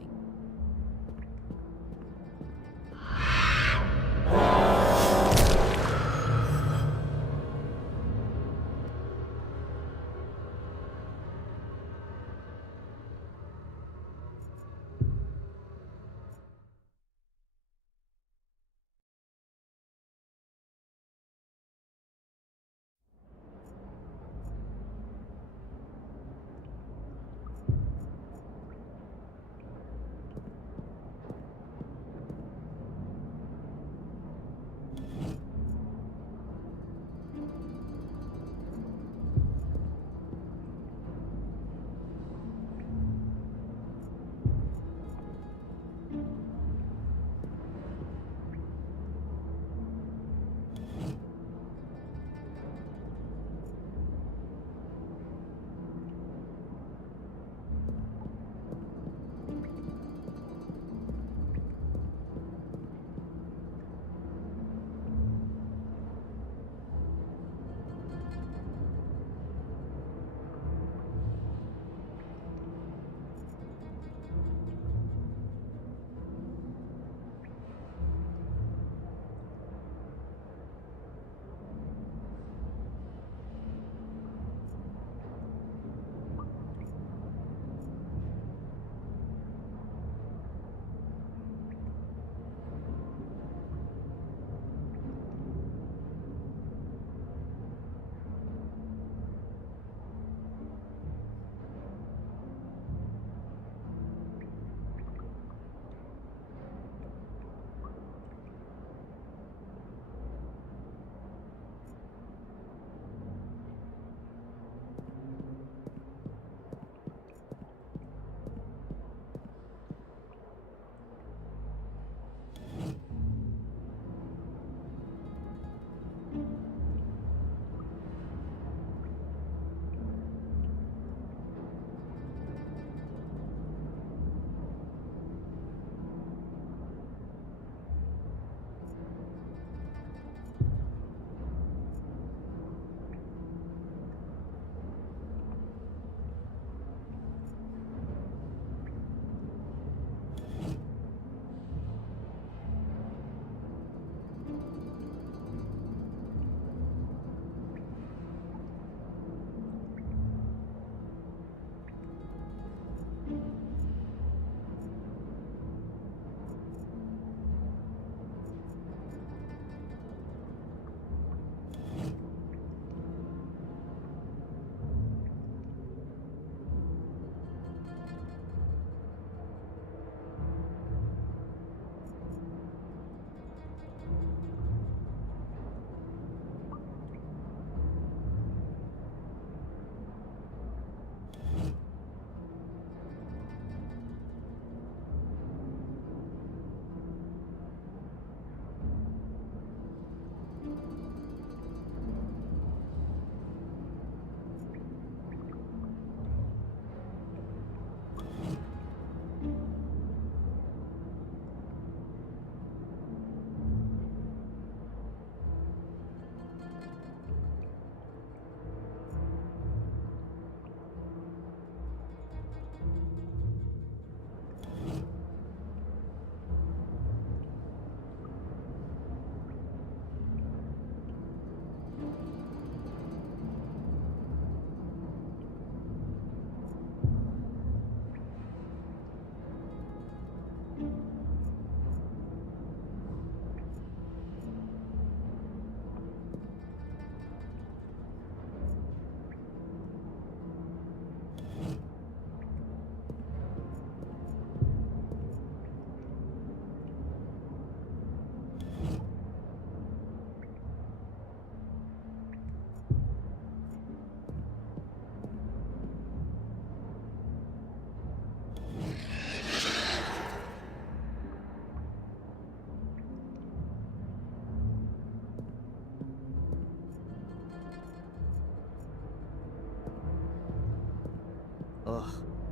Ugh,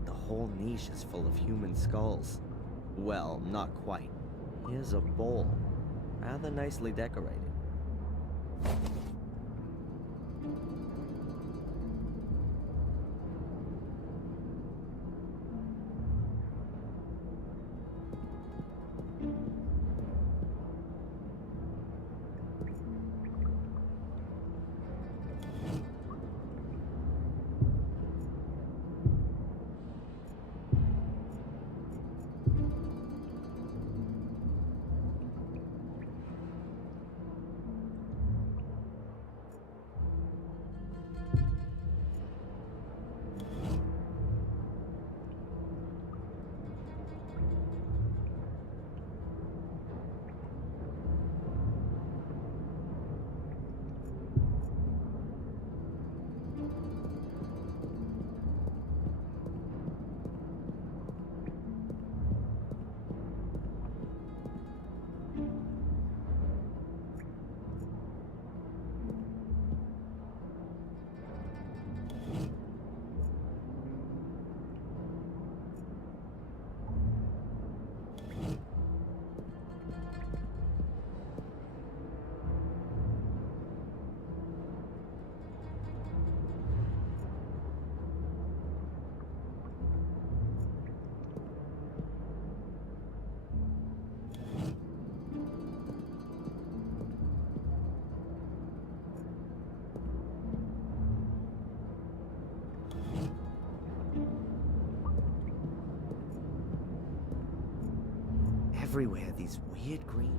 the whole niche is full of human skulls. Well, not quite. Here's a bowl, rather nicely decorated. Everywhere, these weird green...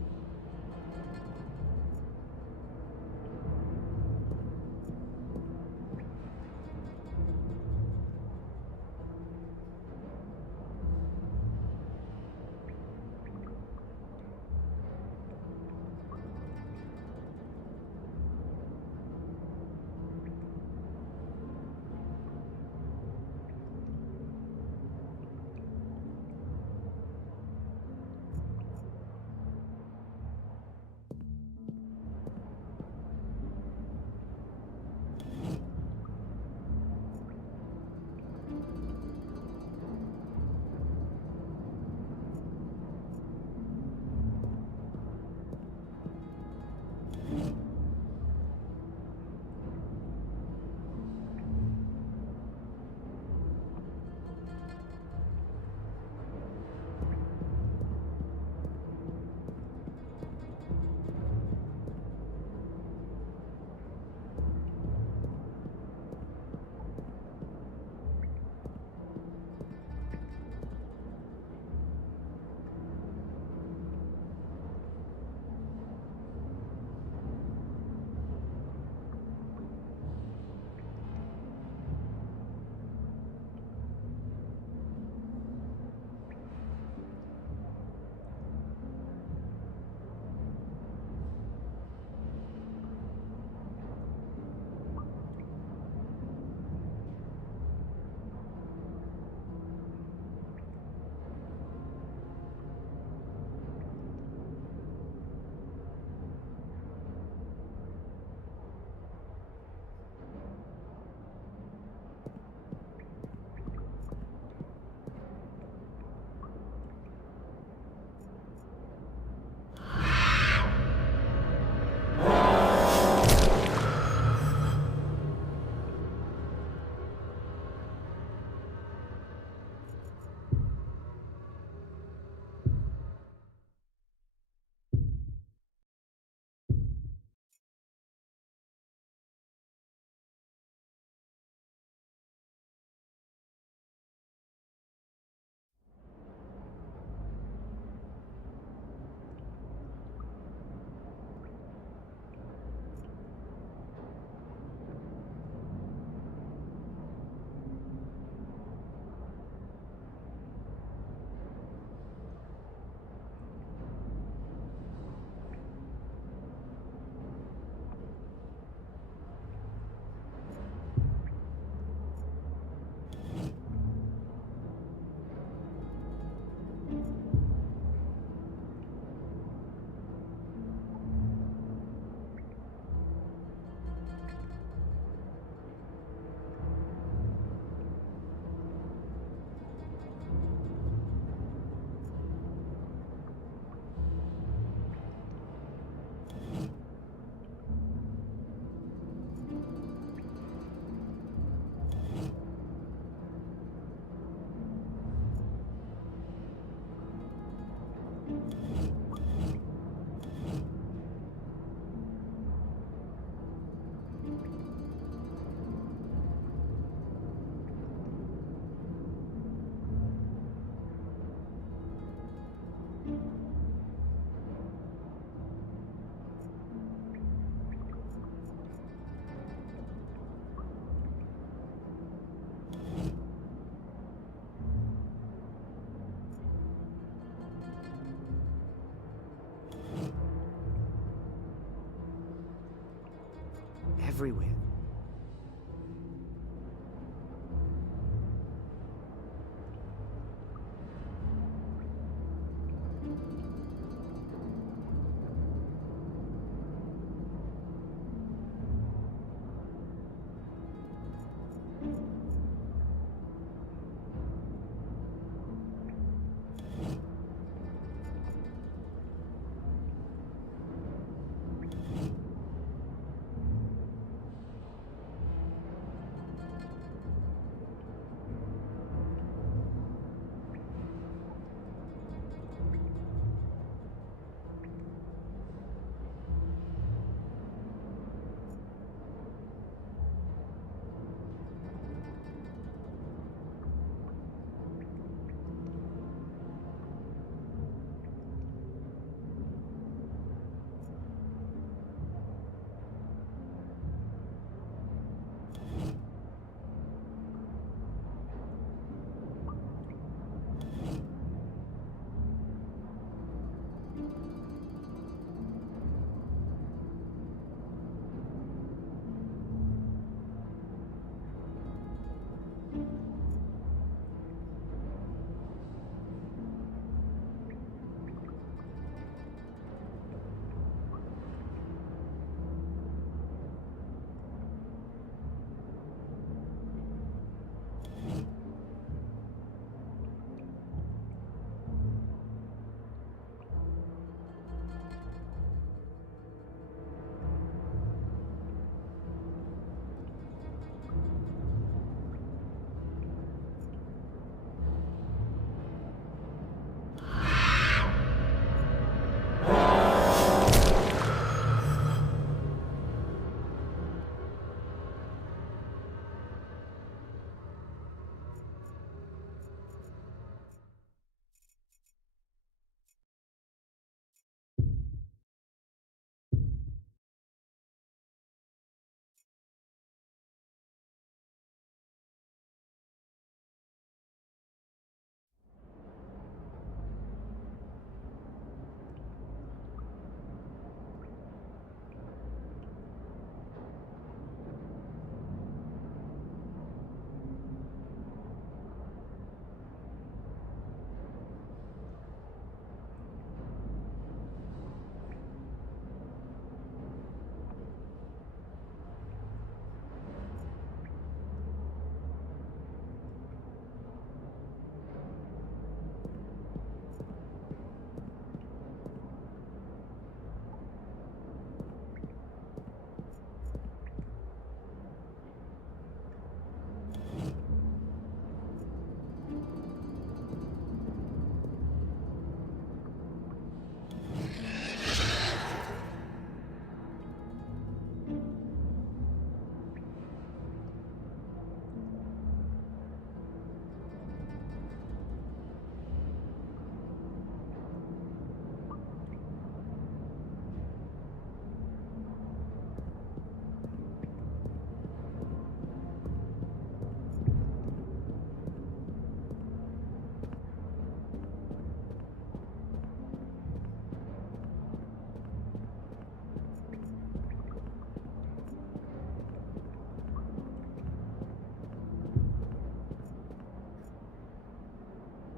everywhere.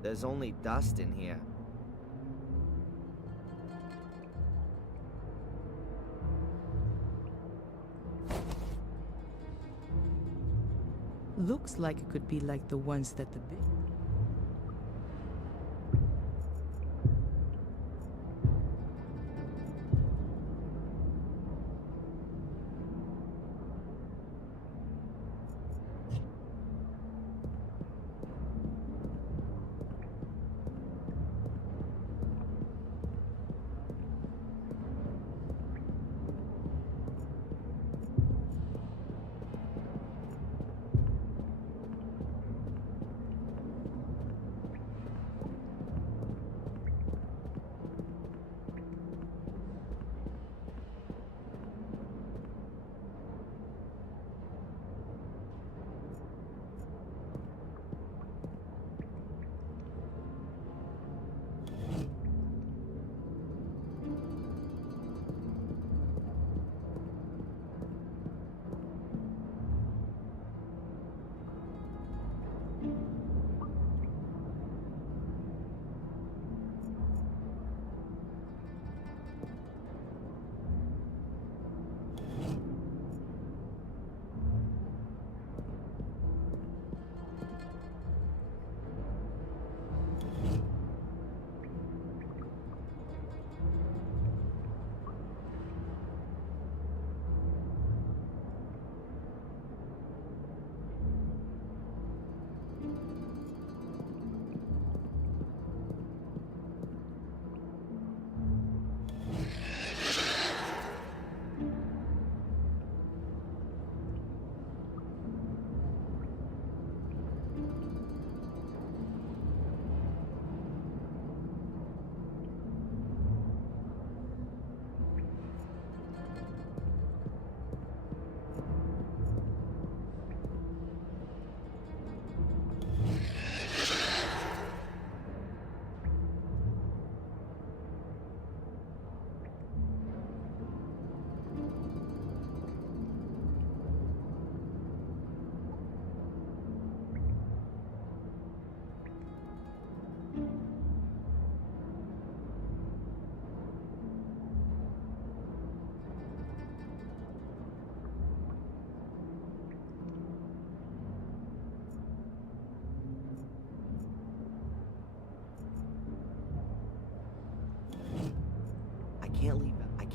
There's only dust in here. Looks like it could be like the ones that the big...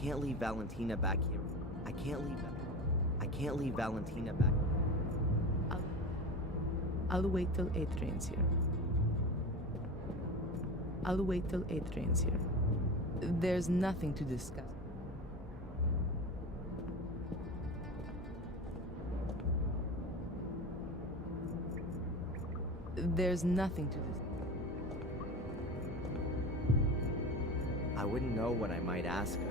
can't leave Valentina back here. I can't leave Valentina back. I'll wait till Adrian's here. I'll wait till Adrian's here. There's nothing to discuss. There's nothing to discuss. I wouldn't know what I might ask her.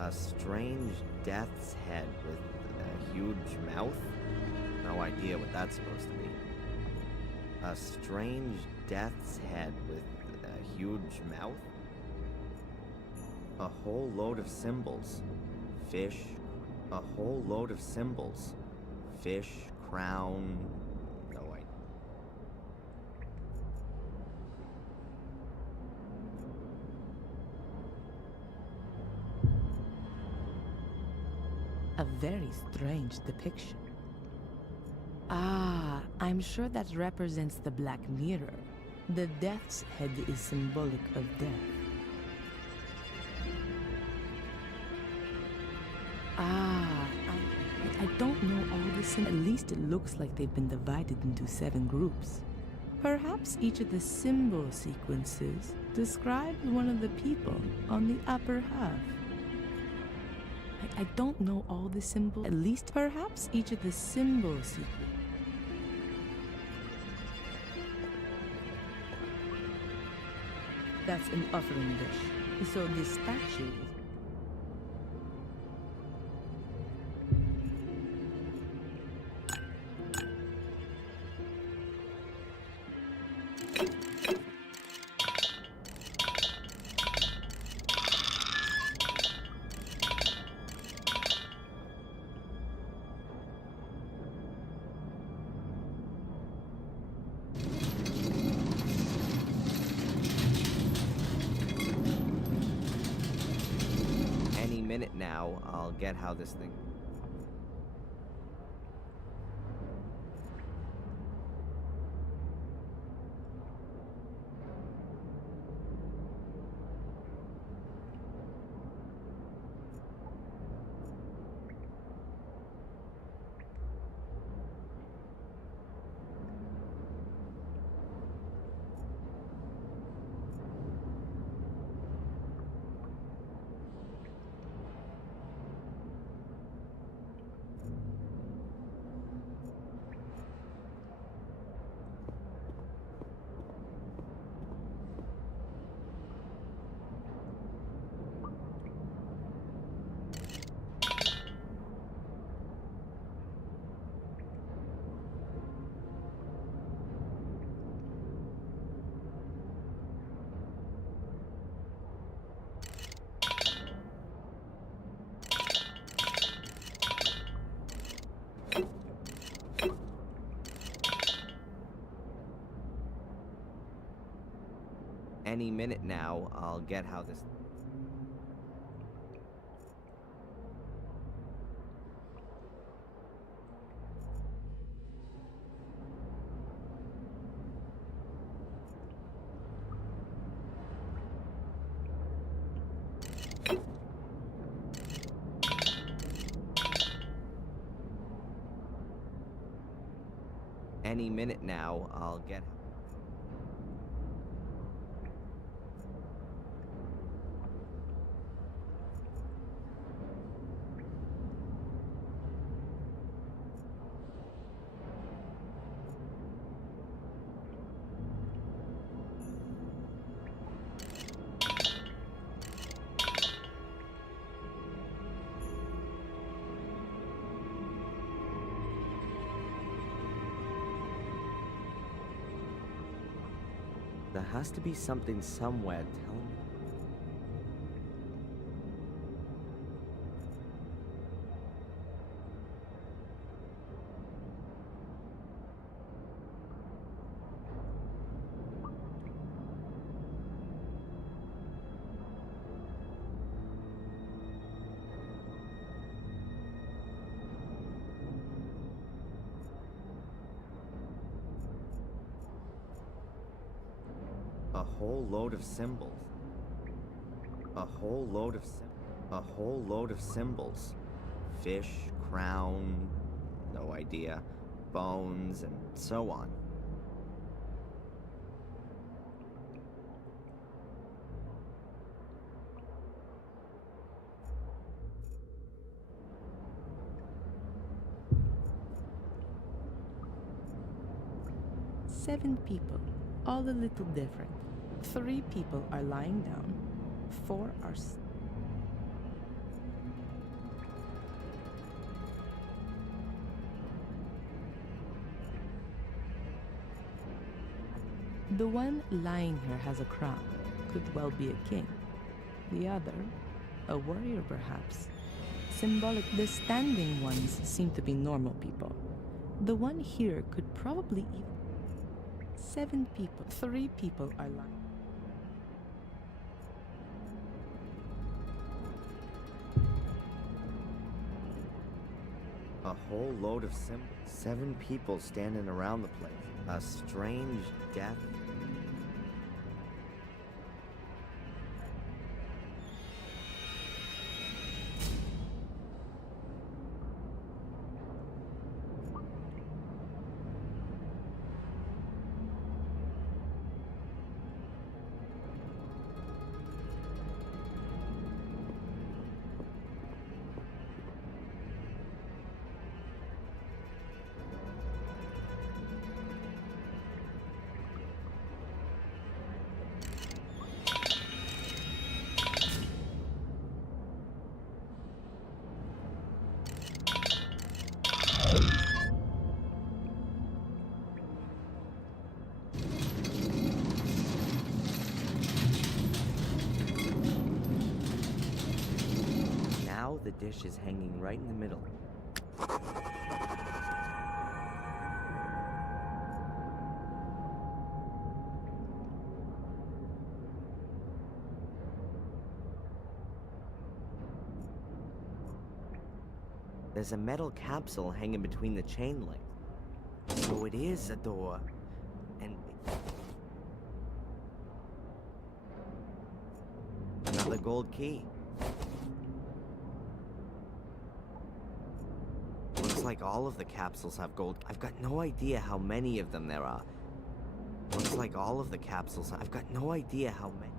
A strange death's head with a huge mouth? No idea what that's supposed to be. A strange death's head with a huge mouth? A whole load of symbols. Fish. A whole load of symbols. Fish, crown. No idea. A very strange depiction. Ah, I'm sure that represents the Black Mirror. The death's head is symbolic of death. Ah, I don't know all this, and at least it looks like they've been divided into 7 groups. Perhaps each of the symbol sequences describes one of the people on the upper half. I don't know all the symbols. At least perhaps each of the symbol sequences. That's an offering dish. So this statue is... minute now, I'll get how this thing... Any minute now, I'll get how this... Any minute now, I'll get... There has to be something somewhere telling me. A whole load of symbols. A whole load of symbols. Fish, crown, no idea, bones, and so on. Seven people, all a little different. 3 people are lying down, 4 are The one lying here has a crown, could well be a king. The other, a warrior perhaps. Symbolic, the standing ones seem to be normal people. The one here could probably even... 7 people, 3 people are lying. A whole load of symbols. 7 people standing around the place. A strange death. Now the dish is hanging right in the middle. There's a metal capsule hanging between the chain links. So it is a door. And... another gold key. Looks like all of the capsules have gold. I've got no idea how many of them there are. Looks like all of the capsules. I've got no idea how many.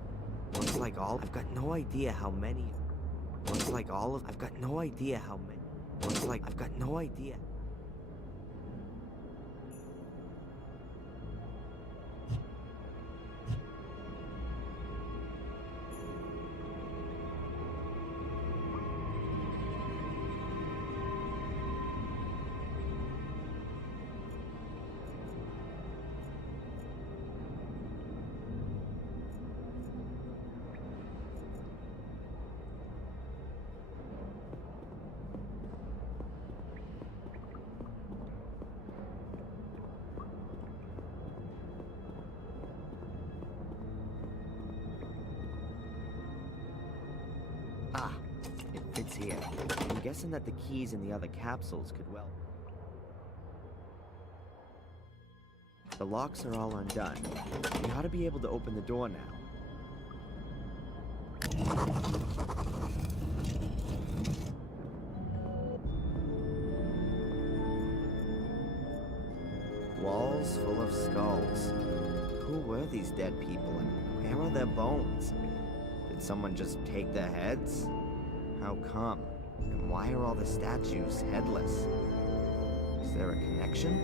Looks like all. I've got no idea how many. Looks like all of. I've got no idea how many. Looks like I've got no idea. Ah, it fits here. I'm guessing that the keys in the other capsules could well... The locks are all undone. We ought to be able to open the door now. Walls full of skulls. Who were these dead people and where are their bones? Did someone just take their heads? How come? And why are all the statues headless? Is there a connection?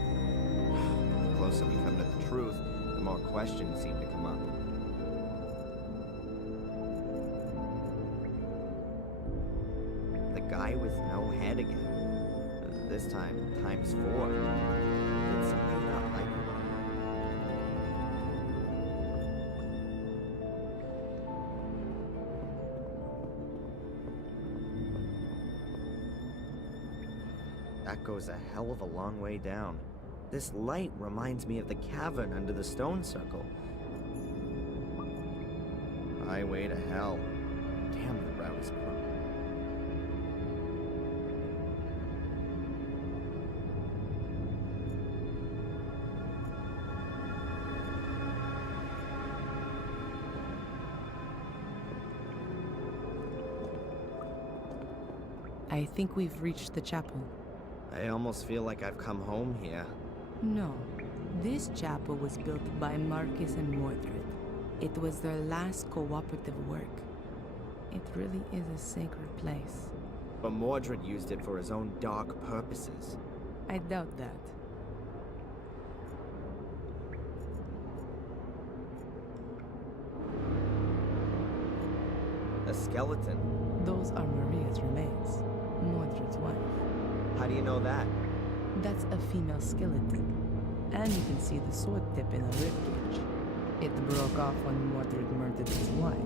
The closer we come to the truth, the more questions seem to come up. The guy with no head again. This time, times 4. Did something not like him? That goes a hell of a long way down. This light reminds me of the cavern under the stone circle. Highway to hell. Damn, the route is crooked. I think we've reached the chapel. I almost feel like I've come home here. No. This chapel was built by Marcus and Mordred. It was their last cooperative work. It really is a sacred place. But Mordred used it for his own dark purposes. I doubt that. A skeleton? Those are Maria's remains, Mordred's wife. How do you know that? That's a female skeleton. And you can see the sword tip in the ribcage. It broke off when Mordred murdered his wife.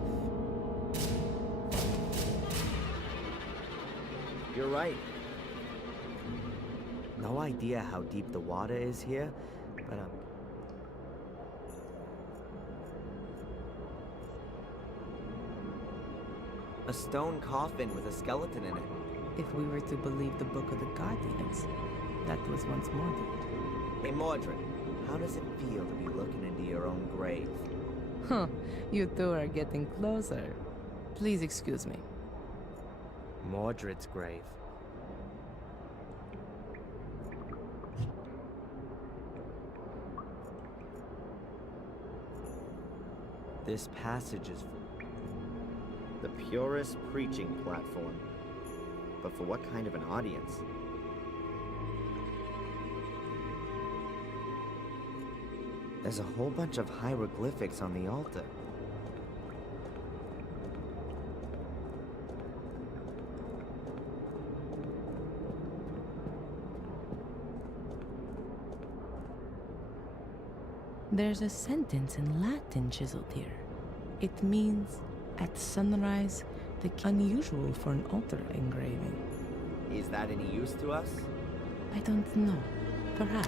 You're right. No idea how deep the water is here, but a stone coffin with a skeleton in it. If we were to believe the Book of the Guardians, that was once Mordred. Hey Mordred, how does it feel to be looking into your own grave? Huh, you two are getting closer. Please excuse me. Mordred's grave. This passage is the purest preaching platform. But for what kind of an audience? There's a whole bunch of hieroglyphics on the altar. There's a sentence in Latin chiseled here. It means, at sunrise, the unusual for an altar engraving. Is that any use to us? I don't know. Perhaps.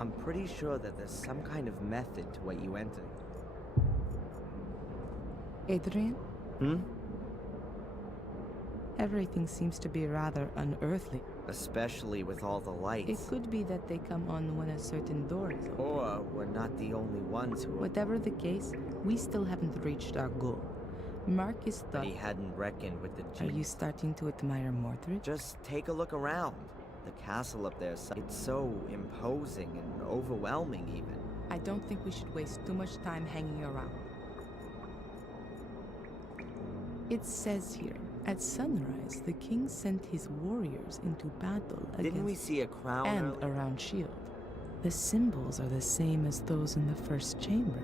I'm pretty sure that there's some kind of method to what you entered. Adrian? Hmm? Everything seems to be rather unearthly. Especially with all the lights. It could be that they come on when a certain door is open. Or we're not the only ones who... Whatever the case, we still haven't reached our goal. Marcus But thought... he hadn't reckoned with the... Are you starting to admire Mordred? Just take a look around. The castle up there, it's so imposing and overwhelming even. I don't think we should waste too much time hanging around. It says here, at sunrise, the king sent his warriors into battle against... Didn't we see a crown and earlier? a round shield. The symbols are the same as those in the first chamber.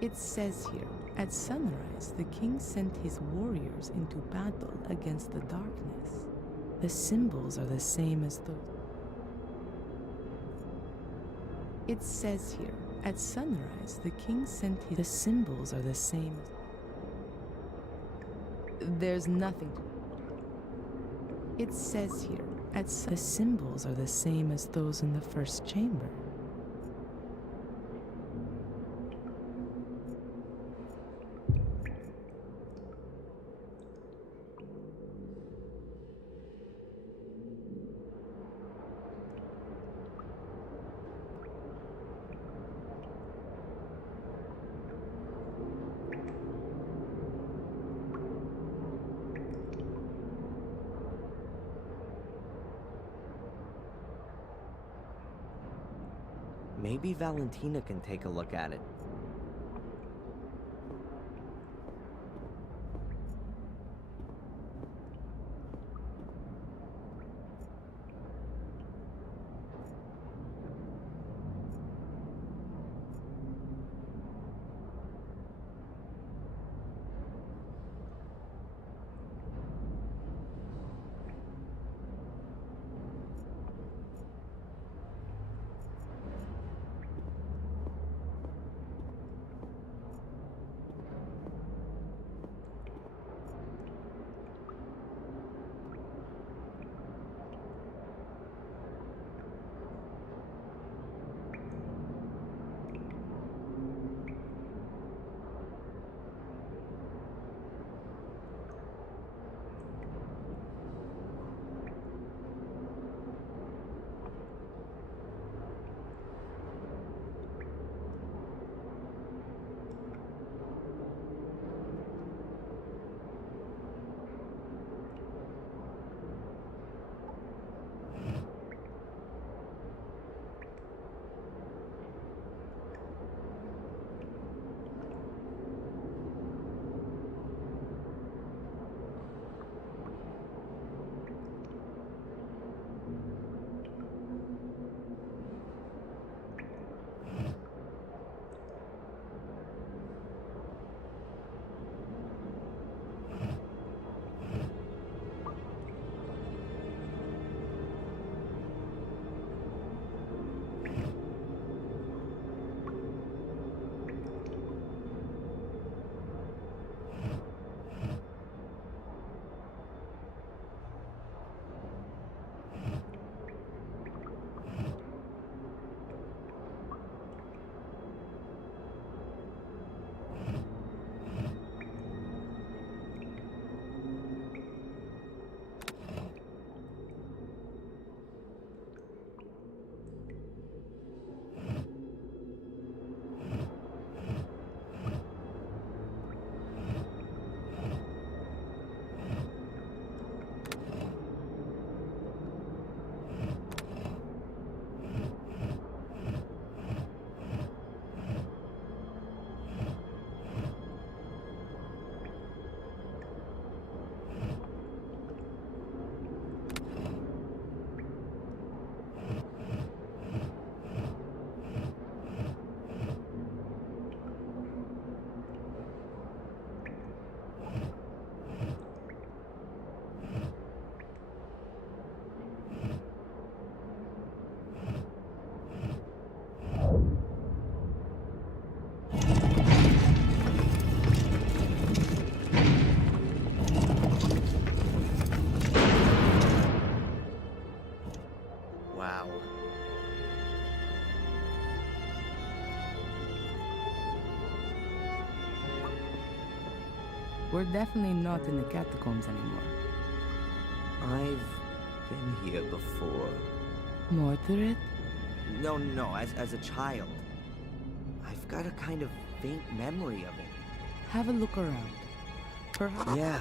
It says here, at sunrise, the king sent his warriors into battle against the darkness. The symbols are the same as those. It says here, at sunrise, the king sent his... The symbols are the same as... There's nothing to... It says here, the symbols are the same as those in the first chamber. Maybe Valentina can take a look at it. We're definitely not in the catacombs anymore. I've been here before. Mordred? No, as a child. I've got a kind of faint memory of it. Have a look around. Perhaps. Yeah.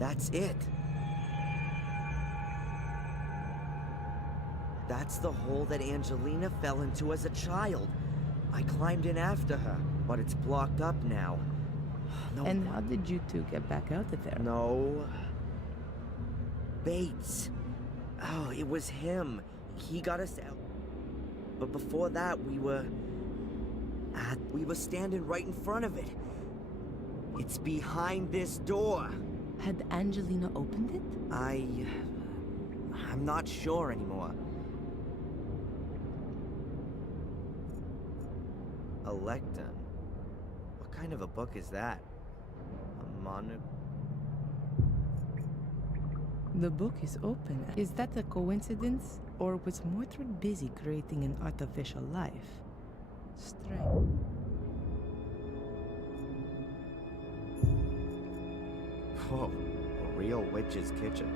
That's it. That's the hole that Angelina fell into as a child. I climbed in after her, but it's blocked up now. No. And how did you two get back out of there? No. Bates. Oh, it was him. He got us out. But before that, we were standing right in front of it. It's behind this door. Had Angelina opened it? I'm not sure anymore. A lectern? What kind of a book is that? A mono... The book is open. Is that a coincidence? Or was Mordred busy creating an artificial life? Strange. Whoa, a real witch's kitchen.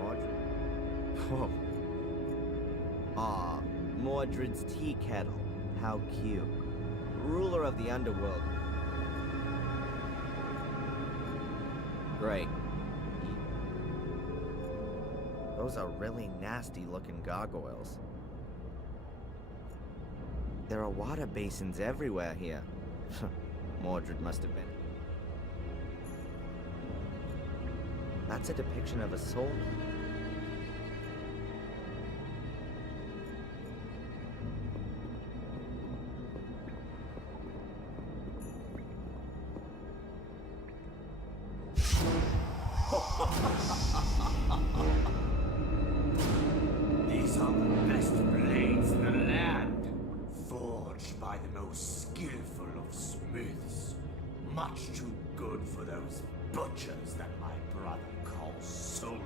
Audrey. Whoa. Aw, Mordred's tea kettle. How cute. Ruler of the underworld. Great. Those are really nasty looking gargoyles. There are water basins everywhere here. Mordred must have been. That's a depiction of a soul. These are the best blades in the land, forged by the most skillful of smiths. Much too good for those butchers that my brother calls soldiers.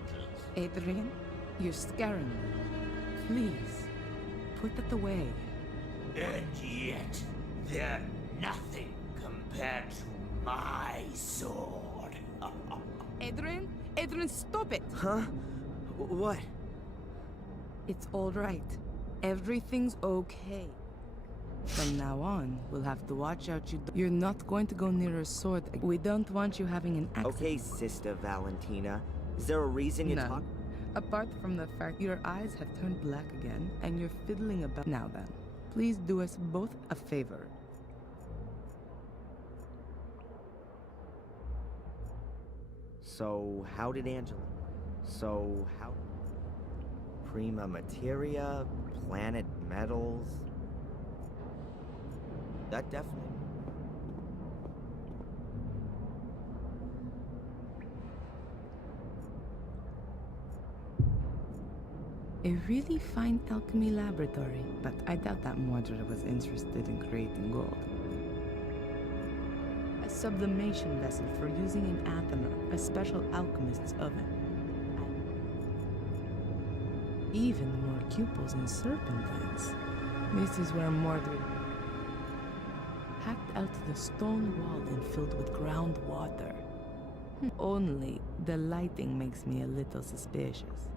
Adrian, you're scaring me. Please, put that away. And yet, they're nothing compared to my sword. Adrian? Adrian, stop it! Huh? What? It's all right. Everything's okay. From now on, we'll have to watch out you're not going to go near a sword. We don't want you having an accident. Okay, Sister Valentina. Is there a reason you talk? Apart from the fact your eyes have turned black again, and you're fiddling about. Now then, please do us both a favor. So, how did Angela... Prima Materia, Planet Metals... That definitely... A really fine alchemy laboratory, but I doubt that Mordred was interested in creating gold. A sublimation vessel for using in Athenar, a special alchemist's oven. Even more cupels and serpentines. This is where Mordred hacked out the stone wall and filled with groundwater. Only the lighting makes me a little suspicious.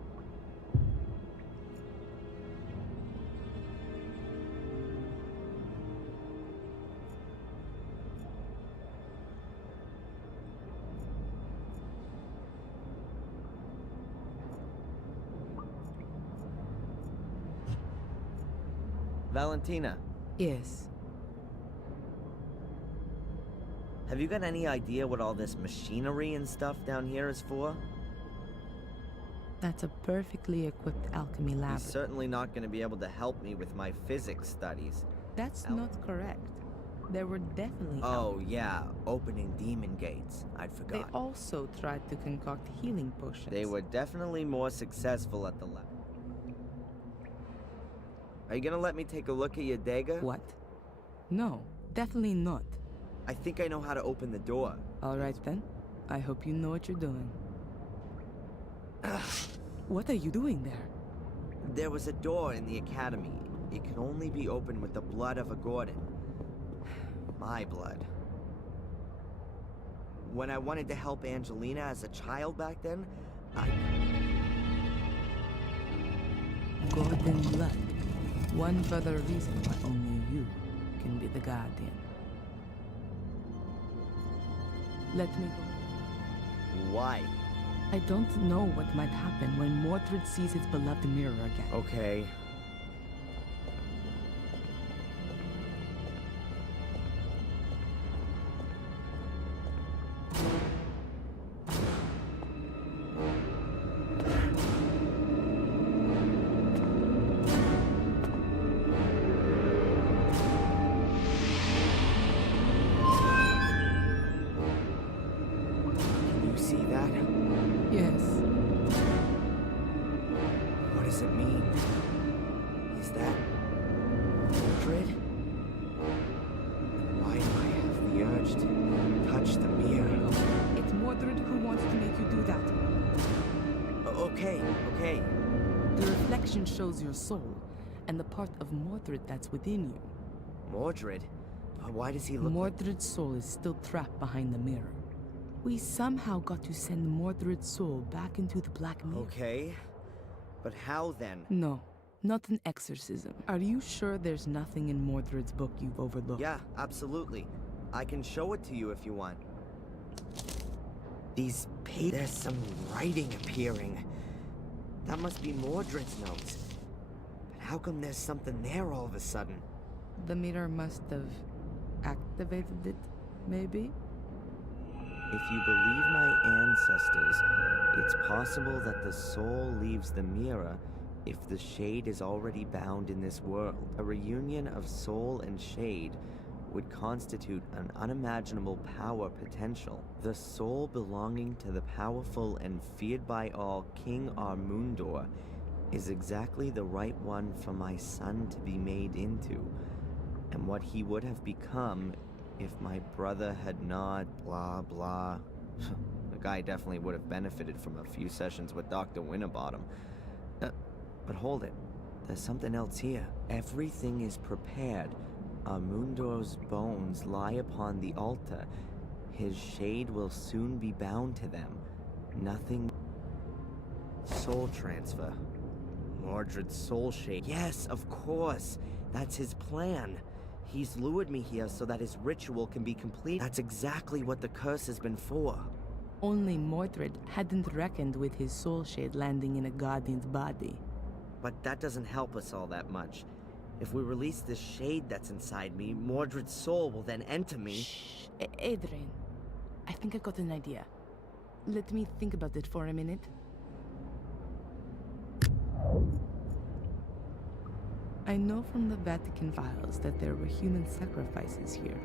Valentina, Yes. have you got any idea what all this machinery and stuff down here is for? That's a perfectly equipped alchemy lab. He's certainly not going to be able to help me with my physics studies. That's not correct. There were definitely. Oh, yeah, opening demon gates. I'd They forgotten. also tried to concoct healing potions. They were definitely more successful at the lab. Are you gonna let me take a look at your dagger? What? No, definitely not. I think I know how to open the door. All right then. I hope you know what you're doing. What are you doing there? There was a door in the academy. It can only be opened with the blood of a Gordon. My blood. When I wanted to help Angelina as a child back then, Gordon blood. One further reason why only you can be the guardian. Let me go. Why? I don't know what might happen when Mordred sees his beloved mirror again. Okay. Can you see that? Yes. What does it mean? Is that Mordred? Why do I have the urge to touch the mirror? It's Mordred who wants to make you do that. Okay. The reflection shows your soul, and the part of Mordred that's within you. Mordred? Why does he look Mordred's soul is still trapped behind the mirror. We somehow got to send Mordred's soul back into the Black Mirror. Okay. But how then? No, not an exorcism. Are you sure there's nothing in Mordred's book you've overlooked? Yeah, absolutely. I can show it to you if you want. These pages. There's some writing appearing. That must be Mordred's notes. But how come there's something there all of a sudden? The mirror must have activated it, maybe? If you believe my ancestors, it's possible that the soul leaves the mirror if the shade is already bound in this world. A reunion of soul and shade would constitute an unimaginable power potential. The soul belonging to the powerful and feared by all King Armundor is exactly the right one for my son to be made into, and what he would have become if my brother had not blah blah. The guy definitely would have benefited from a few sessions with Dr. Winterbottom. But hold it, there's something else here. Everything is prepared. Armundor's bones lie upon the altar. His shade will soon be bound to them. Nothing. Soul transfer. Mordred's soul shade. Yes, of course. That's his plan. He's lured me here so that his ritual can be complete. That's exactly what the curse has been for. Only Mordred hadn't reckoned with his soul shade landing in a guardian's body. But that doesn't help us all that much. If we release this shade that's inside me, Mordred's soul will then enter me. Shh. Adrian, I think I got an idea. Let me think about it for a minute. I know from the Vatican files that there were human sacrifices here.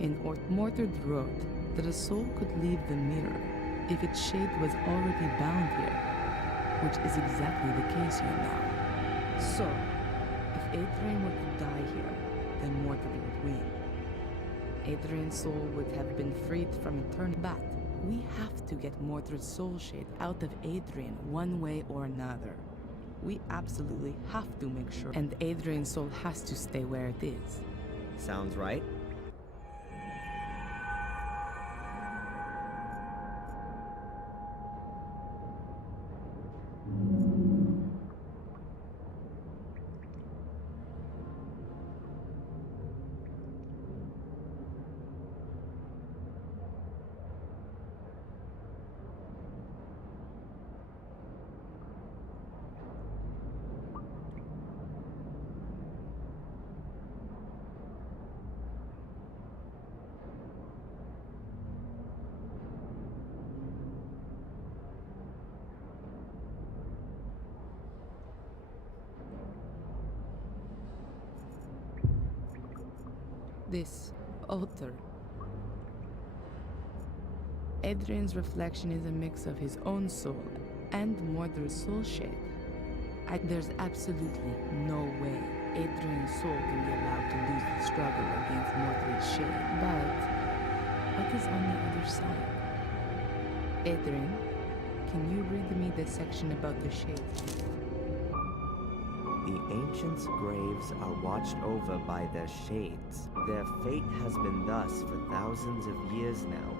In Mordred wrote that a soul could leave the mirror if its shade was already bound here, which is exactly the case here now. So, if Adrian were to die here, then Mordred would win. Adrian's soul would have been freed from eternity. But we have to get Mordred's soul shade out of Adrian one way or another. We absolutely have to make sure. And Adrian's soul has to stay where it is. Sounds right. This altar. Adrian's reflection is a mix of his own soul and Mordred's soul shade. There's absolutely no way Adrian's soul can be allowed to lose the struggle against Mordred's shade. But what is on the other side? Adrian, can you read me the section about the shade? The ancients' graves are watched over by their shades. Their fate has been thus for thousands of years now,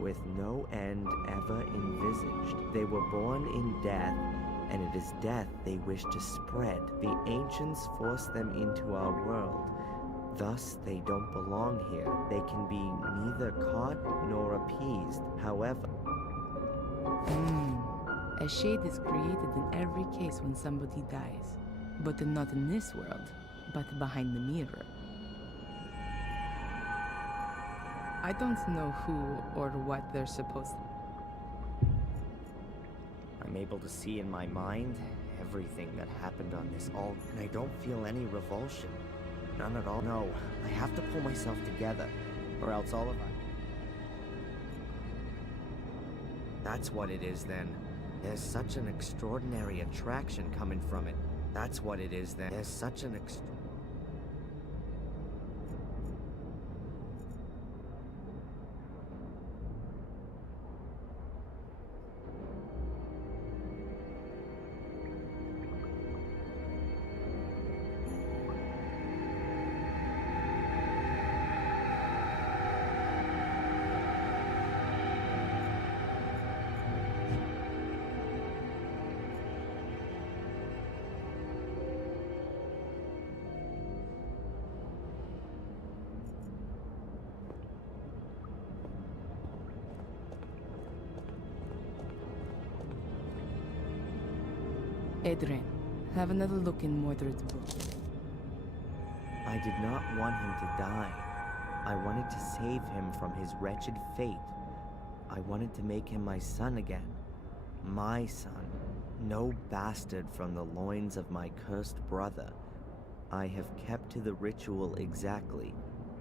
with no end ever envisaged. They were born in death, and it is death they wish to spread. The ancients forced them into our world. Thus, they don't belong here. They can be neither caught nor appeased. However... A shade is created in every case when somebody dies. But not in this world, but behind the mirror. I don't know who or what they're supposed to. I'm able to see in my mind everything that happened on this altar, and I don't feel any revulsion. None at all. No, I have to pull myself together, or else all of us... That's what it is then. There's such an extraordinary attraction coming from it. That's what it is then. There's such an Adrian, have another look in Mordred's book. I did not want him to die. I wanted to save him from his wretched fate. I wanted to make him my son again. My son. No bastard from the loins of my cursed brother. I have kept to the ritual exactly.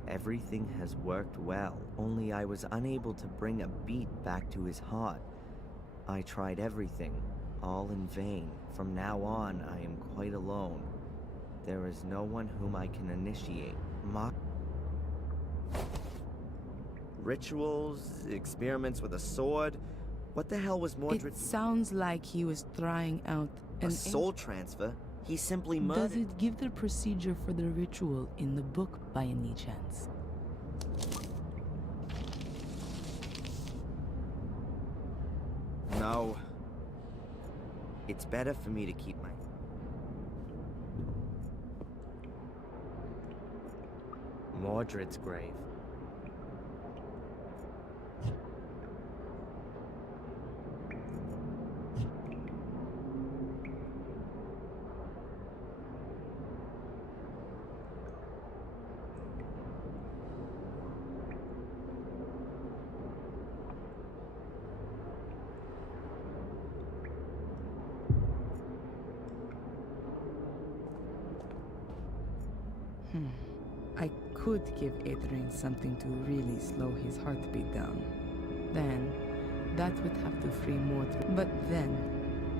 Everything has worked well, only I was unable to bring a beat back to his heart. I tried everything, all in vain. From now on, I am quite alone. There is no one whom I can initiate. Rituals, experiments with a sword. What the hell was Mordred? It sounds like he was trying out A soul transfer? He simply murdered. Does it give the procedure for the ritual in the book by any chance? No. It's better for me to keep my... Mordred's grave. I could give Adrian something to really slow his heartbeat down. Then, that would have to free Mordred. But then,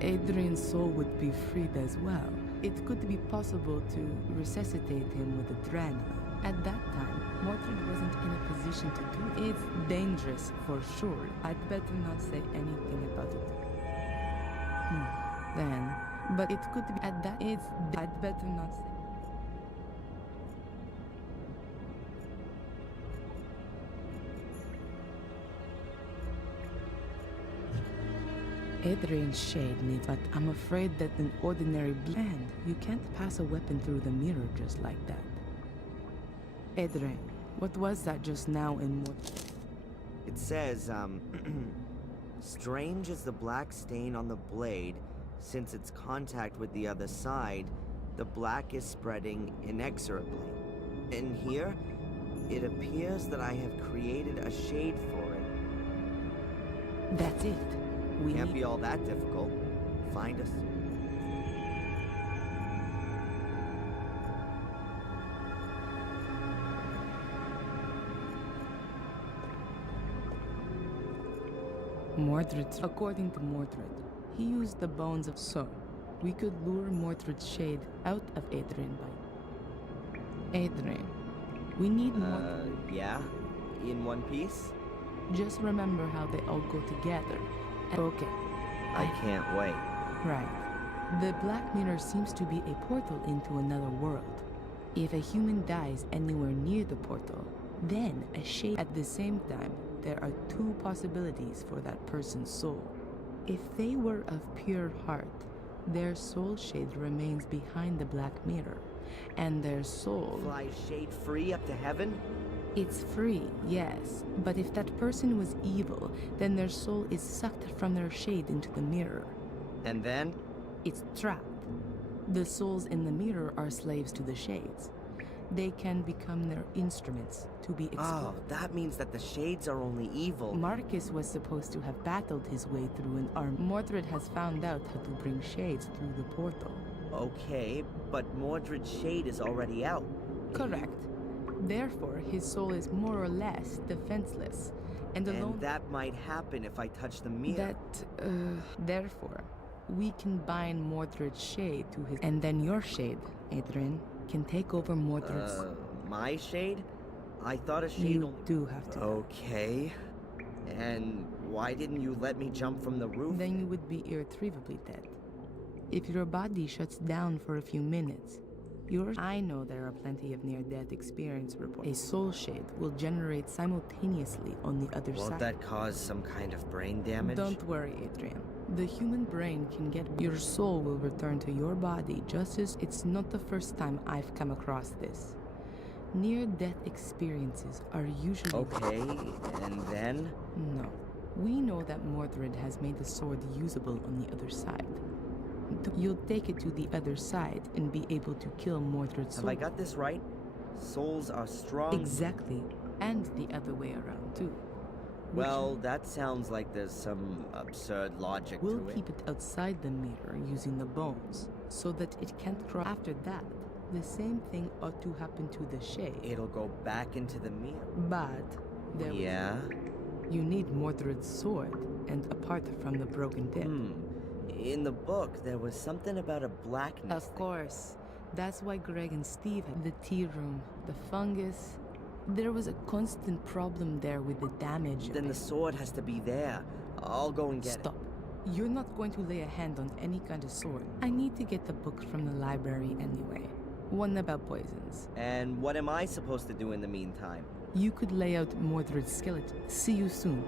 Adrian's soul would be freed as well. It could be possible to resuscitate him with adrenaline. At that time, Mordred wasn't in a position to do it. It's dangerous, for sure. I'd better not say anything about it. Then, but it could be at that. I'd better not say. Adrian's shade needs, but I'm afraid that an ordinary and you can't pass a weapon through the mirror just like that. Adrian, what was that just now in It says, strange is the black stain on the blade. Since its contact with the other side, the black is spreading inexorably. And here, it appears that I have created a shade for it. That's it. We Can't be all that difficult. Find us. Mordred. According to Mordred, he used the bones of so. We could lure Mordred's shade out of Adrian by... Adrian, we need more... Yeah? In one piece? Just remember how they all go together. Okay. I can't wait. Right. The Black Mirror seems to be a portal into another world. If a human dies anywhere near the portal, then a shade. At the same time, there are two possibilities for that person's soul. If they were of pure heart, their soul shade remains behind the Black Mirror, and their soul... Flies shade free up to heaven? It's free, yes, but if that person was evil, then their soul is sucked from their shade into the mirror. And then? It's trapped. The souls in the mirror are slaves to the shades. They can become their instruments to be exploited. Oh, that means that the shades are only evil. Marcus was supposed to have battled his way through an arm. Mordred has found out how to bring shades through the portal. Okay, but Mordred's shade is already out. Correct. Therefore, his soul is more or less defenseless, and alone... And that might happen if I touch the mirror. Therefore, we can bind Mordred's shade to his... And then your shade, Adrian, can take over Mordred's... My shade? I thought a shade... You do have to. Okay. And why didn't you let me jump from the roof? Then you would be irretrievably dead. If your body shuts down for a few minutes, I know there are plenty of near-death experience reports. A soul shade will generate simultaneously on the other side. Won't that cause some kind of brain damage? Don't worry, Adrian. The human brain can get... Your soul will return to your body just as... It's not the first time I've come across this. Near-death experiences are usually... Okay, and then? No. We know that Mordred has made the sword usable on the other side. You'll take it to the other side and be able to kill Mordred's soul. Have I got this right? Souls are strong? Exactly. And the other way around, too. Well, that sounds like there's some absurd logic We'll to it. keep it outside the mirror using the bones, so that it can't cross. After that, the same thing ought to happen to the shade. It'll go back into the mirror. But there Yeah? you need Mordred's sword, and apart from the broken tip. In the book, there was something about a blackness. Of course. That's why Greg and Steve had the tea room, the fungus. There was a constant problem there with the damage. Then the sword has to be there. I'll go and get Stop. You're not going to lay a hand on any kind of sword. I need to get the book from the library anyway. One about poisons. it. And what am I supposed to do in the meantime? You could lay out Mordred's skeleton. See you soon.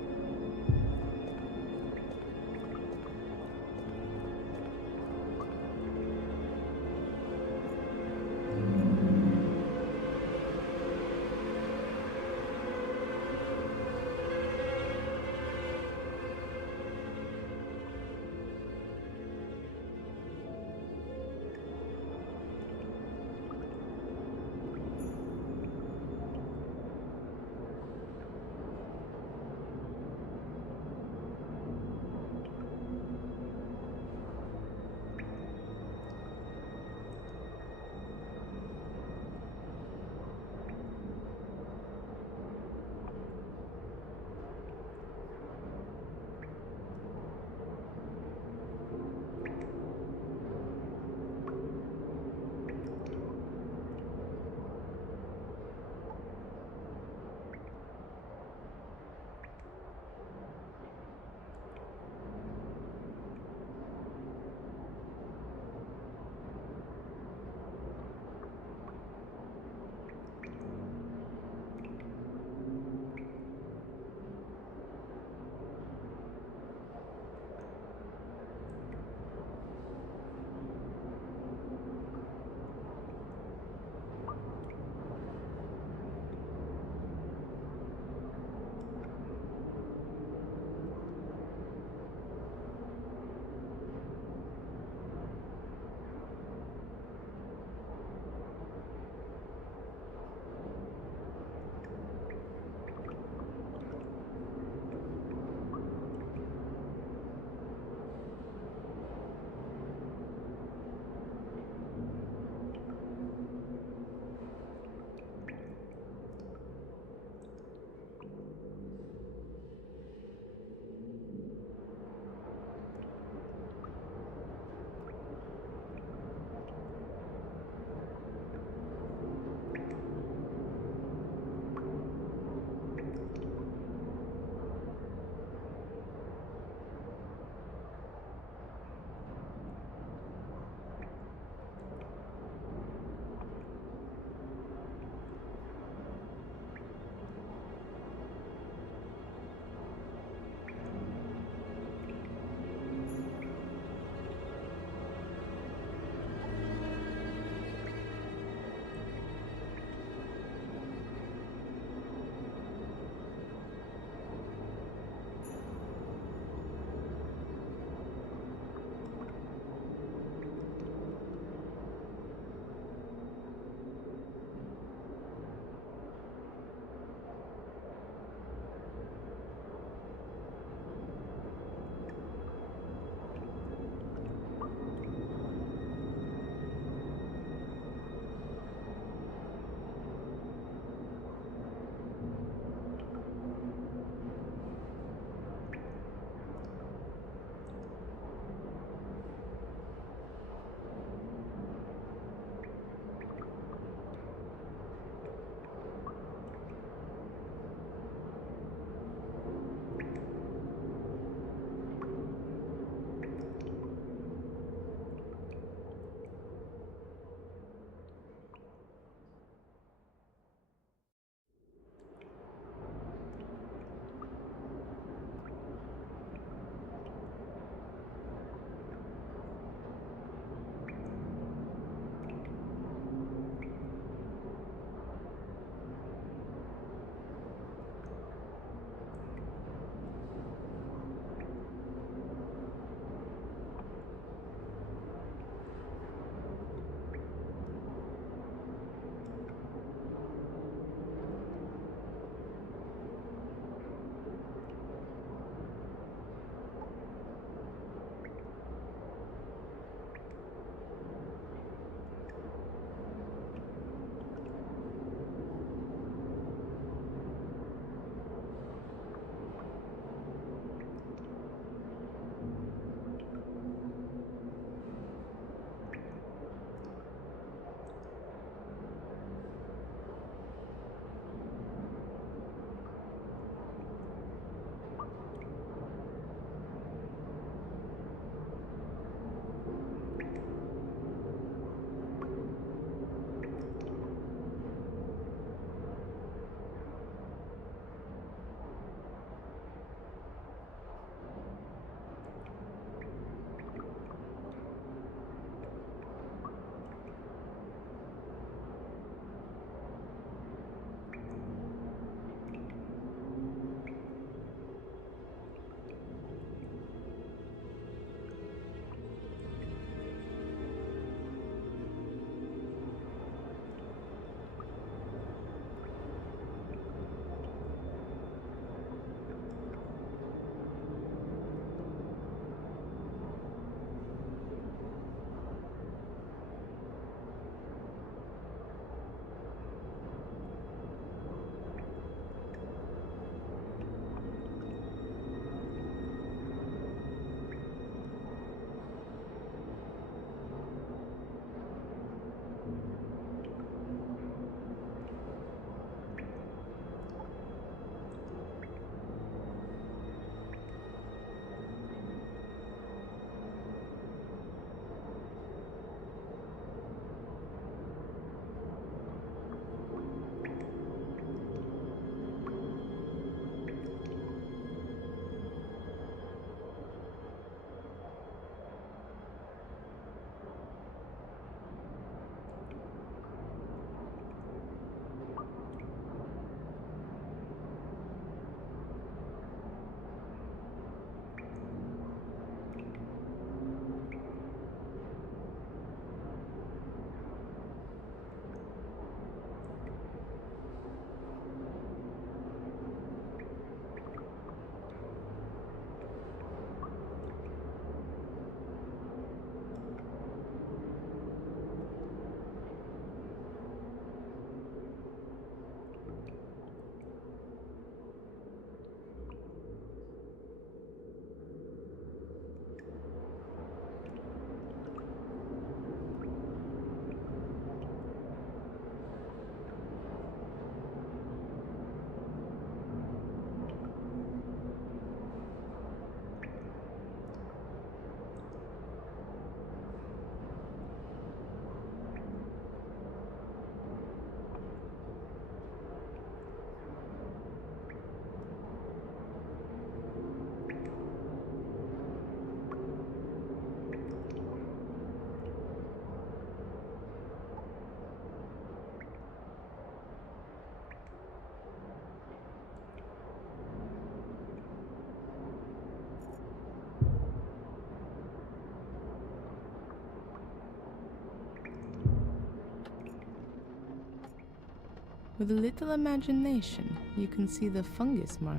With a little imagination, you can see the fungus mark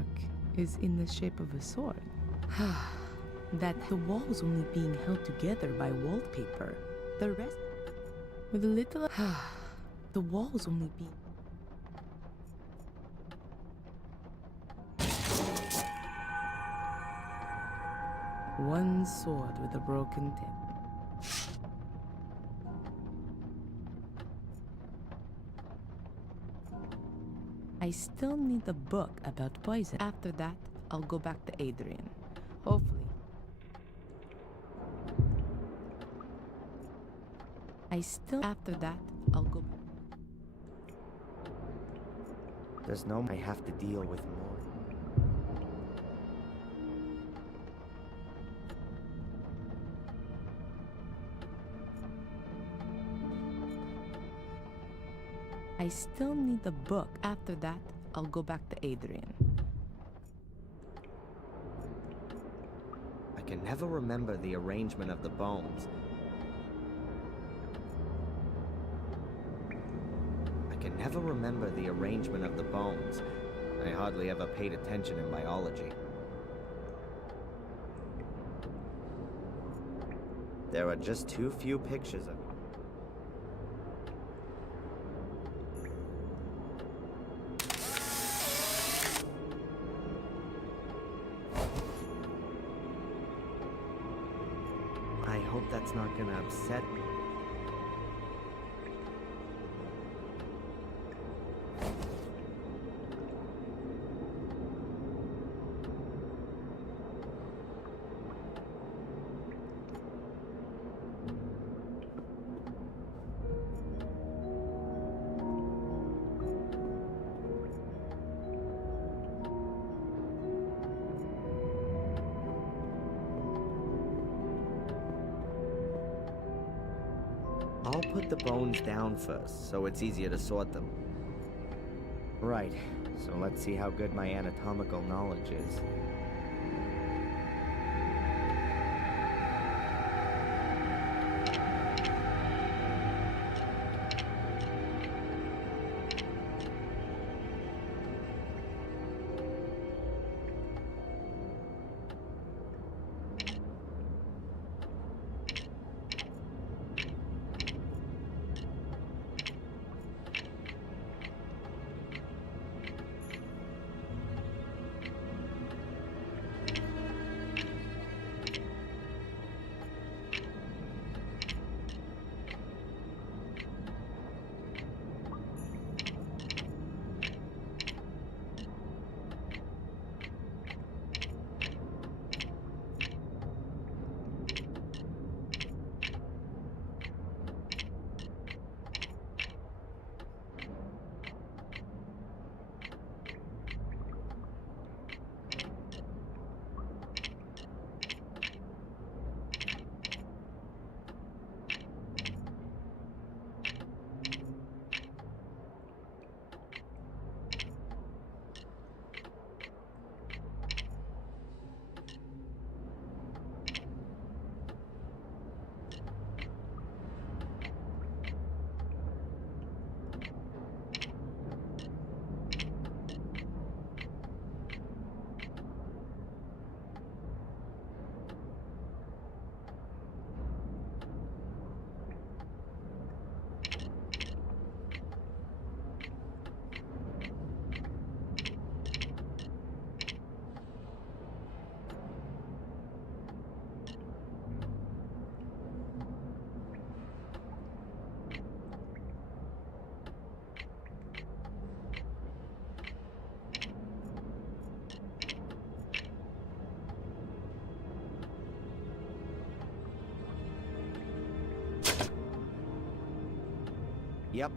is in the shape of a sword. That the walls only being held together by wallpaper. The rest... With a little... the walls only being... One sword with a broken tip. I still need the book about poison. After that, I'll go back to Adrian. Hopefully. After that, I'll go back. There's no... I have to deal with more. I still need the book. After that, I'll go back to Adrian. I can never remember the arrangement of the bones. I hardly ever paid attention in biology. There are just too few pictures of... I hope that's not gonna upset me. I'll put the bones down first, so it's easier to sort them. Right, so let's see how good my anatomical knowledge is. Yep,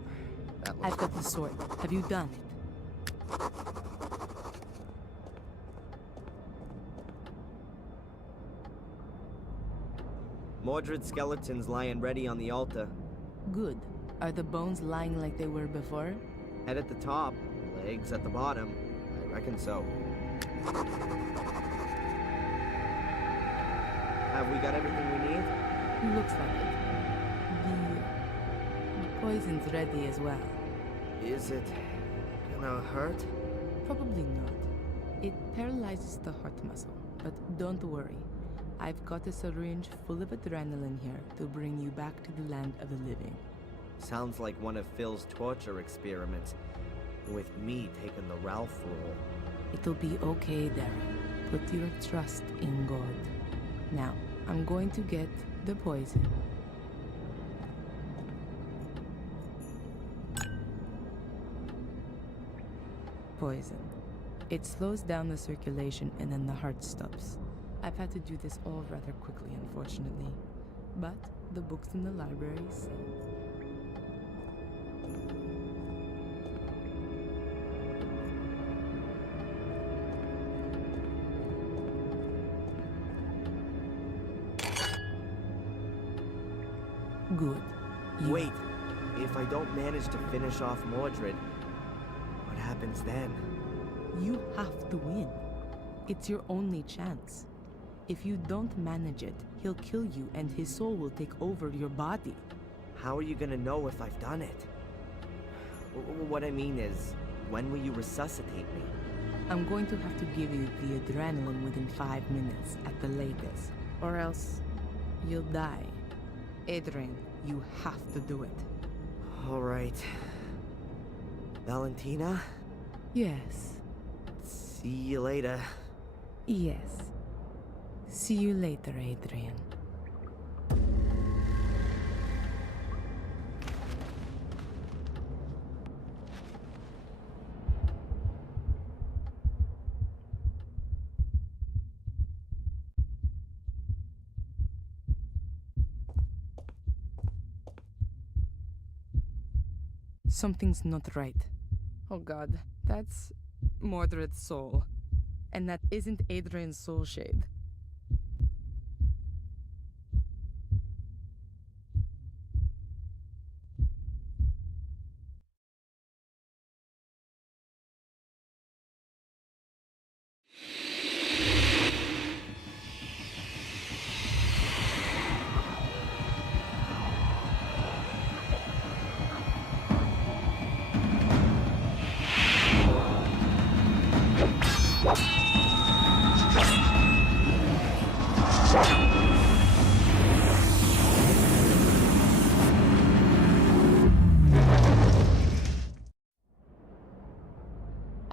that looks... I've got the sword. Have you done it? Mordred skeletons lying ready on the altar. Good. Are the bones lying like they were before? Head at the top, legs at the bottom. I reckon so. Have we got everything we need? Looks like it. The poison's ready as well. Is it? gonna hurt? Probably not. It paralyzes the heart muscle, but don't worry. I've got a syringe full of adrenaline here to bring you back to the land of the living. Sounds like one of Phil's torture experiments, with me taking the Ralph role. It'll be okay, Darren. Put your trust in God. Now, I'm going to get the poison. Poison. It slows down the circulation and then the heart stops. I've had to do this all rather quickly, unfortunately. But the books in the library say... Good. Wait, if I don't manage to finish off Mordred, what happens then? You have to win. It's your only chance. If you don't manage it, he'll kill you and his soul will take over your body. How are you gonna know if I've done it? What I mean is, when will you resuscitate me? I'm going to have to give you the adrenaline within 5 minutes at the latest, or else you'll die. Adrian, you have to do it. All right. Valentina? Yes. See you later. Yes. See you later, Adrian. Something's not right. Oh god, that's Mordred's soul. And that isn't Adrian's soul shade.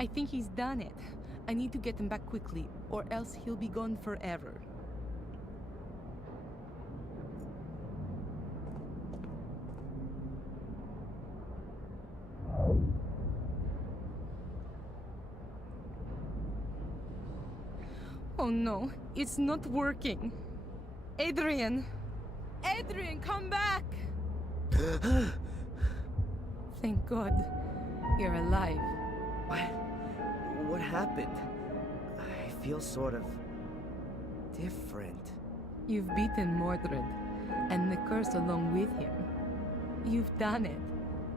I think he's done it. I need to get him back quickly, or else he'll be gone forever. Oh no, it's not working. Adrian! Adrian, come back! Thank God, you're alive. What happened? I feel sort of different. You've beaten Mordred, and the curse along with him. You've done it.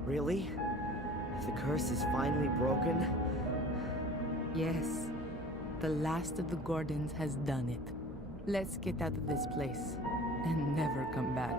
Really? The curse is finally broken? Yes. The last of the Gordons has done it. Let's get out of this place and never come back.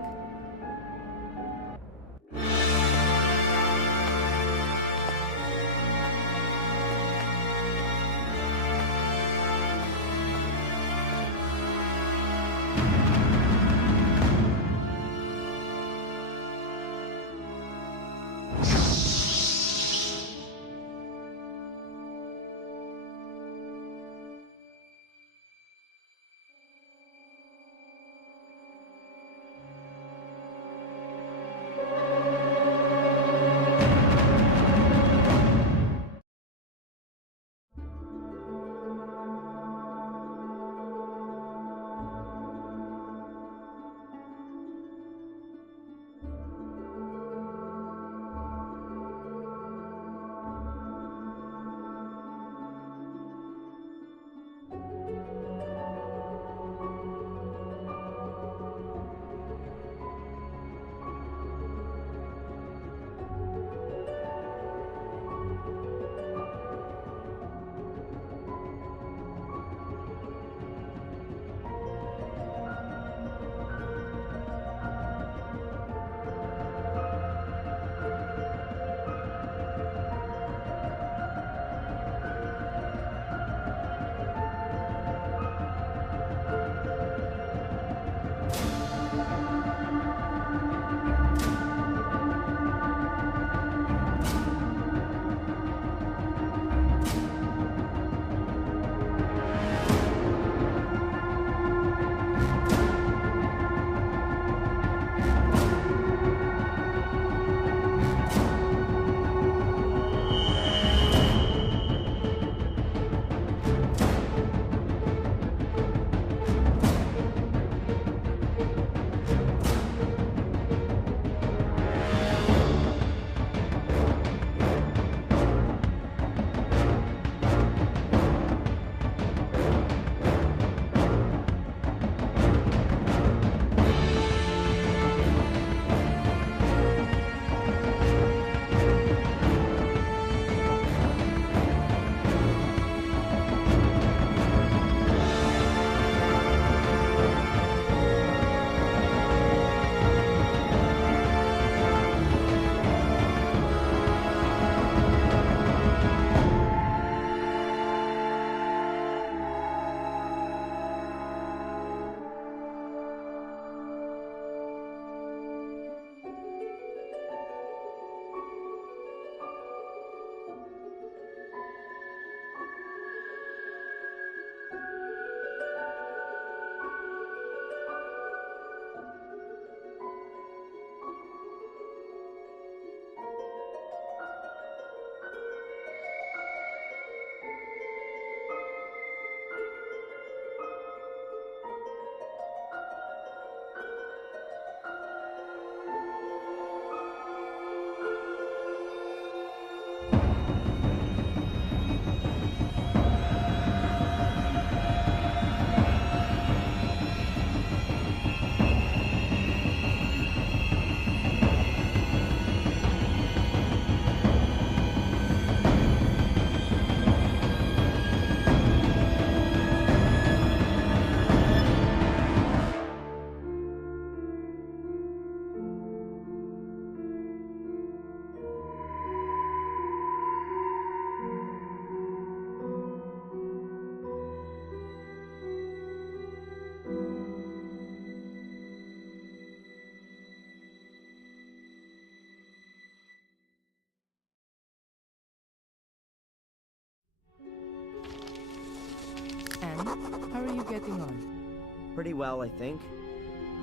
How are you getting on? Pretty well, I think.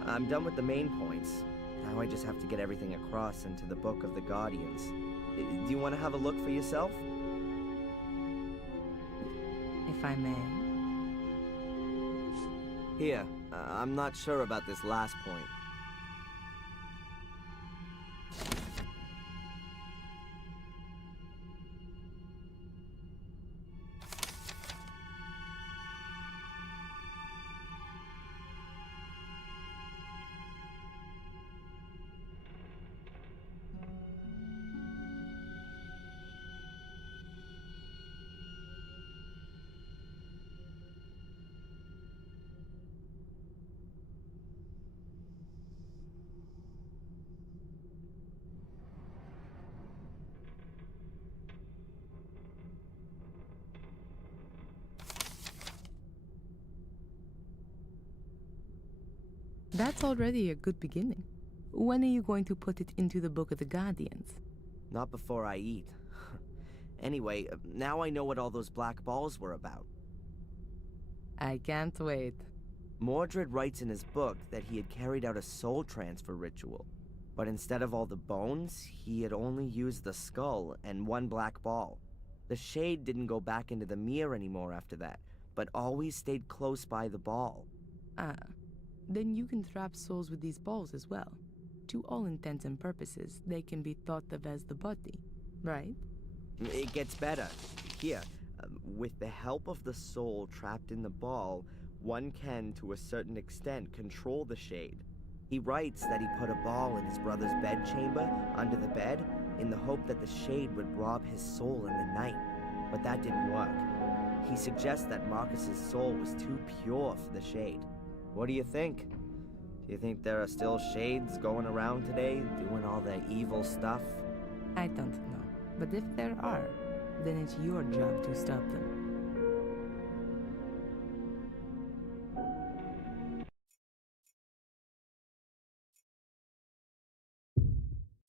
I'm done with the main points. Now I just have to get everything across into the Book of the Guardians. Do you want to have a look for yourself? If I may. Here, I'm not sure about this last point. That's already a good beginning. When are you going to put it into the Book of the Guardians? Not before I eat. Anyway, now I know what all those black balls were about. I can't wait. Mordred writes in his book that he had carried out a soul transfer ritual, but instead of all the bones, he had only used the skull and one black ball. The shade didn't go back into the mirror anymore after that, but always stayed close by the ball. Ah, then you can trap souls with these balls as well. To all intents and purposes, they can be thought of as the body, right? It gets better. Here, with the help of the soul trapped in the ball, one can, to a certain extent, control the shade. He writes that he put a ball in his brother's bedchamber, under the bed, in the hope that the shade would rob his soul in the night. But that didn't work. He suggests that Marcus's soul was too pure for the shade. What do you think? Do you think there are still shades going around today, doing all their evil stuff? I don't know. But if there are, then it's your job to stop them.